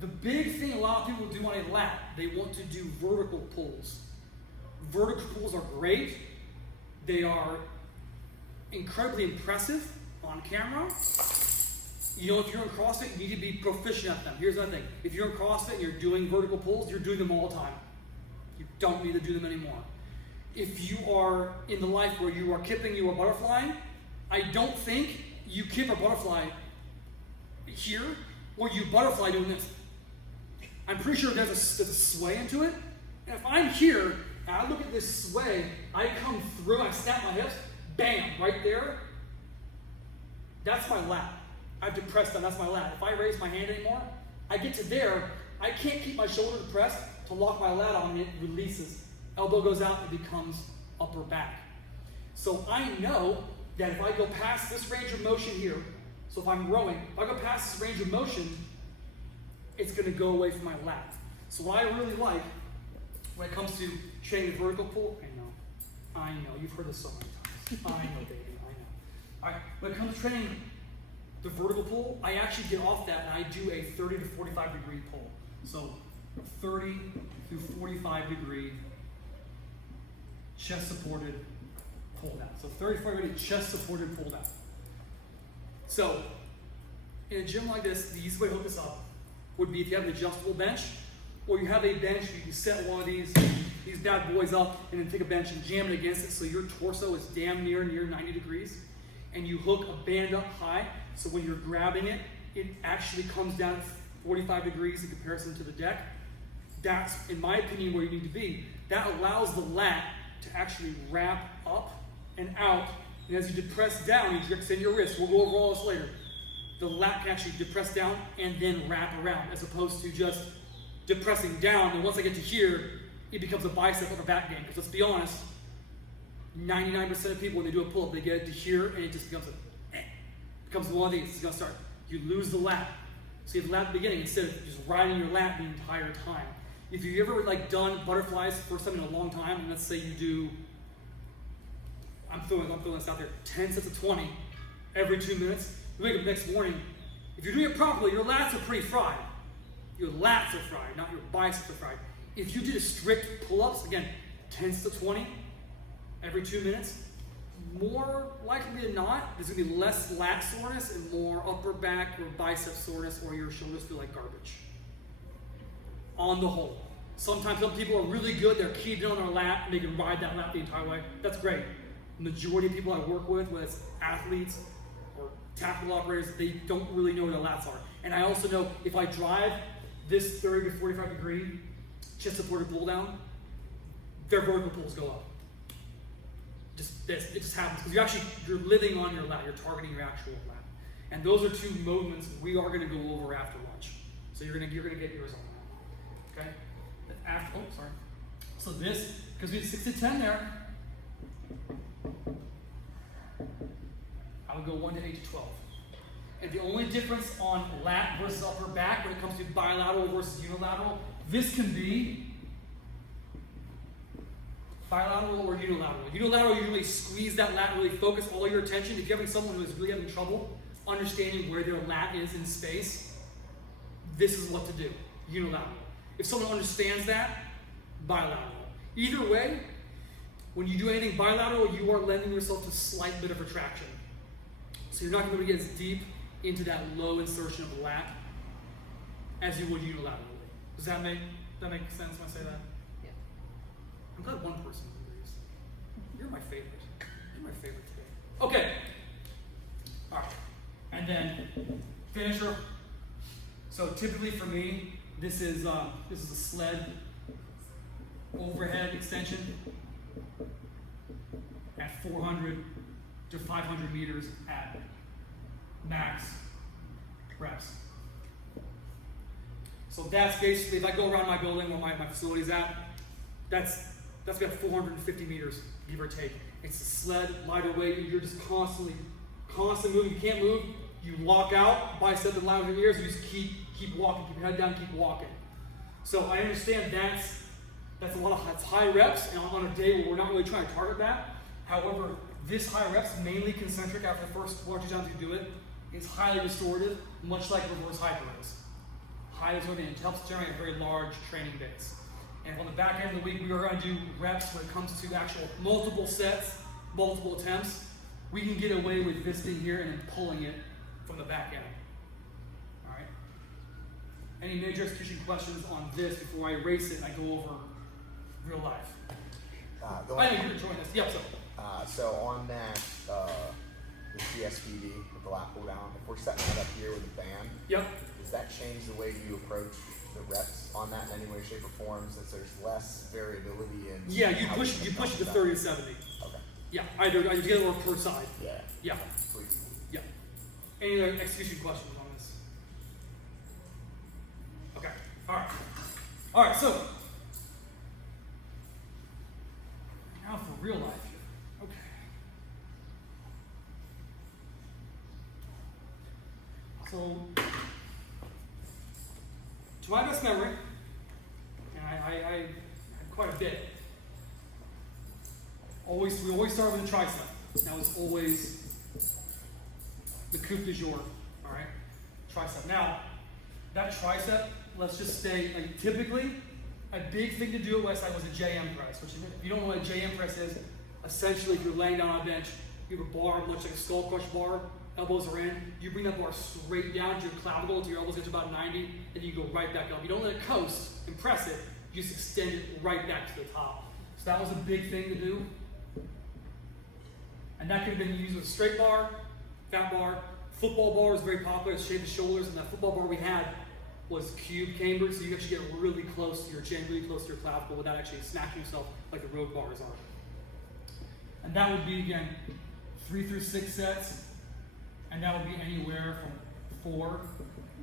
The big thing a lot of people do on a lat, they want to do vertical pulls. Vertical pulls are great. They are incredibly impressive on camera. You know, if you're in CrossFit, you need to be proficient at them. Here's another thing. If you're in CrossFit and you're doing vertical pulls, you're doing them all the time. You don't need to do them anymore. If you are in the life where you are kipping, you are butterflying, I don't think you kip or butterfly here, or you butterfly doing this. I'm pretty sure there's a sway into it. And if I'm here, and I look at this sway, I come through, I snap my hips, bam, right there. That's my lat. I've depressed them, that's my lat. If I raise my hand anymore, I get to there, I can't keep my shoulder depressed to lock my lat on, and it releases. Elbow goes out, it becomes upper back. So I know that if I go past this range of motion here, so if I'm rowing, if I go past this range of motion, it's going to go away from my lat. So what I really like when it comes to training the vertical pull, I know, you've heard this so many times. I know, baby, I know. All right, when it comes to training the vertical pull, I actually get off that and I do a 30 to 45 degree pull. So 30 to 45 degree chest supported pull down. So 30 to 45 degree chest supported pull down. So in a gym like this, the easiest way to hook this up would be if you have an adjustable bench, or you have a bench, you can set one of these bad boys up and then take a bench and jam it against it so your torso is damn near 90 degrees. And you hook a band up high, so when you're grabbing it, it actually comes down 45 degrees in comparison to the deck. That's, in my opinion, where you need to be. That allows the lat to actually wrap up and out, and as you depress down, you extend your wrist. We'll go over all this later. The lat can actually depress down and then wrap around, as opposed to just depressing down, and once I get to here, it becomes a bicep upper back game. Because let's be honest, 99% of people, when they do a pull-up, they get it to here, and it just becomes becomes one of these. It's gonna start. You lose the lat. So you have the lat at the beginning instead of just riding your lat the entire time. If you've ever done butterflies for first time in a long time, and let's say you do, I'm throwing this out there, 10 sets of 20 every 2 minutes. You wake up the next morning. If you're doing it properly, your lats are pretty fried. Your lats are fried, not your biceps are fried. If you did a strict pull-ups, again, 10 sets of 20 every 2 minutes, more likely than not, there's gonna be less lat soreness and more upper back or bicep soreness, or your shoulders feel like garbage. On the whole. Sometimes some people are really good, they're keyed in on their lat, and they can ride that lat the entire way. That's great. The majority of people I work with, whether it's athletes or tactical operators, they don't really know where their lats are. And I also know if I drive this 30 to 45 degree chest supported pull down, their vertical pulls go up. It just happens because you're living on your lat, you're targeting your actual lat. And those are two movements we are going to go over after lunch. So you're going to get yours on that. Okay? So this, because we had 6 to 10 there, I would go 1 to 8 to 12. And the only difference on lat versus upper back when it comes to bilateral versus unilateral, this can be bilateral or unilateral. Unilateral, you really squeeze that lat, really focus all your attention. If you're having someone who is really having trouble understanding where their lat is in space, this is what to do, unilateral. If someone understands that, bilateral. Either way, when you do anything bilateral, you are lending yourself to a slight bit of retraction. So you're not going to be able to get as deep into that low insertion of the lat as you would unilaterally. Does that make sense when I say that? I'm glad one person agrees. You're my favorite. You're my favorite today. Okay. All right. And then finisher. So typically for me, this is a sled overhead extension at 400 to 500 meters at max reps. So that's basically, if I go around my building where my facility's at, that's about 450 meters, give or take. It's a sled, lighter weight, you're just constantly moving. You can't move, you lock out, bicep and lat with your ears, you just keep walking, keep your head down, keep walking. So I understand that's that's high reps, and on a day where we're not really trying to target that. However, this high reps, mainly concentric after the first 1 or 2 times you do it, is highly restorative, much like reverse hyper is. Highly restorative, and it helps generate a very large training base. And on the back end of the week, we are going to do reps when it comes to actual multiple sets, multiple attempts. We can get away with this thing here and then pulling it from the back end. All right. Any major execution questions on this before I erase it and I go over real life? I know you're enjoying this. Yep. So on that, the WSBB with the lat pull down, if we're setting that up here with a band, Yep. does that change the way you approach the reps on that in any way, shape, or form, since there's less variability in? Yeah, you how push can it to accomplish 30 to 70. Okay. Yeah, either together or per side. Yeah. Yeah. Sweet. Yeah. Any other execution questions on this? Okay. All right. So now for real life here. Okay. So to my best memory, and I had quite a bit. We always start with a tricep. That was always the coup du jour. All right, tricep. Now, that tricep, let's just say, like typically, a big thing to do at Westside was a JM press. Which, if you don't know what a JM press is, essentially, if you're laying down on a bench, you have a bar, looks like a skull crush bar. Elbows are in. You bring that bar straight down to your clavicle until your elbows get to about 90, and you go right back up. You don't let it coast and press it. You just extend it right back to the top. So that was a big thing to do. And that could have been used with a straight bar, fat bar. Football bar was very popular to shave the shoulders, and that football bar we had was cube cambered, so you actually get really close to your chin, really close to your clavicle without actually smacking yourself like the road bars are. And that would be, again, 3 through 6 sets, and that would be anywhere from 4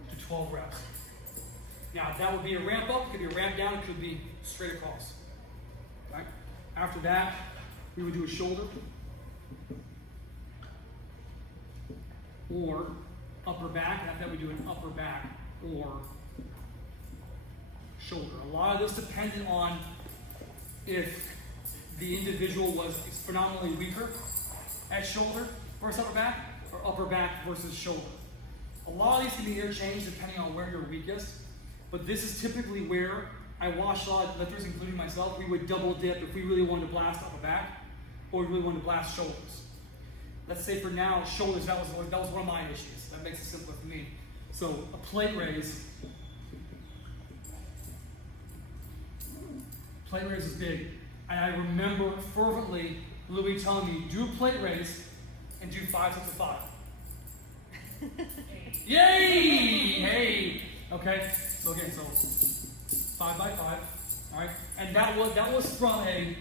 to 12 reps. Now, that would be a ramp up, it could be a ramp down, it could be straight across. Right? After that, we would do a shoulder, or upper back, and after that we do an upper back or shoulder. A lot of this depended on if the individual was phenomenally weaker at shoulder versus upper back, or upper back versus shoulder. A lot of these can be interchanged depending on where you're weakest, but this is typically where I watch a lot of lifters, including myself. We would double dip if we really wanted to blast upper back, or we really wanted to blast shoulders. Let's say for now, shoulders, that was one of my issues. That makes it simpler for me. So a plate raise is big. And I remember fervently Louie telling me, do a plate raise and do 5 sets of 5. Yay! Hey! Okay, so again, 5 by 5. All right, and that was from a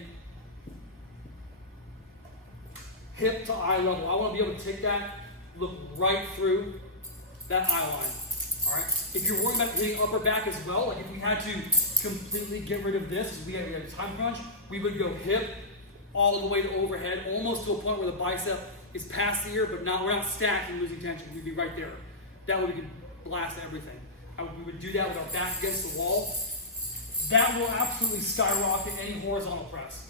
hip to eye level. I want to be able to take that, look right through that eye line. All right. If you're worried about hitting upper back as well, like if we had to completely get rid of this, because we had a time crunch, we would go hip all the way to overhead, almost to a point where the bicep is past the ear, but we're not stacking, losing tension. We'd be right there. That way we could blast everything. We would do that with our back against the wall. That will absolutely skyrocket any horizontal press.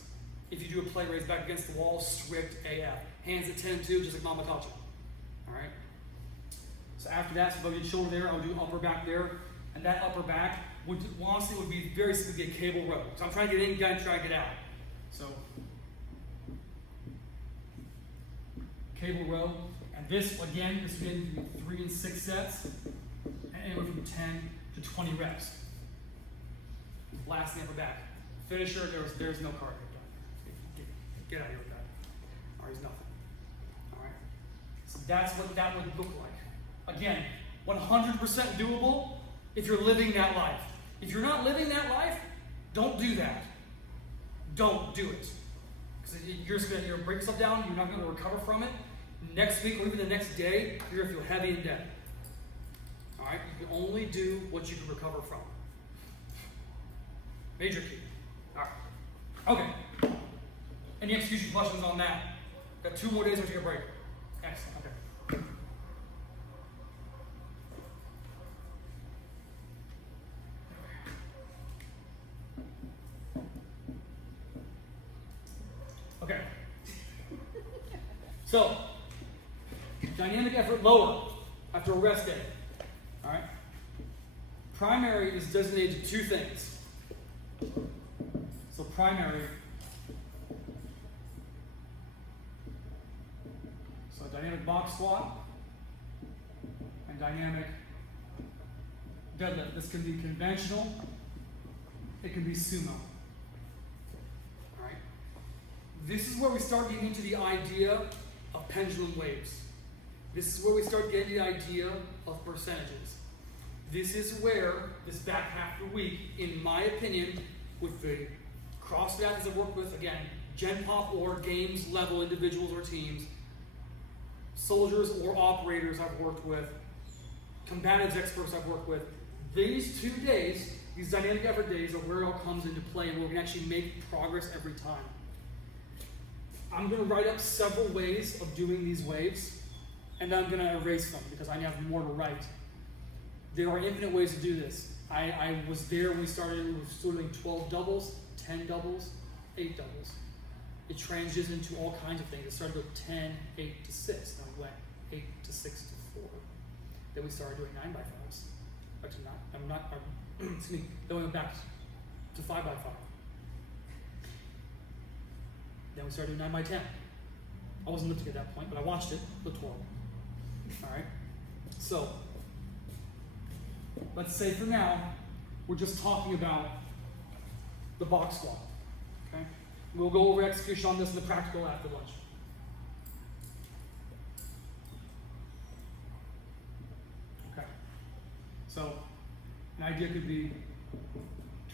If you do a plate raise back against the wall, strict AF. Hands at 10 2, just like Mama taught you. All right? So after that, so if I did shoulder there, I would do upper back there. And that upper back would honestly would be very simply a cable row. So I'm trying to get in, try to get out. So cable row. And this, again, this would be 3 and 6 sets. And anywhere from 10 to 20 reps. Last upper back. Finisher, there's no cardio. Get out of here with that. Or he's nothing. Alright? So that's what that would look like. Again, 100% doable if you're living that life. If you're not living that life, don't do that. don't do it. Because you're just gonna break yourself down, you're not gonna recover from it. Next week or even the next day, you're gonna feel heavy and dead. Alright? You can only do what you can recover from. Major key. Alright. Okay. Any execution questions on that? Got 2 more days to take a break. Excellent. Okay. Okay. So, dynamic effort lower after a rest day. All right. Primary is designated to 2 things. So primary. So dynamic box squat and dynamic deadlift. This can be conventional. It can be sumo. All right. This is where we start getting into the idea of pendulum waves. This is where we start getting the idea of percentages. This is where, this back half of the week, in my opinion, with the CrossFit athletes I've worked with, again, Gen Pop or games level individuals or teams, soldiers or operators I've worked with, combatives experts I've worked with, these 2 days, these dynamic effort days, are where it all comes into play and where we can actually make progress every time. I'm going to write up several ways of doing these waves, and I'm going to erase them because I have more to write. There are infinite ways to do this. I was there when we started doing 12 doubles, 10 doubles, 8 doubles. It transitioned into all kinds of things. It started with 10, 8 to 6. Then we went 8 to 6 to 4. Then we started doing 9x5s. Actually, excuse me. Then we went back to 5x5. Then we started doing 9x10. I wasn't lifting at that point, but I watched it, the 12. All right. So, let's say for now, we're just talking about the box squat. Okay? We'll go over execution on this in the practical after lunch. Okay. So, an idea could be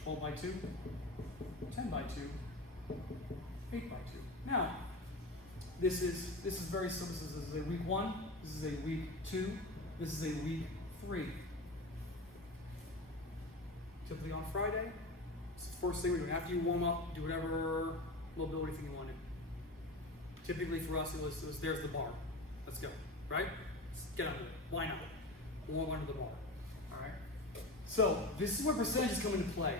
12 by 2, 10 by 2, 8 by 2. Now, this is very simple. This is a week 1, this is a week 2, this is a week 3. Typically on Friday, it's the first thing we're doing. After you warm up, do whatever mobility thing you want to do. Typically for us, it was there's the bar. Let's go, right? Let's get under it. Why not? Warm under the bar. All right. So this is where percentages come into play.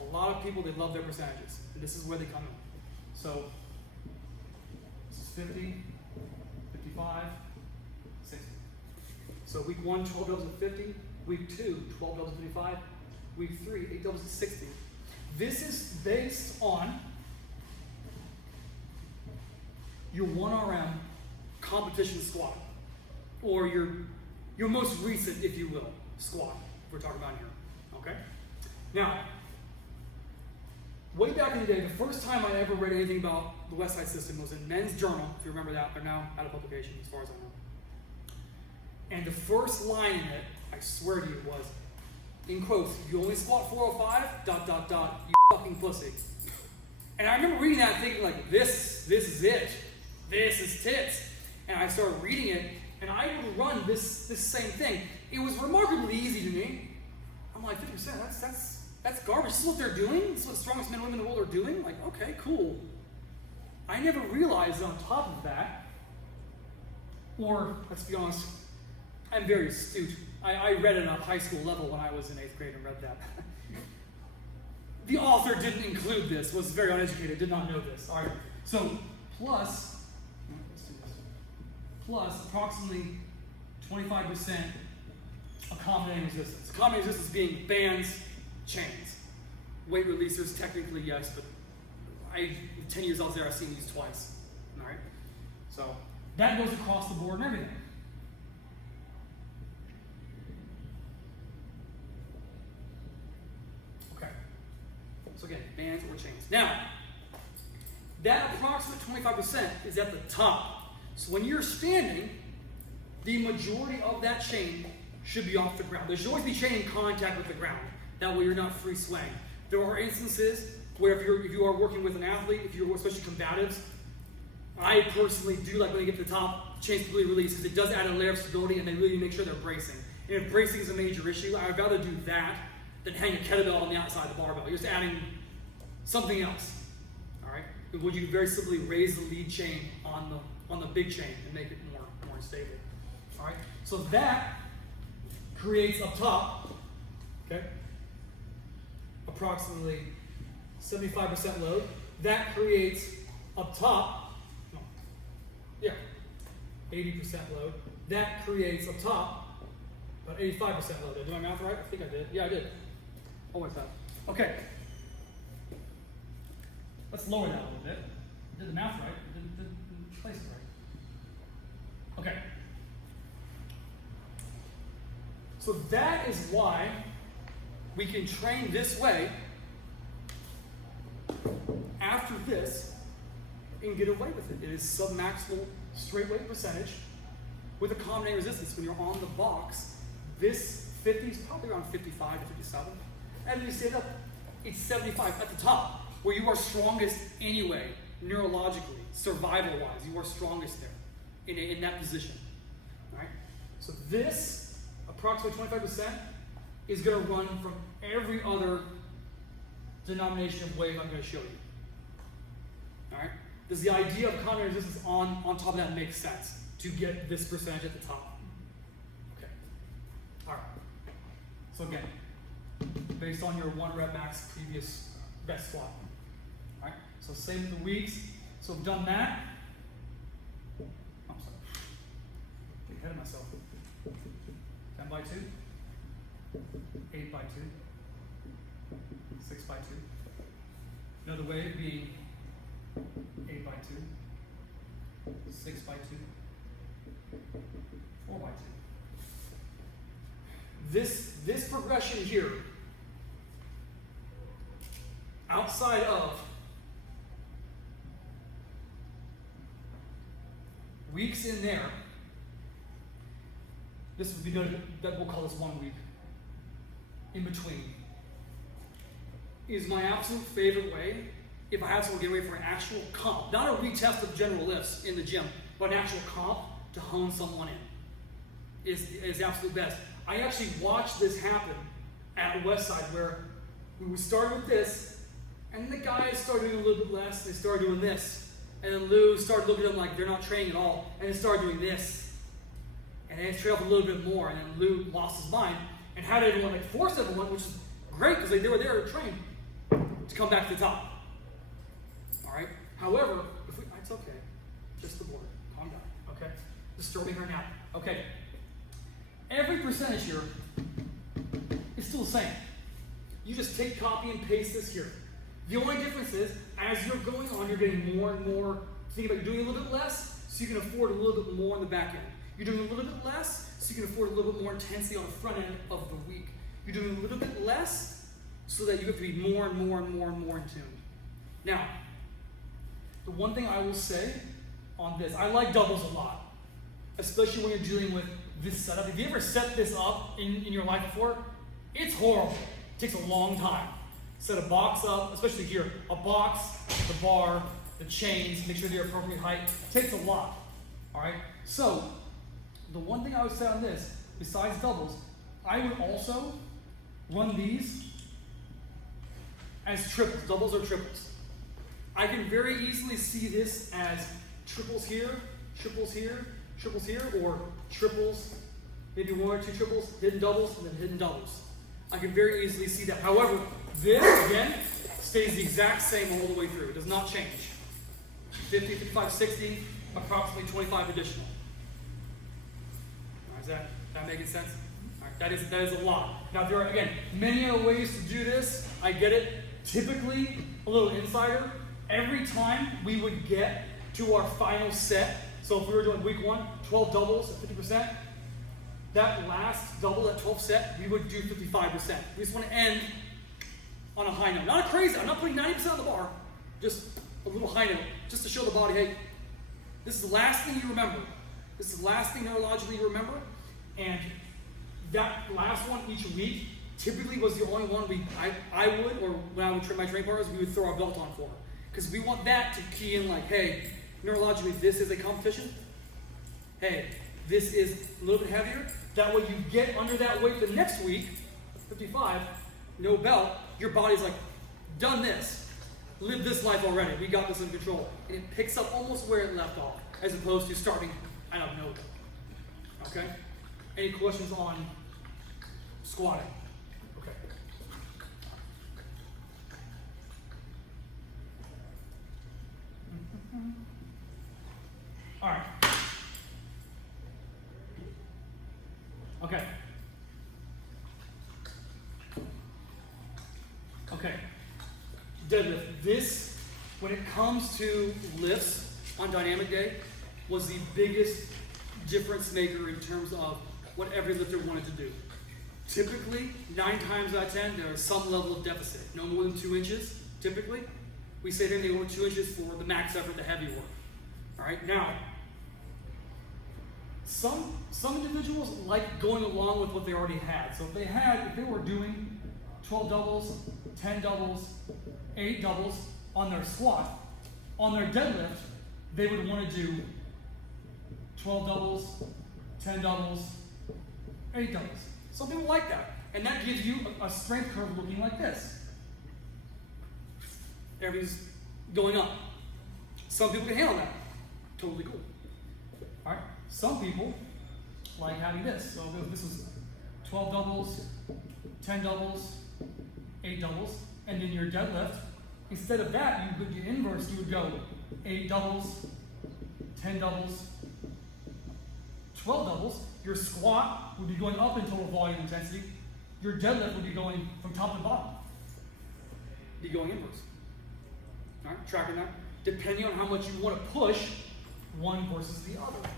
A lot of people, they love their percentages, and this is where they come in. So this is 50, 55, 60. So week 1, 12 doubles at 50. Week 2, 12 doubles at 55. Week 3, 8 doubles at 60. This is based on your 1RM competition squat, or your most recent, if you will, squat, we're talking about here, okay? Now, way back in the day, the first time I ever read anything about the Westside System was in Men's Journal, if you remember that. They're now out of publication, as far as I know. And the first line in it, I swear to you, was, in quotes, "You only squat 405, ... you fucking pussy." And I remember reading that and thinking, like, this is it. This is tits. And I started reading it, and I would run this same thing. It was remarkably easy to me. I'm like, 50%, that's garbage. This is what they're doing? This is what the strongest men and women in the world are doing? Like, okay, cool. I never realized on top of that, or, let's be honest, I'm very astute. I read it at a high school level when I was in 8th grade and read that. The author didn't include this, was very uneducated, did not know this. All right, so plus approximately 25% accommodating resistance. Accommodating resistance being bands, chains. Weight releasers, technically yes, but 10 years I was there, I've seen these twice. All right, so that goes across the board and everything. So again, bands or chains. Now, that approximate 25% is at the top. So when you're standing, the majority of that chain should be off the ground. There should always be chain in contact with the ground. That way you're not free swaying. There are instances where if you are working with an athlete, if you're especially combatives, I personally do like when they get to the top, change completely release, because it does add a layer of stability and they really make sure they're bracing. And if bracing is a major issue, I would rather do that than hang a kettlebell on the outside of the barbell. You're just adding something else. All right? Would you very simply raise the lead chain on the big chain and make it more stable? All right? So that creates up top, okay, approximately 75% load. That creates up top, 80% load. That creates up top about 85% load. Did I do my math right? I think I did. Yeah, I did. Almost that. Okay. Let's lower that a little bit. I did the math right. I didn't place it right. Okay. So that is why we can train this way after this and get away with it. It is submaximal straight weight percentage with a combination resistance. When you're on the box, this 50 is probably around 55 to 57. And when you stand up, it's 75 at the top, where you are strongest anyway, neurologically, survival-wise. You are strongest there in that position. All right? So this, approximately 25%, is going to run from every other denomination of wave I'm going to show you. All right? Does the idea of combination resistance on top of that make sense to get this percentage at the top? Okay. All right. So again, based on your 1 rep max previous best squat. All right. So same with the weeks. So I've done that. I'm sorry. Get ahead of myself. 10 by 2. 8 by 2. 6 by 2. Another way being 8 by 2. 6 by 2. 4 by 2. This progression here, outside of weeks in there, this would be good, that we'll call this 1 week. In between is my absolute favorite way if I have someone get ready for an actual comp, not a retest of general lifts in the gym, but an actual comp to hone someone in is the absolute best. I actually watched this happen at Westside, where we started with this, and the guys started doing a little bit less, they started doing this, and then Lou started looking at them like they're not training at all, and they started doing this, and then it trailed up a little bit more, and then Lou lost his mind, and had everyone, like forced everyone, which is great because they were there to train, to come back to the top. All right. However, it's okay. Just the board. Calm down. Okay. Disturbing her now. Okay. Every percentage here is still the same. You just take, copy, and paste this here. The only difference is, as you're going on, you're getting more and more. Think about doing a little bit less, so you can afford a little bit more on the back end. You're doing a little bit less, so you can afford a little bit more intensity on the front end of the week. You're doing a little bit less, so that you have to be more and more and more and more in tune. Now, the one thing I will say on this, I like doubles a lot, especially when you're dealing with this setup. If you ever set this up in your life before, it's horrible. It takes a long time. Set a box up, especially here, a box, the bar, the chains, make sure they're appropriate height. It takes a lot, all right? So, the one thing I would say on this, besides doubles, I would also run these as triples, doubles or triples. I can very easily see this as triples here, triples here, triples here, or triples, maybe 1 or 2 triples, hidden doubles, and then hidden doubles. I can very easily see that. However, this, again, stays the exact same all the way through. It does not change. 50, 55, 60, approximately 25 additional. All right, is that making sense? All right, that is a lot. Now, there are, again, many other ways to do this. I get it. Typically, a little insider, every time we would get to our final set, so if we were doing week 1, 12 doubles at 50%, that last double, that 12th set, we would do 55%. We just want to end on a high note. Not crazy, I'm not putting 90% on the bar, just a little high note, just to show the body, hey, this is the last thing you remember. This is the last thing neurologically you remember, and that last one each week typically was the only one I would, or when I would train my training partners, we would throw our belt on for. Because we want that to key in like, hey, neurologically, this is a competition. Hey, this is a little bit heavier. That way you get under that weight the next week, 55, no belt, your body's like, done this. Live this life already. We got this under control. And it picks up almost where it left off, as opposed to starting out of nowhere. Okay? Any questions on squatting? Okay. All right. Okay. Okay. Deadlift. This, when it comes to lifts on dynamic day, was the biggest difference maker in terms of what every lifter wanted to do. Typically, 9 times out of 10, there is some level of deficit. No more than 2 inches, typically. We say then they want 2 inches for the max effort, the heavy work. All right, now, some individuals like going along with what they already had. So if they were doing 12 doubles, 10 doubles, 8 doubles on their squat, on their deadlift, they would want to do 12 doubles, 10 doubles, 8 doubles. Some people like that. And that gives you a strength curve looking like this. Everybody's going up. Some people can handle that. Totally cool. All right. Some people like having this. So if this is 12 doubles, 10 doubles, 8 doubles, and then your deadlift, instead of that, you would get inverse. You would go 8 doubles, 10 doubles, 12 doubles. Your squat would be going up in total volume intensity. Your deadlift would be going from top to bottom. Be going inverse. All right, tracking that. Depending on how much you want to push one versus the other.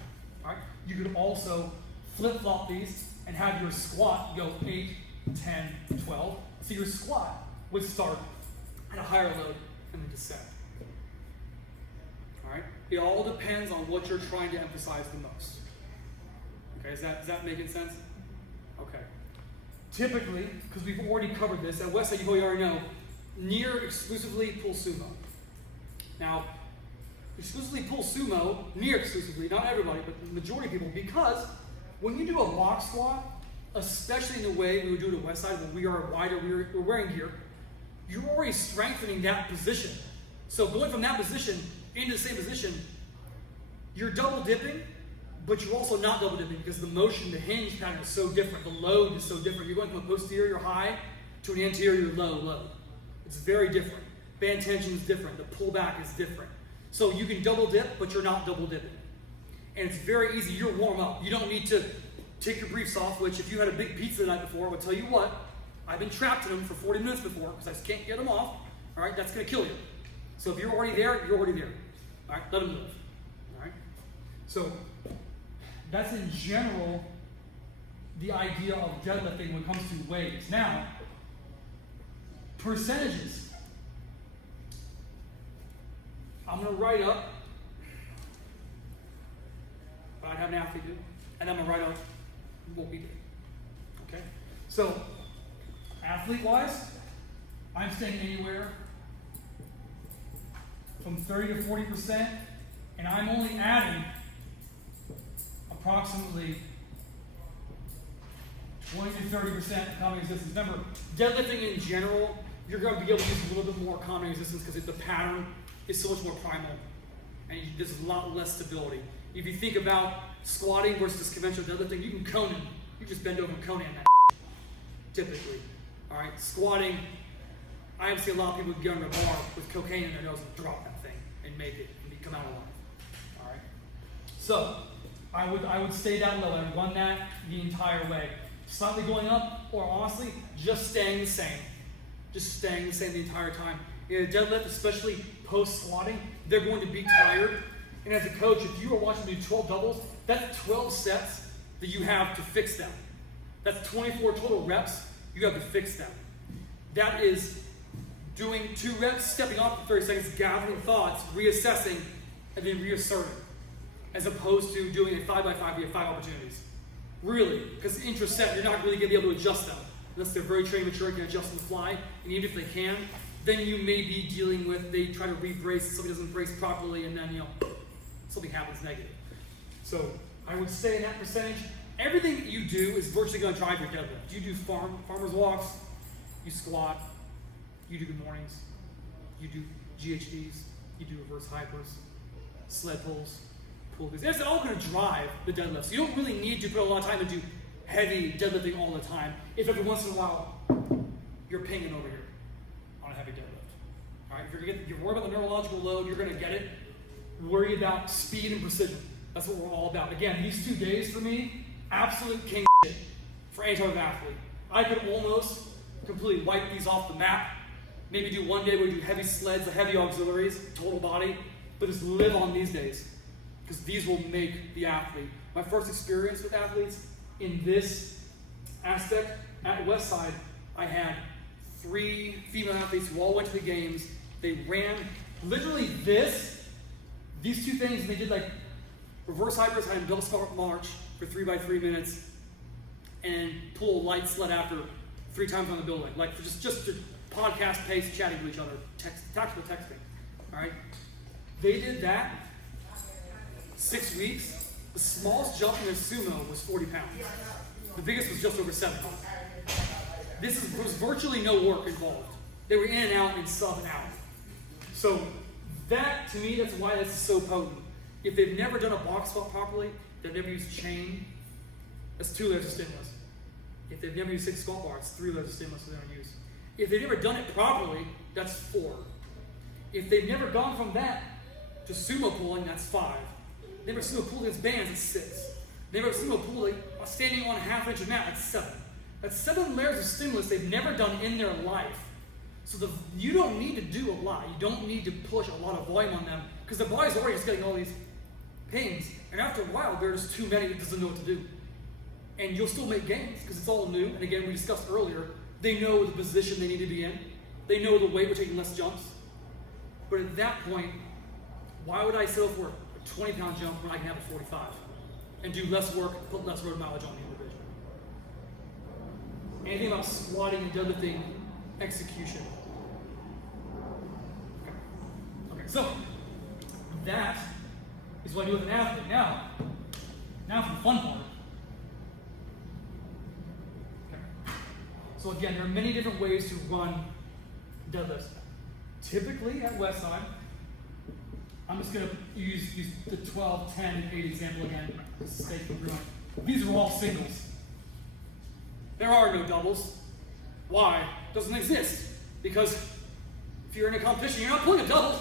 All right. You could also flip-flop these and have your squat go 8, 10, 12. So your squat would start at a higher load and then descend. All right. It all depends on what you're trying to emphasize the most. Okay, is that making sense? Okay. Typically, because we've already covered this, at Westside you already know, near exclusively pull sumo. Now, exclusively pull sumo, near exclusively, not everybody, but the majority of people, because when you do a box squat, especially in the way we would do it at Westside, when we are wider, we're wearing gear, you're already strengthening that position. So going from that position into the same position, you're double dipping, but you're also not double dipping because the motion, the hinge pattern is so different. The load is so different. You're going from a posterior high to an anterior low. It's very different. Band tension is different. The pullback is different. So you can double dip, but you're not double dipping. And it's very easy. You're warm up. You don't need to take your briefs off, which if you had a big pizza the night before, I would tell you what, I've been trapped in them for 40 minutes before because I just can't get them off. All right, that's going to kill you. So if you're already there, you're already there. All right, let them live. All right. So that's in general the idea of deadlifting when it comes to weights. Now, percentages. I'm going to write up what I'd have an athlete do, and I'm going to write up what we did. Okay? So, athlete-wise, I'm staying anywhere from 30 to 40%, and I'm only adding approximately 20 to 30% common resistance. Remember, deadlifting in general, you're going to be able to use a little bit more common resistance because the pattern is so much more primal, and there's a lot less stability. If you think about squatting versus conventional deadlifting, you can Conan. You just bend over and Conan that typically. All right, squatting, I have seen a lot of people get on a bar with cocaine in their nose and drop that thing and make it and come out alive. All right, so I would stay down low and run that the entire way. Slightly going up, or honestly, just staying the same. Just staying the same the entire time. In a deadlift, especially post-squatting, they're going to be tired. And as a coach, if you are watching me do 12 doubles, that's 12 sets that you have to fix them. That's 24 total reps you have to fix them. That is doing 2 reps, stepping off for 30 seconds, gathering thoughts, reassessing, and then reasserting. As opposed to doing a 5x5, you have 5 opportunities. Really, because intra-set, you're not really going to be able to adjust them. unless they're very trained, mature, and can adjust on the fly. And even if they can, then you may be dealing with, they try to re-brace, somebody doesn't brace properly, and then, you know, something happens negative. So I would say in that percentage, everything that you do is virtually going to drive your deadlift. You do farmer's walks, you squat, you do good mornings, you do GHDs, you do reverse hypers, sled pulls, pull these. It's all going to drive the deadlift. So you don't really need to put a lot of time to do heavy deadlifting all the time. If every once in a while you're pinging over here on a heavy deadlift. All right, if you're worried about the neurological load, you're going to get it. Worry about speed and precision. That's what we're all about. Again, these 2 days for me, absolute king shit for any type of athlete. I could almost completely wipe these off the map. Maybe do one day where we do heavy sleds, the heavy auxiliaries, total body, but just live on these days because these will make the athlete. My first experience with athletes in this aspect at Westside, I had 3 female athletes who all went to the games. They ran literally these 2 things, and they did like reverse hypers and double squat march for 3 by 3 minutes, and pull a light sled after 3 times on the building, like just to podcast pace, chatting to each other, tactical texting. All right, they did that 6 weeks. The smallest jump in a sumo was 40 pounds. The biggest was just over 7 pounds. There was virtually no work involved. They were in and out in sub an hour. So that, to me, that's why this is so potent. If they've never done a box squat properly, they've never used chain, that's 2 layers of stimulus. If they've never used 6 squat bars, it's 3 layers of stimulus they're going to use. If they've never done it properly, that's 4. If they've never gone from that to sumo pulling, that's 5. Never sumo pulled against bands, it's 6. Never sumo pulled like standing on a half-inch of mat, that's 7. That's 7 layers of stimulus they've never done in their life. So you don't need to do a lot. You don't need to push a lot of volume on them because the body's already just getting all these pains. And after a while, there's just too many that doesn't know what to do. And you'll still make gains because it's all new. And again, we discussed earlier, they know the position they need to be in. They know the weight, we're taking less jumps. But at that point, why would I settle for a 20-pound jump when I can have a 45 and do less work, put less road mileage on the individual? Anything about squatting and deadlifting execution? Okay, so that is what I do with an athlete. Now for the fun part. Okay. So again, there are many different ways to run deadlifts. Typically at Westside, I'm just going to use the 12, 10, and 8 example again. These are all singles. There are no doubles. Why? It doesn't exist. Because if you're in a competition, you're not pulling a double,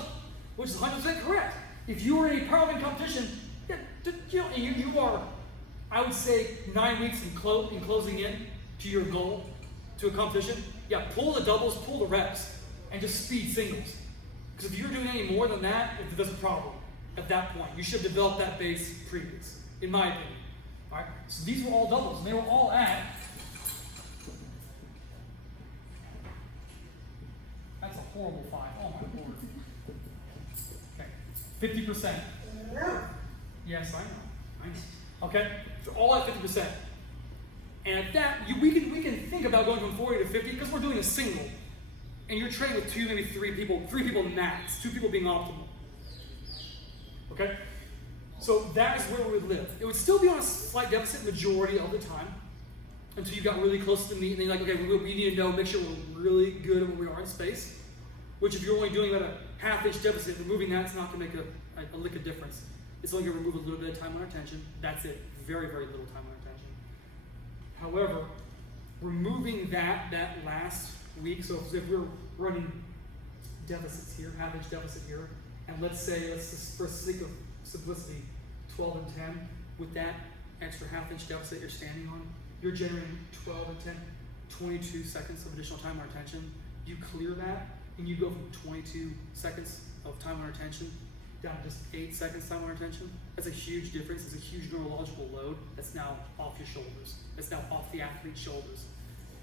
which is 100% correct. If you are in a powerlifting competition, you are, I would say, 9 weeks in closing in to your goal, to a competition. Yeah, pull the doubles, pull the reps, and just speed singles. Because if you're doing any more than that, there's a problem at that point. You should have developed that base previous, in my opinion. All right. So these were all doubles, and they were all at. That's a horrible 5. Oh my lord. Okay. 50%. Yes, I know. Okay. So all at 50%. And at that, we can think about going from 40 to 50 because we're doing a single. And you're training with 2, maybe 3 people max, 2 people being optimal. Okay? So that is where we would live. It would still be on a slight deficit majority of the time until you got really close to the meet and then you're like, okay, we need to know, make sure we're really good at where we are in space. Which if you're only doing about a half-inch deficit, removing that's not going to make a lick of difference. It's only going to remove a little bit of time on attention. That's it. Very, very little time on attention. However, removing that last week, so if we're running deficits here, half-inch deficit here, and let's just for sake of simplicity, 12 and 10, with that extra half-inch deficit you're standing on, you're generating 12 and 10, 22 seconds of additional time on attention. You clear that, and you go from 22 seconds of time on attention down to just 8 seconds time on attention. That's a huge difference. It's a huge neurological load that's now off your shoulders. It's now off the athlete's shoulders.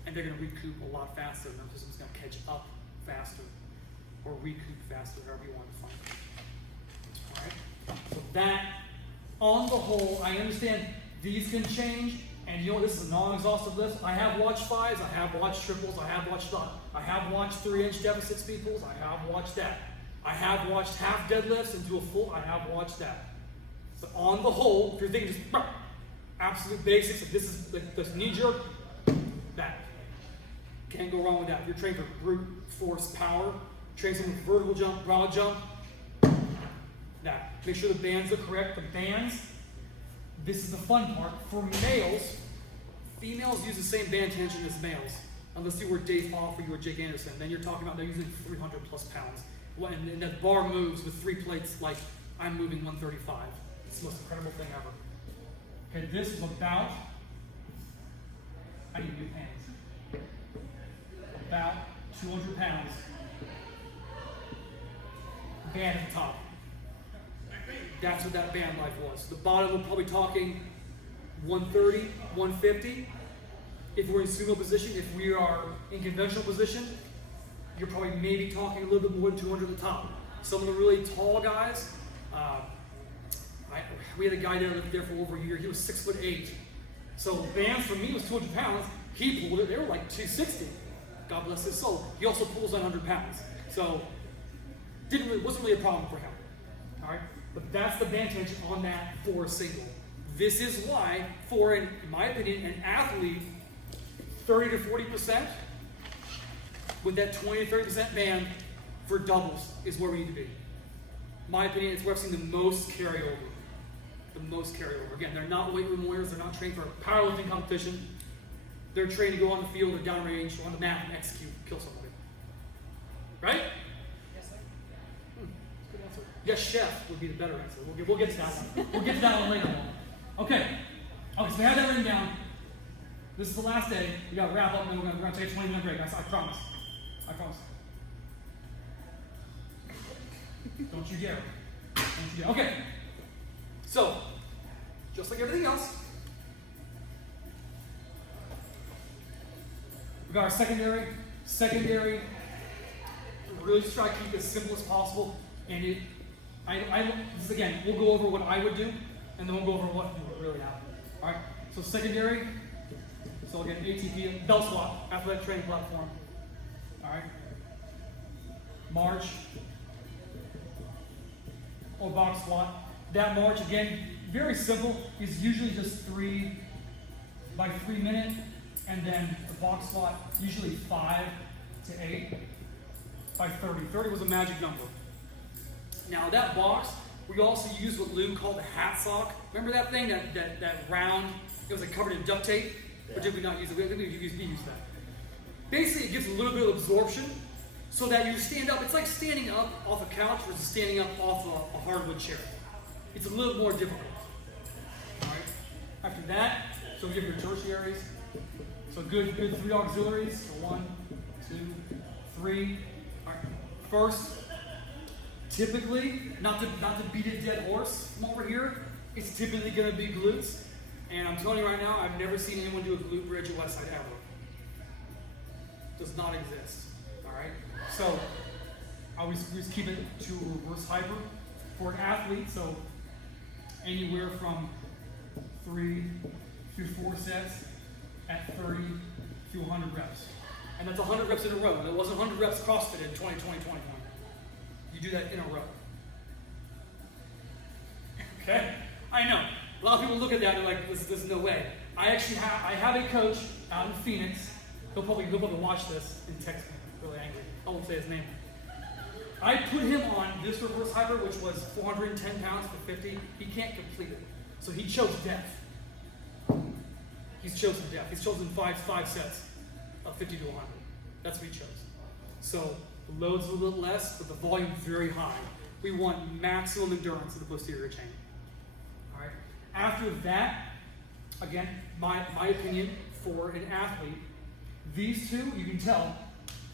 And they're going to recoup a lot faster. Nervous system's going to catch up faster or recoup faster, however you want to define it. All right? So that, on the whole, I understand these can change And you know, this is a non-exhaustive list. I have watched fives, I have watched triples, I have watched 3-inch deficit speed pulls, I have watched that. I have watched half deadlifts into a full, I have watched that. So on the whole, if you're thinking just absolute basics, like this is like this knee jerk, that. Can't go wrong with that. If you're trained for brute force power, train someone with vertical jump, broad jump, that. Make sure the bands are correct. The bands, this is the fun part. For males, females use the same band tension as males. Unless you were Dave Hoff or you were Jake Anderson. Then you're talking about they're using 300 plus pounds. And that bar moves with 3 plates like I'm moving 135. It's the most incredible thing ever. Okay, this is about, I need new hands. About 200 pounds. Band at the top. That's what that band life was. The bottom, we're probably talking 130, 150. If we're in sumo position, if we are in conventional position, you're probably maybe talking a little bit more than 200 at the top. Some of the really tall guys, we had a guy there that lived there for over a year. He was 6'8". So bands for me was 200 pounds. He pulled it. They were like 260. God bless his soul. He also pulls 100 pounds. So wasn't really a problem for him. All right, but that's the band tension on that for a single. This is why, for in my opinion, an athlete, 30 to 40% with that 20 to 30% band for doubles is where we need to be. My opinion, it's where I've seen the most carryover. The most carryover. Again, they're not weight room warriors. They're not trained for a powerlifting competition. They're trained to go on the field or downrange or on the mat and execute, kill somebody. Right? Yes, sir. That's a good answer. Yes, chef would be the better answer. We'll get to that one. We'll get to that one later on. Okay. Okay, so we have that written down. This is the last day. We got to wrap up and then we're going to take a 20-minute break. I promise. I promise. Don't you dare. Don't you dare. Okay. So, just like everything else, we got our secondary. Secondary, really just try to keep it as simple as possible. And this is, again, we'll go over what I would do, and then we'll go over what would really happen. All right. So secondary. So again, ATP, bell squat, athletic training platform. All right. March or box squat. That march, again, very simple. Is usually just 3 by 3 minute, and then the box squat usually 5 to 8 by 30. 30 was a magic number. Now that box, we also use what Lou called the hat sock. Remember that thing, that round? It was like covered in duct tape. Yeah. Or did we not use it? We used that. Basically, it gives a little bit of absorption so that you stand up. It's like standing up off a couch versus standing up off a hardwood chair. It's a little more difficult. All right. After that, so we have your tertiaries. So good 3 auxiliaries. So 1, 2, 3. All right. First, typically, not to beat a dead horse from over here, it's typically going to be glutes. And I'm telling you right now, I've never seen anyone do a glute bridge at Westside ever. Does not exist. All right. So I always keep it to reverse hyper for an athlete. So anywhere from 3 to 4 sets at 30 to 100 reps. And that's 100 reps in a row. That wasn't 100 reps CrossFit in 2020. You do that in a row. Okay? I know. A lot of people look at that and they're like, there's no way. I have a coach out in Phoenix. He'll probably watch this and text me. Really angry. I won't say his name. I put him on this reverse hyper, which was 410 pounds for 50. He can't complete it. So he chose death. He's chosen death. He's chosen five sets of 50 to 100. That's what he chose. So the load's a little less, but the volume's very high. We want maximum endurance of the posterior chain. All right. After that, again, my opinion for an athlete, these two, you can tell,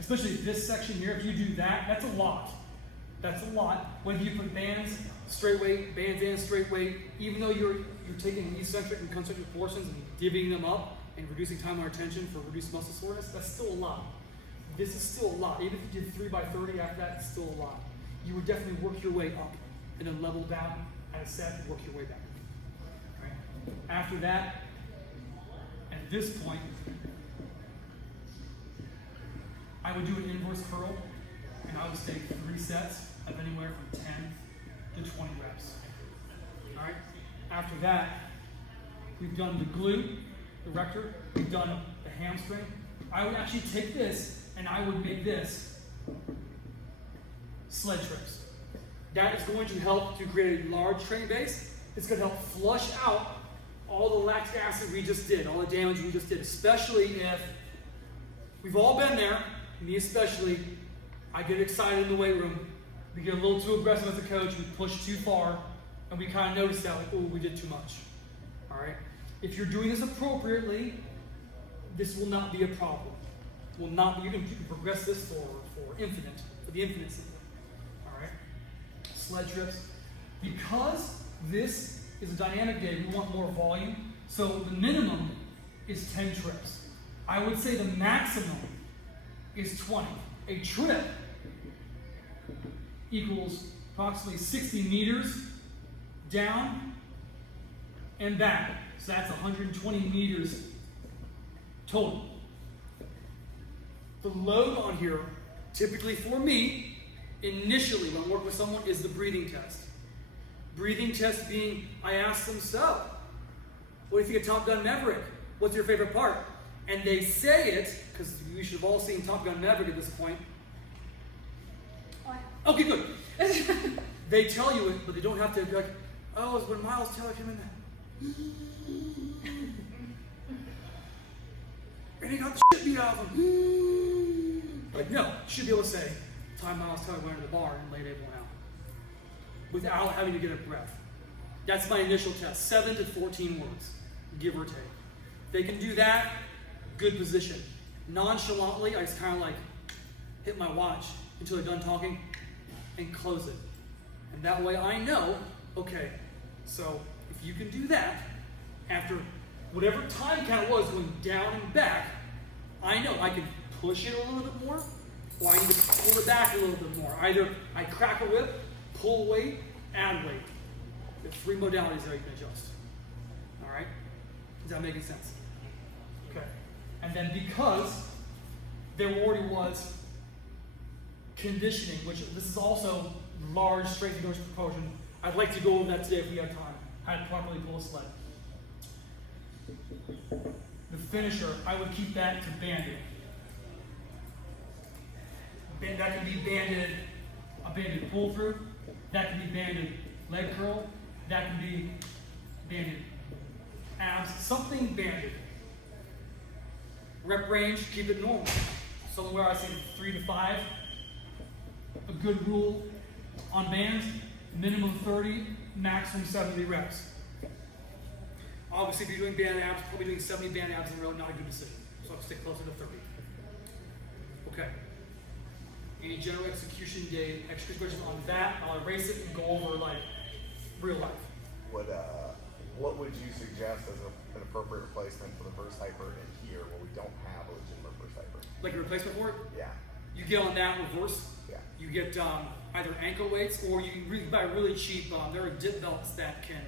especially this section here, if you do that, that's a lot. That's a lot. Whether you put bands, straight weight, bands and straight weight, even though you're taking eccentric and concentric portions and divvying them up and reducing time under tension for reduced muscle soreness, that's still a lot. This is still a lot. Even if you did 3 by 30 after that, it's still a lot. You would definitely work your way up and then level down at a set and work your way back. Right? After that, this point, I would do an inverse curl, and I would stay 3 sets of anywhere from 10 to 20 reps. All right. After that, we've done the glute, the rector, we've done the hamstring. I would actually take this and I would make this sled trips. That is going to help to create a large training base. It's going to help flush out all the lactic acid we just did, all the damage we just did, especially if we've all been there, me especially. I get excited in the weight room. We get a little too aggressive as a coach, we push too far, and we kind of notice that, like, oh, we did too much. All right? If you're doing this appropriately, this will not be a problem. Will not be, you can progress this for the infinite system. All right? Sled trips. Because this is a dynamic day, we want more volume, so the minimum is 10 trips. I would say the maximum is 20. A trip equals approximately 60 meters down and back. So that's 120 meters total. The load on here, typically for me, initially when I'm working with someone, is the breathing test. Breathing test being, I ask them, so, what do you think of Top Gun Maverick? What's your favorite part? And they say it, because we should have all seen Top Gun Maverick at this point. Okay, good. They tell you it, but they don't have to be like, oh, it's when Miles Teller came in there. And he got the shit beat out of him. Like, no, you should be able to say, time Miles Teller went to the bar and laid everyone out. Without having to get a breath. That's my initial test. 7 to 14 words, give or take. They can do that, good position. Nonchalantly, I just kind of like hit my watch until they're done talking and close it. And that way I know, okay, so if you can do that, after whatever time count was going down and back, I know I can push it a little bit more, or I need to pull it back a little bit more. Either I crack a whip, pull weight, add weight. There's 3 modalities that you can adjust. All right? Is that making sense? Okay. And then because there already was conditioning, which this is also large strength endurance proportion. I'd like to go over that today if we have time. How to properly pull a sled. The finisher, I would keep that to banded. That can be banded, a banded pull through. That can be banded leg curl. That can be banded abs. Something banded. Rep range, keep it normal. Somewhere I say 3 to 5. A good rule on bands, minimum 30, maximum 70 reps. Obviously, if you're doing band abs, probably doing 70 band abs in a row, not a good decision. So I'll stick closer to 30. Okay. Any general execution day extra questions on that? I'll erase it and go over like real life. What would you suggest as an appropriate replacement for the burst hyper in here where we don't have a legitimate burst hyper? Like a replacement for it? Yeah. You get on that reverse. Yeah. You get either ankle weights or you can buy really cheap. There are dip belts that can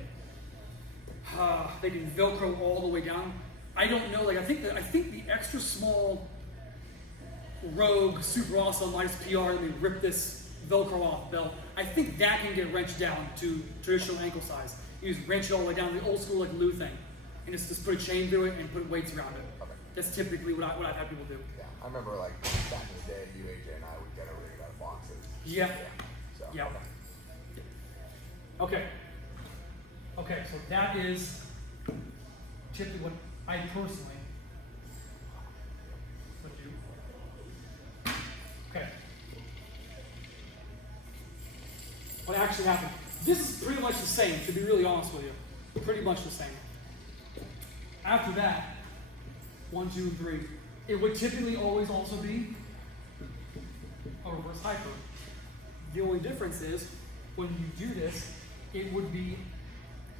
they can Velcro all the way down. I don't know. Like I think the extra small Rogue Super Awesome minus PR. Let me rip this Velcro off belt. I think that can get wrenched down to traditional ankle size. You just wrench it all the way down, the old school like Lou thing, and just put a chain through it and put weights around it. Okay. That's typically what I've had people do. Yeah, I remember like back in the day, you, AJ, and I would get everything out of boxes. Yeah. So, Yeah. Okay. Okay, so that is typically what I personally would do. Okay. What actually happened? This is pretty much the same, to be really honest with you. Pretty much the same. After that, 1, 2, 3, it would typically always also be a reverse hyper. The only difference is, when you do this, it would be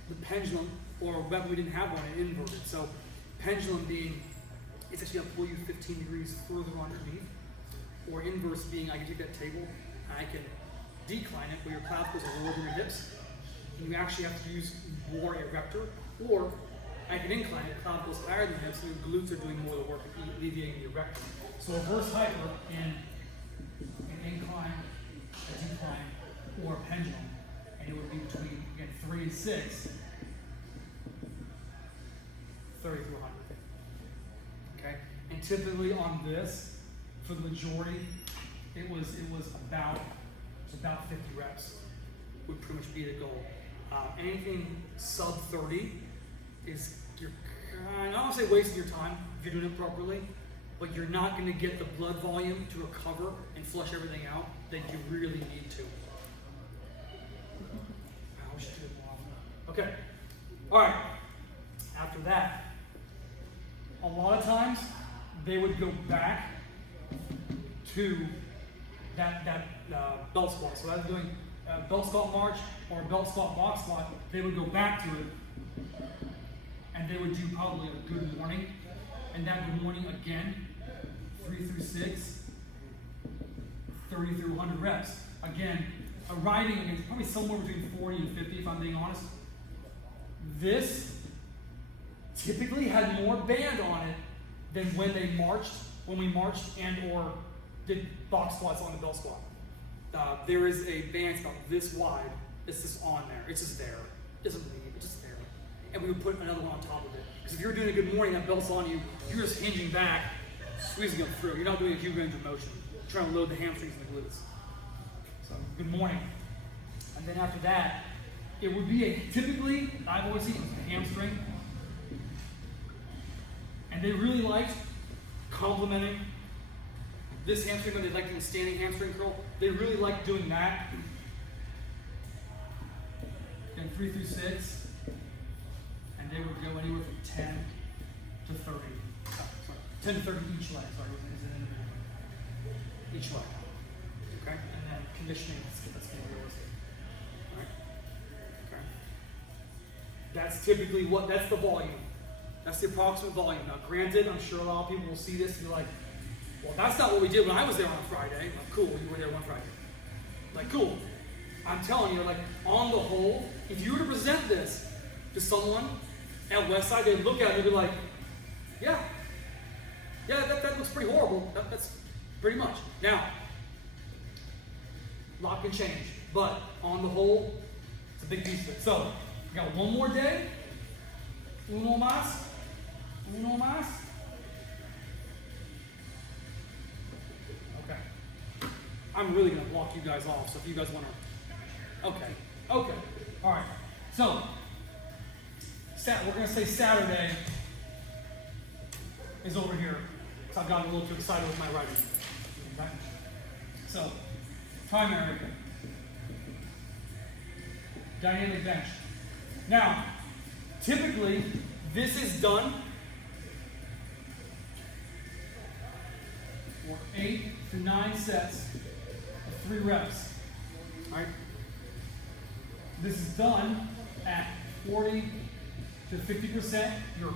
the pendulum, or when we didn't have one, it inverted. So pendulum being, it's actually going to pull you 15 degrees further underneath, or inverse being, I can take that table, and I can decline it, where your clavicles are lower than your hips, and you actually have to use more erector, or At an incline, the clavicles higher than the hips, and your glutes are doing more of the work of alleviating the erector. So reverse hyper in an incline, a decline, or a pendulum, and it would be between, again, 3 and 6, 30 through 100. Okay? And typically on this, for the majority, it was about 50 reps would pretty much be the goal. Anything sub 30 is, you're kind of, I don't want to say wasting your time if you're doing it properly, but you're not going to get the blood volume to recover and flush everything out that you really need to. I should do it more often. Okay. All right. After that, a lot of times they would go back to that belt squat. So I was doing a belt squat march or a belt squat box squat. They would go back to it, and they would do probably a good morning, and that good morning again, 3 through 6, 30 through 100 reps. Again, arriving against probably somewhere between 40 and 50, if I'm being honest. This typically had more band on it than when we marched and or did box squats on the belt squat. There is a band about this wide. It's just on there. It's just there. It doesn't leave. It's just there. And we would put another one on top of it. Because if you're doing a good morning, that belt's on you, you're just hinging back, squeezing it through. You're not doing a huge range of motion. You're trying to load the hamstrings and the glutes. So, good morning. And then after that, it would be typically, I've always seen it was a hamstring. And they really liked complementing this hamstring when they liked doing standing hamstring curl. They really liked doing that. Then 3 through 6. And they would go anywhere from 10 to 30. 10 to 30 each leg, sorry, is it in each leg. Okay? And then conditioning, let's get realistic. Alright? Okay. That's typically that's the volume. That's the approximate volume. Now granted, I'm sure a lot of people will see this and be like, well, that's not what we did when I was there on Friday. Like, cool, you were there one Friday. Like, cool. I'm telling you, like, on the whole, if you were to present this to someone at Westside, they'd look at it and be like, yeah, that looks pretty horrible. That's pretty much. Now, a lot can change, but on the whole, it's a big piece of it. So, we got one more day. Uno más. Uno más. Okay. I'm really going to block you guys off, so if you guys want to. Okay. All right. So, we're going to say Saturday is over here. So I've gotten a little too excited with my writing. Okay? So, primary. Dynamic bench. Now, typically, this is done for 8 to 9 sets of 3 reps. All right? This is done at 40 to 50% your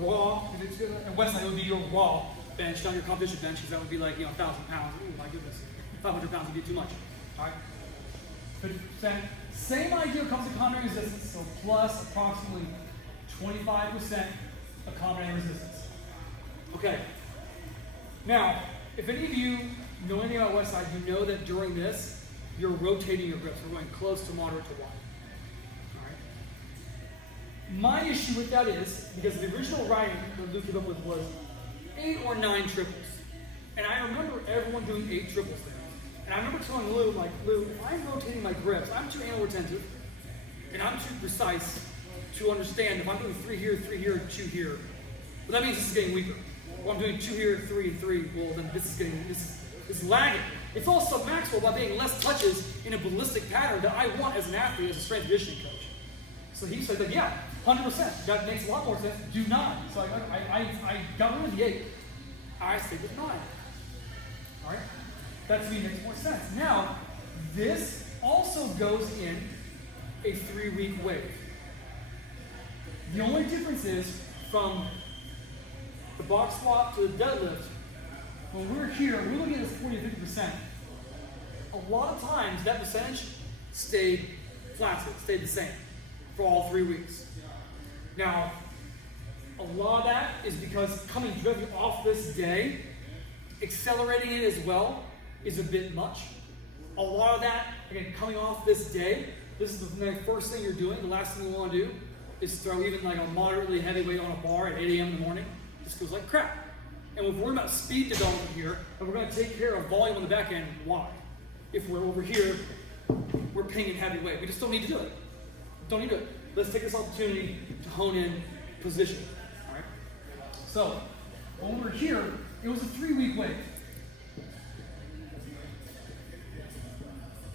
raw, and Westside would be your raw bench, not your competition bench, because that would be like, 1,000 pounds. Oh my goodness. 500 pounds would be too much. All right? 50%. Same idea comes to combined resistance, so plus approximately 25% of combined resistance. Okay. Now, if any of you know anything about Westside, you know that during this, you're rotating your grips. We're going close to moderate to wide. All right. My issue with that is, because the original writing that Lou came up with was 8 or 9 triples. And I remember everyone doing 8 triples there. And I remember telling Lou, Lou, if I'm rotating my grips, I'm too anal retentive, and I'm too precise to understand if I'm doing 3 here, 2 here. Well, that means this is getting weaker. Well, I'm doing 2 here, 3, and 3. Well, then this is lagging. It's all sub-maximal by being less touches in a ballistic pattern that I want as an athlete, as a strength conditioning coach. So he said, yeah, 100%. That makes a lot more sense. Do 9. So I got rid of the 8. I stayed with 9. All right? That to me makes more sense. Now, this also goes in a 3-week wave. The only difference is from the box squat to the deadlift, when we're here, we're looking at this 40 to 50%. A lot of times that percentage stayed flaccid, stayed the same for all 3 weeks. Now, A lot of that is because coming directly off this day, accelerating it as well is a bit much. A lot of that, again, coming off this day, this is the very first thing you're doing. The last thing you want to do is throw even like a moderately heavy weight on a bar at 8 a.m. in the morning. Just feels like crap. And we're worried about speed development here, and we're going to take care of volume on the back end. Why? If we're over here, we're pinging heavy weight. We just don't need to do it. Don't need to do it. Let's take this opportunity to hone in position. All right. So when we're here, it was a 3-week wait.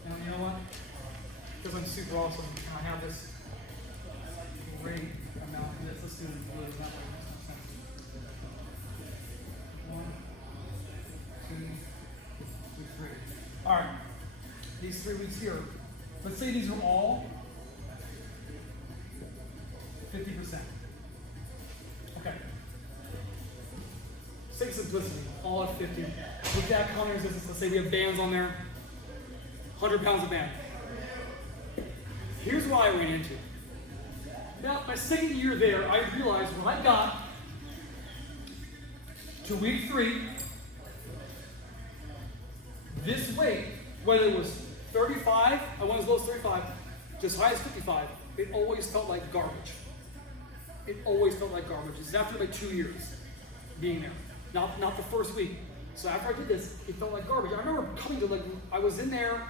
Now you know what? Because I'm super awesome, and I have this great amount of this. Let's do it in blue. That way it makes more sense. 1, 2, 3. All right. These 3 weeks here. Let's say these are all 50%. Okay. Sake of simplicity, all at 50. With that counter resistance, let's say we have bands on there, 100 pounds of band. Here's what I ran into. About my second year there, I realized when I got to week 3, this weight, whether it was 35, I went as low as 35, to as high as 55, it always felt like garbage. It always felt like garbage. It's after like 2 years being there, not the first week. So after I did this, it felt like garbage. I remember coming to I was in there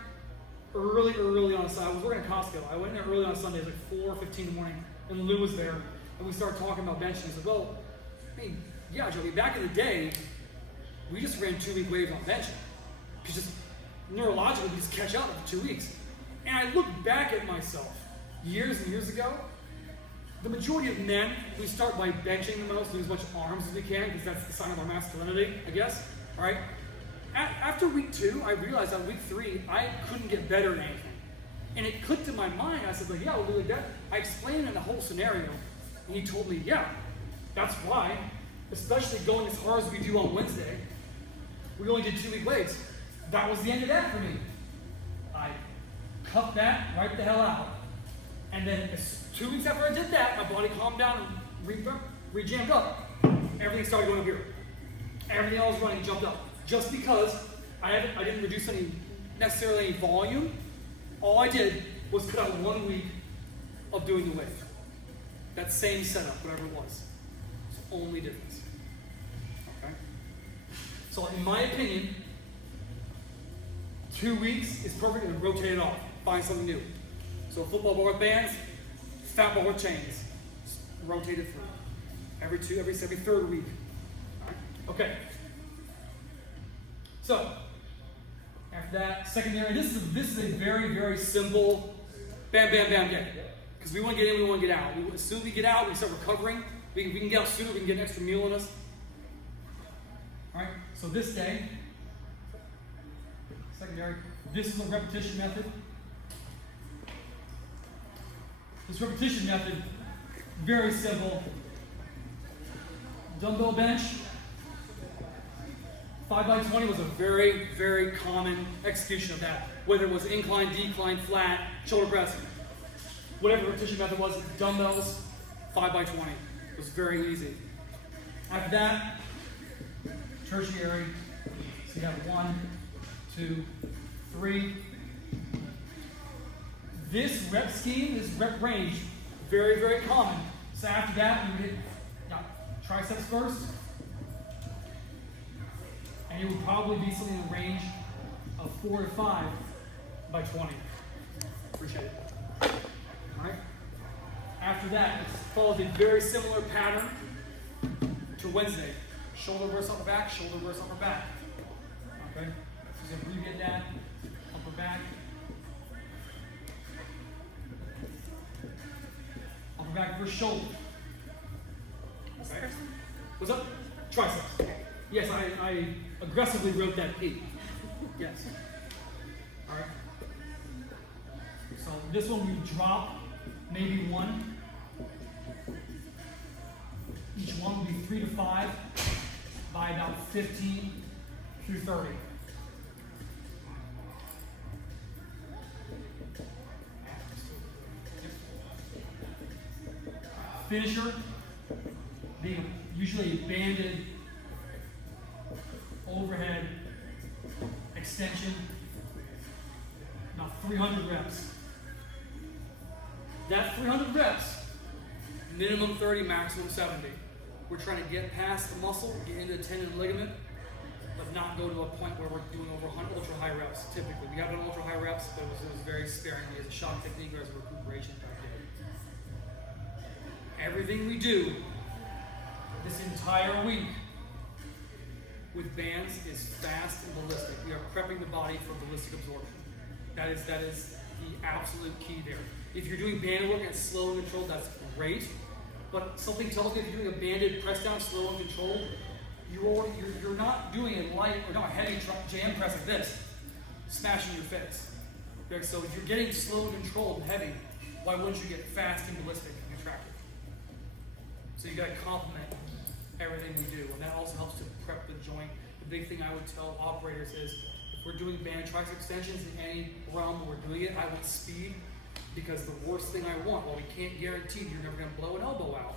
early on a Sunday. I was working at Costco. I went in there early on a Sunday, it was like 4:15 in the morning, and Lou was there, and we started talking about benching. He said, well, I mean, yeah, Joey, back in the day, we just ran 2-week waves on benching. Because just neurologically, we just catch up in 2 weeks. And I look back at myself years and years ago. The majority of men, we start by benching the most, doing as much arms as we can, because that's the sign of our masculinity, I guess. All right. After week 2, I realized on week 3, I couldn't get better at anything. And it clicked in my mind. I said, like, yeah, we'll do like that. I explained it in the whole scenario. And he told me, yeah, that's why, especially going as hard as we do on Wednesday, we only did 2-week weights. That was the end of that for me. I cut that right the hell out. And then 2 weeks after I did that, my body calmed down and re-jammed up. Everything started going up here. Everything I was running jumped up. Just because I didn't reduce necessarily any volume. All I did was cut out 1 week of doing the weight. That same setup, whatever it was. It's the only difference. Okay? So in my opinion, 2 weeks is perfect, and rotate it off. Find something new. So football bar with bands, fat bar with chains. Just rotate it through. Every third week. All right? Okay. So, after that, secondary, this is a very, very simple bam, bam, bam day. Because we want to get in, we want to get out. As soon as we get out, we start recovering. We can get out sooner, we can get an extra meal in us. Alright, so this day, secondary, this is a repetition method. This repetition method, very simple. Dumbbell bench. 5x20 was a very, very common execution of that. Whether it was incline, decline, flat, shoulder press, whatever the repetition method was, dumbbells, 5x20. It was very easy. After that, tertiary. So you have 1, 2, 3. This rep scheme, this rep range, very, very common. So after that, you hit triceps first. And it would probably be something in the range of 4 to 5 by 20. Appreciate it. All right. After that, it follows a very similar pattern to Wednesday. Shoulder versus upper back, shoulder versus upper back. Okay. So if you get that, upper back. Upper back versus shoulder. Okay. What's up? Triceps. Yes, I aggressively wrote that P. Yes. All right. So this one we drop maybe 1. Each one will be 3 to 5 by about 15 through 30. Finisher, the usually a banded overhead extension, about 300 reps. That 300 reps, minimum 30, maximum 70. We're trying to get past the muscle, get into the tendon and ligament, but not go to a point where we're doing over 100 ultra high reps. Typically, we have done ultra high reps, but it was very sparingly as a shock technique or as a recuperation technique. Everything we do this entire week with bands is fast and ballistic. We are prepping the body for ballistic absorption. That is the absolute key there. If you're doing band work and it's slow and controlled, that's great. But something tells me if you're doing a banded press down, slow and controlled, you're not doing a light or not a heavy jam press like this, smashing your face. Okay, so if you're getting slow and controlled and heavy, why wouldn't you get fast and ballistic and contracted? So you got to complement everything we do, and that also helps to prep the joint. The big thing I would tell operators is if we're doing band tricep extensions in any realm where we're doing it, I would speed, because the worst thing I want, while we can't guarantee you're never going to blow an elbow out,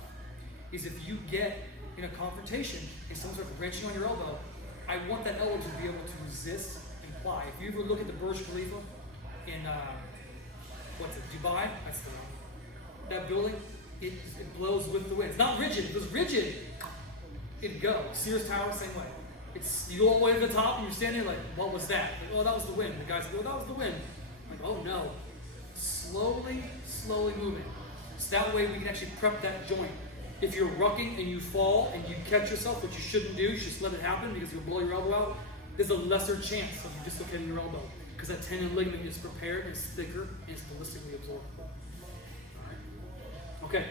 is if you get in a confrontation and someone's wrenching on your elbow, I want that elbow to be able to resist and fly. If you ever look at the Burj Khalifa in Dubai, that building, it blows with the wind. It's not rigid. If it was rigid, it'd go. Sears Tower, same way. You go all the way to the top and you're standing there like, what was that? Like, oh, that was the wind. The guys go, oh, that was the wind. I'm like, oh no. Slowly moving. So that way we can actually prep that joint. If you're rucking and you fall and you catch yourself, which you shouldn't do, you just let it happen because you'll blow your elbow out, there's a lesser chance of you dislocating your elbow because that tendon ligament is prepared, it's thicker, and it's ballistically absorbable. Okay.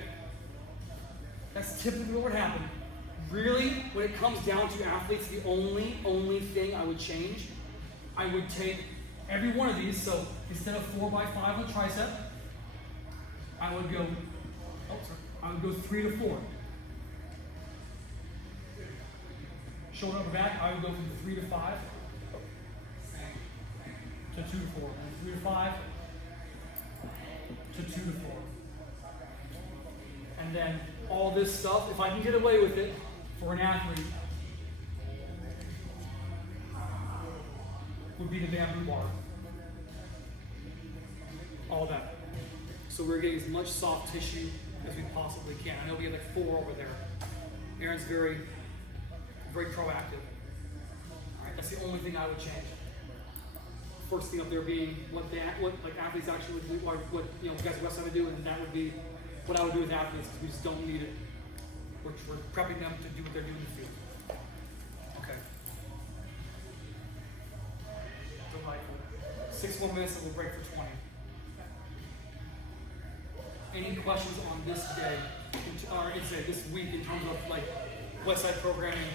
That's typically what would happen. Really, when it comes down to athletes, the only thing I would change, I would take every one of these, so instead of 4x5 on the tricep, I would go 3 to 4. Shoulder over back, I would go from 3 to 5 to 2 to 4. And 3 to 5 to 2 to 4. And then all this stuff, if I can get away with it for an athlete, would be the bamboo bar. All that. So we're getting as much soft tissue as we possibly can. I know we have like 4 over there. Aaron's very proactive. All right, that's the only thing I would change. First thing up there being what like athletes actually would do, or what guys at Westside would do, and that would be what I would do with athletes because we just don't need it. We're prepping them to do what they're doing in the field. Okay. Delightful. 6 more minutes and we'll break for 20. Any questions on this day, or this week in terms of like Westside programming?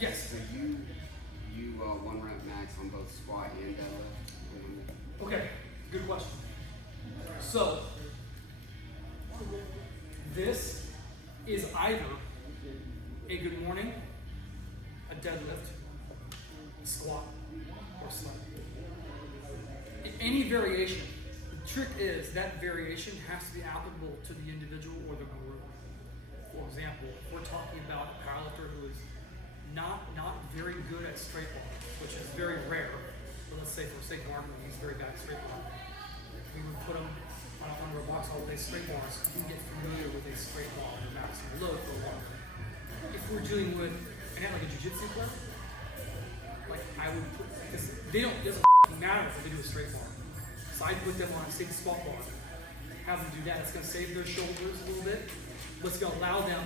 Yes. So you 1 rep max on both squat and deadlift? Okay, good question. So, this is either a good morning, a deadlift, a squat, or sled. Any variation. The trick is that variation has to be applicable to the individual or the group. For example, if we're talking about a powerlifter who is not very good at straight bar, which is very rare, but let's say for sake of argument, he's very bad at straight bar. We would put him on under a box all day straight bars. You can get familiar with a straight bar and maximum load for a while. If we're dealing with like a jiu-jitsu player, like I would put, because it doesn't matter if they do a straight bar. So I'd put them on a same squat bar. Have them do that. It's going to save their shoulders a little bit. But it's going to allow them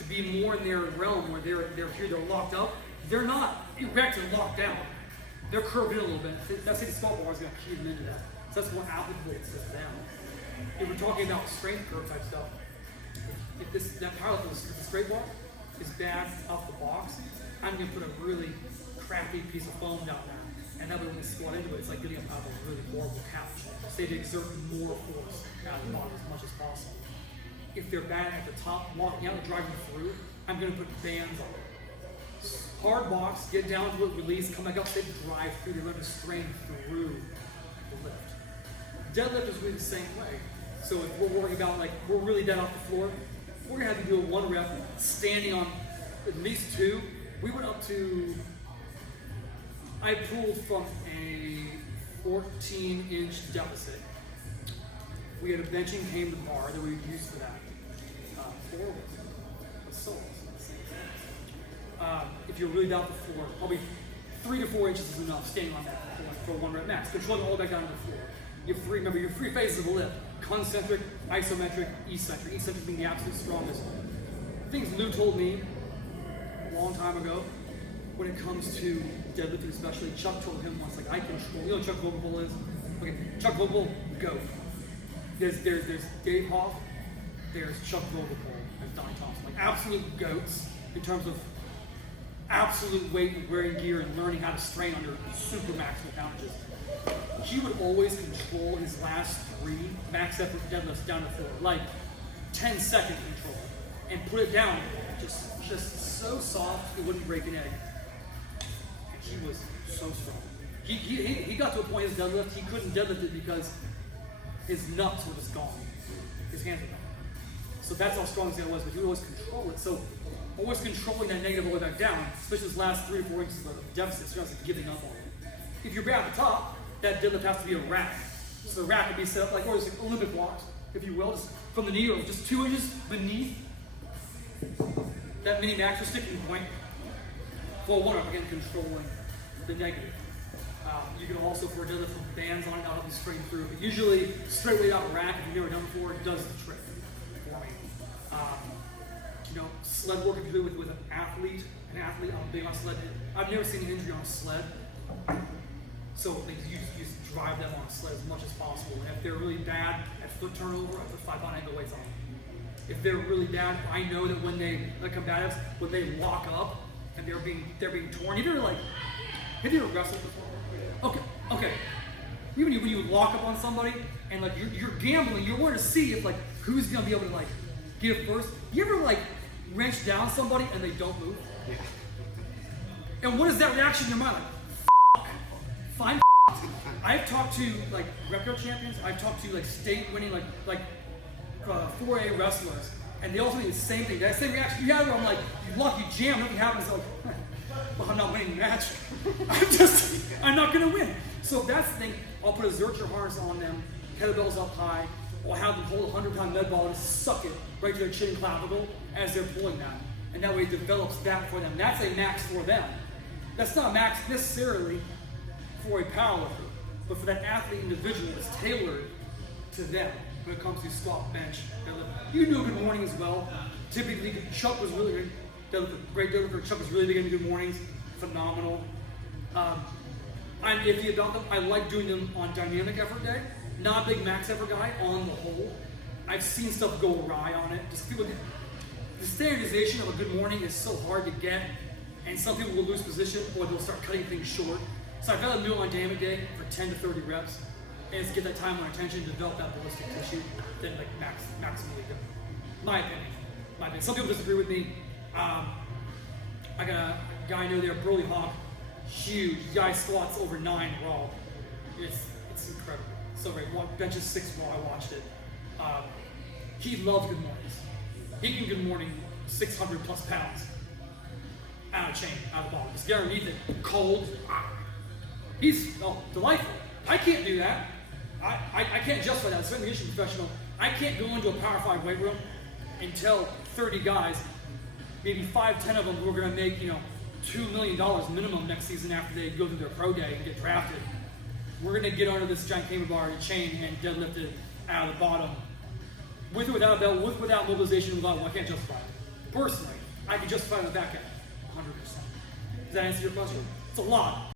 to be more in their realm where they're here, they're locked up. They're not erect and locked down. They're curved in a little bit. That same squat bar is going to key them into that. So that's more applicable to them. If we're talking about strength curve type stuff, if that powerlifting with the straight bar is bad off the box, I'm going to put a really crappy piece of foam down there. And that way when they squat into it, it's like getting up out of a really horrible couch. So they exert more force out of the body as much as possible. If they're bad at the top, walking out and driving through, I'm going to put bands on it. Hard box, get down to it, release, come back up, they drive through, they're going to strain through the lift. Deadlift is really the same way. So if we're worrying about we're really dead off the floor, we're gonna have you do a 1 rep standing on at least 2. We went up to, I pulled from a 14-inch deficit. We had a benching hammer bar that we would use for that. 4 with soles. If you're really down to the floor, probably 3 to 4 inches is enough standing on that for a 1 rep max. Controlling all the way back down to the floor. You have 3, remember, your 3 phases of a lift: concentric, isometric, eccentric. Eccentric being the absolute strongest. Things Lou told me a long time ago when it comes to deadlifting, especially. Chuck told him once, like, I control. You know what Chuck Vogel is? Okay, Chuck Vogel, go. There's Dave Hoff, there's Chuck Vogel, there's Donnie Thompson. Like, absolute goats in terms of absolute weight and wearing gear and learning how to strain under super maximal poundages. He would always control his last 3 max effort deadlifts down to the floor, like 10-second control, and put it down just so soft it wouldn't break an egg. And he was so strong. He got to a point in his deadlift he couldn't deadlift it because his nuts were just gone. His hands were gone. So that's how strong his hand was, but he would always control it. So always controlling that negative all the way back down, especially those last 3 to 4 inches of deficit, so you're not like giving up on it. If you're at the top, that deadlift has to be a rack. So the rack would be set up like, or just like Olympic blocks, if you will, just from the knee or just 2 inches beneath that mini max or sticking point for 1 rep, again, controlling the negative. You can also, for a deadlift with bands on it, that'll help you straighten through. But usually, straight weight out of rack, if you've never done it before, it does the trick for me. You know, sled work, if you do it with an athlete, I'm big on sled. I've never seen an injury on a sled. So like, you just drive them on a sled as much as possible. And if they're really bad at foot turnover, I put 5-pound ankle weights on them. If they're really bad, I know that when they, the combatives, when they lock up and they're being torn, have you ever wrestled before? Okay. Even when you lock up on somebody and like you're gambling, you're wanting to see if like who's gonna be able to like give first. You ever like wrench down somebody and they don't move? And what is that reaction in your mind? Like, fine. I've talked to like record champions. I've talked to like state winning like 4A wrestlers, and they also do the same thing. That same reaction you have where I'm like, you lock, you jam, nothing happens. Like, well, I'm not winning the match. I'm not gonna win. So that's the thing. I'll put a Zercher harness on them, kettlebells up high. I'll have them hold a 100-pound med ball and suck it right to their chin and clavicle as they're pulling that. And that way it develops that for them. That's a max for them. That's not a max necessarily for a powerlifter, but for that athlete individual, it's tailored to them when it comes to squat, bench, deadlift. You can do a good morning as well. Typically, Chuck was really great deadlifter. Chuck was really big into good mornings. Phenomenal. I'm iffy about them. I like doing them on dynamic effort day. Not a big max effort guy on the whole. I've seen stuff go awry on it. Just people, the standardization of a good morning is so hard to get, and some people will lose position or they'll start cutting things short. So I'd rather do it on dynamic day for 10 to 30 reps and just get that time on attention to develop that ballistic tissue than like maximally good. My opinion. Some people disagree with me. I got a guy I know there, Burley Hawk, huge. The guy squats over 9 raw. It's incredible. So great. Benches 6 raw. I watched it. He loves good mornings. He can good morning 600 plus pounds out of chain, out of the ball. Just get underneath it, cold. He's delightful. I can't do that. I can't justify that. Certainly, as a professional, I can't go into a Power 5 weight room and tell 30 guys, maybe 5-10 of them who are going to make $2 million minimum next season after they go through their pro day and get drafted. We're going to get under this giant camber bar and chain and deadlift it out of the bottom. With or without a belt, with without mobilization, without, I can't justify it. Personally, I can justify it on the back end, 100%. Does that answer your question? It's a lot.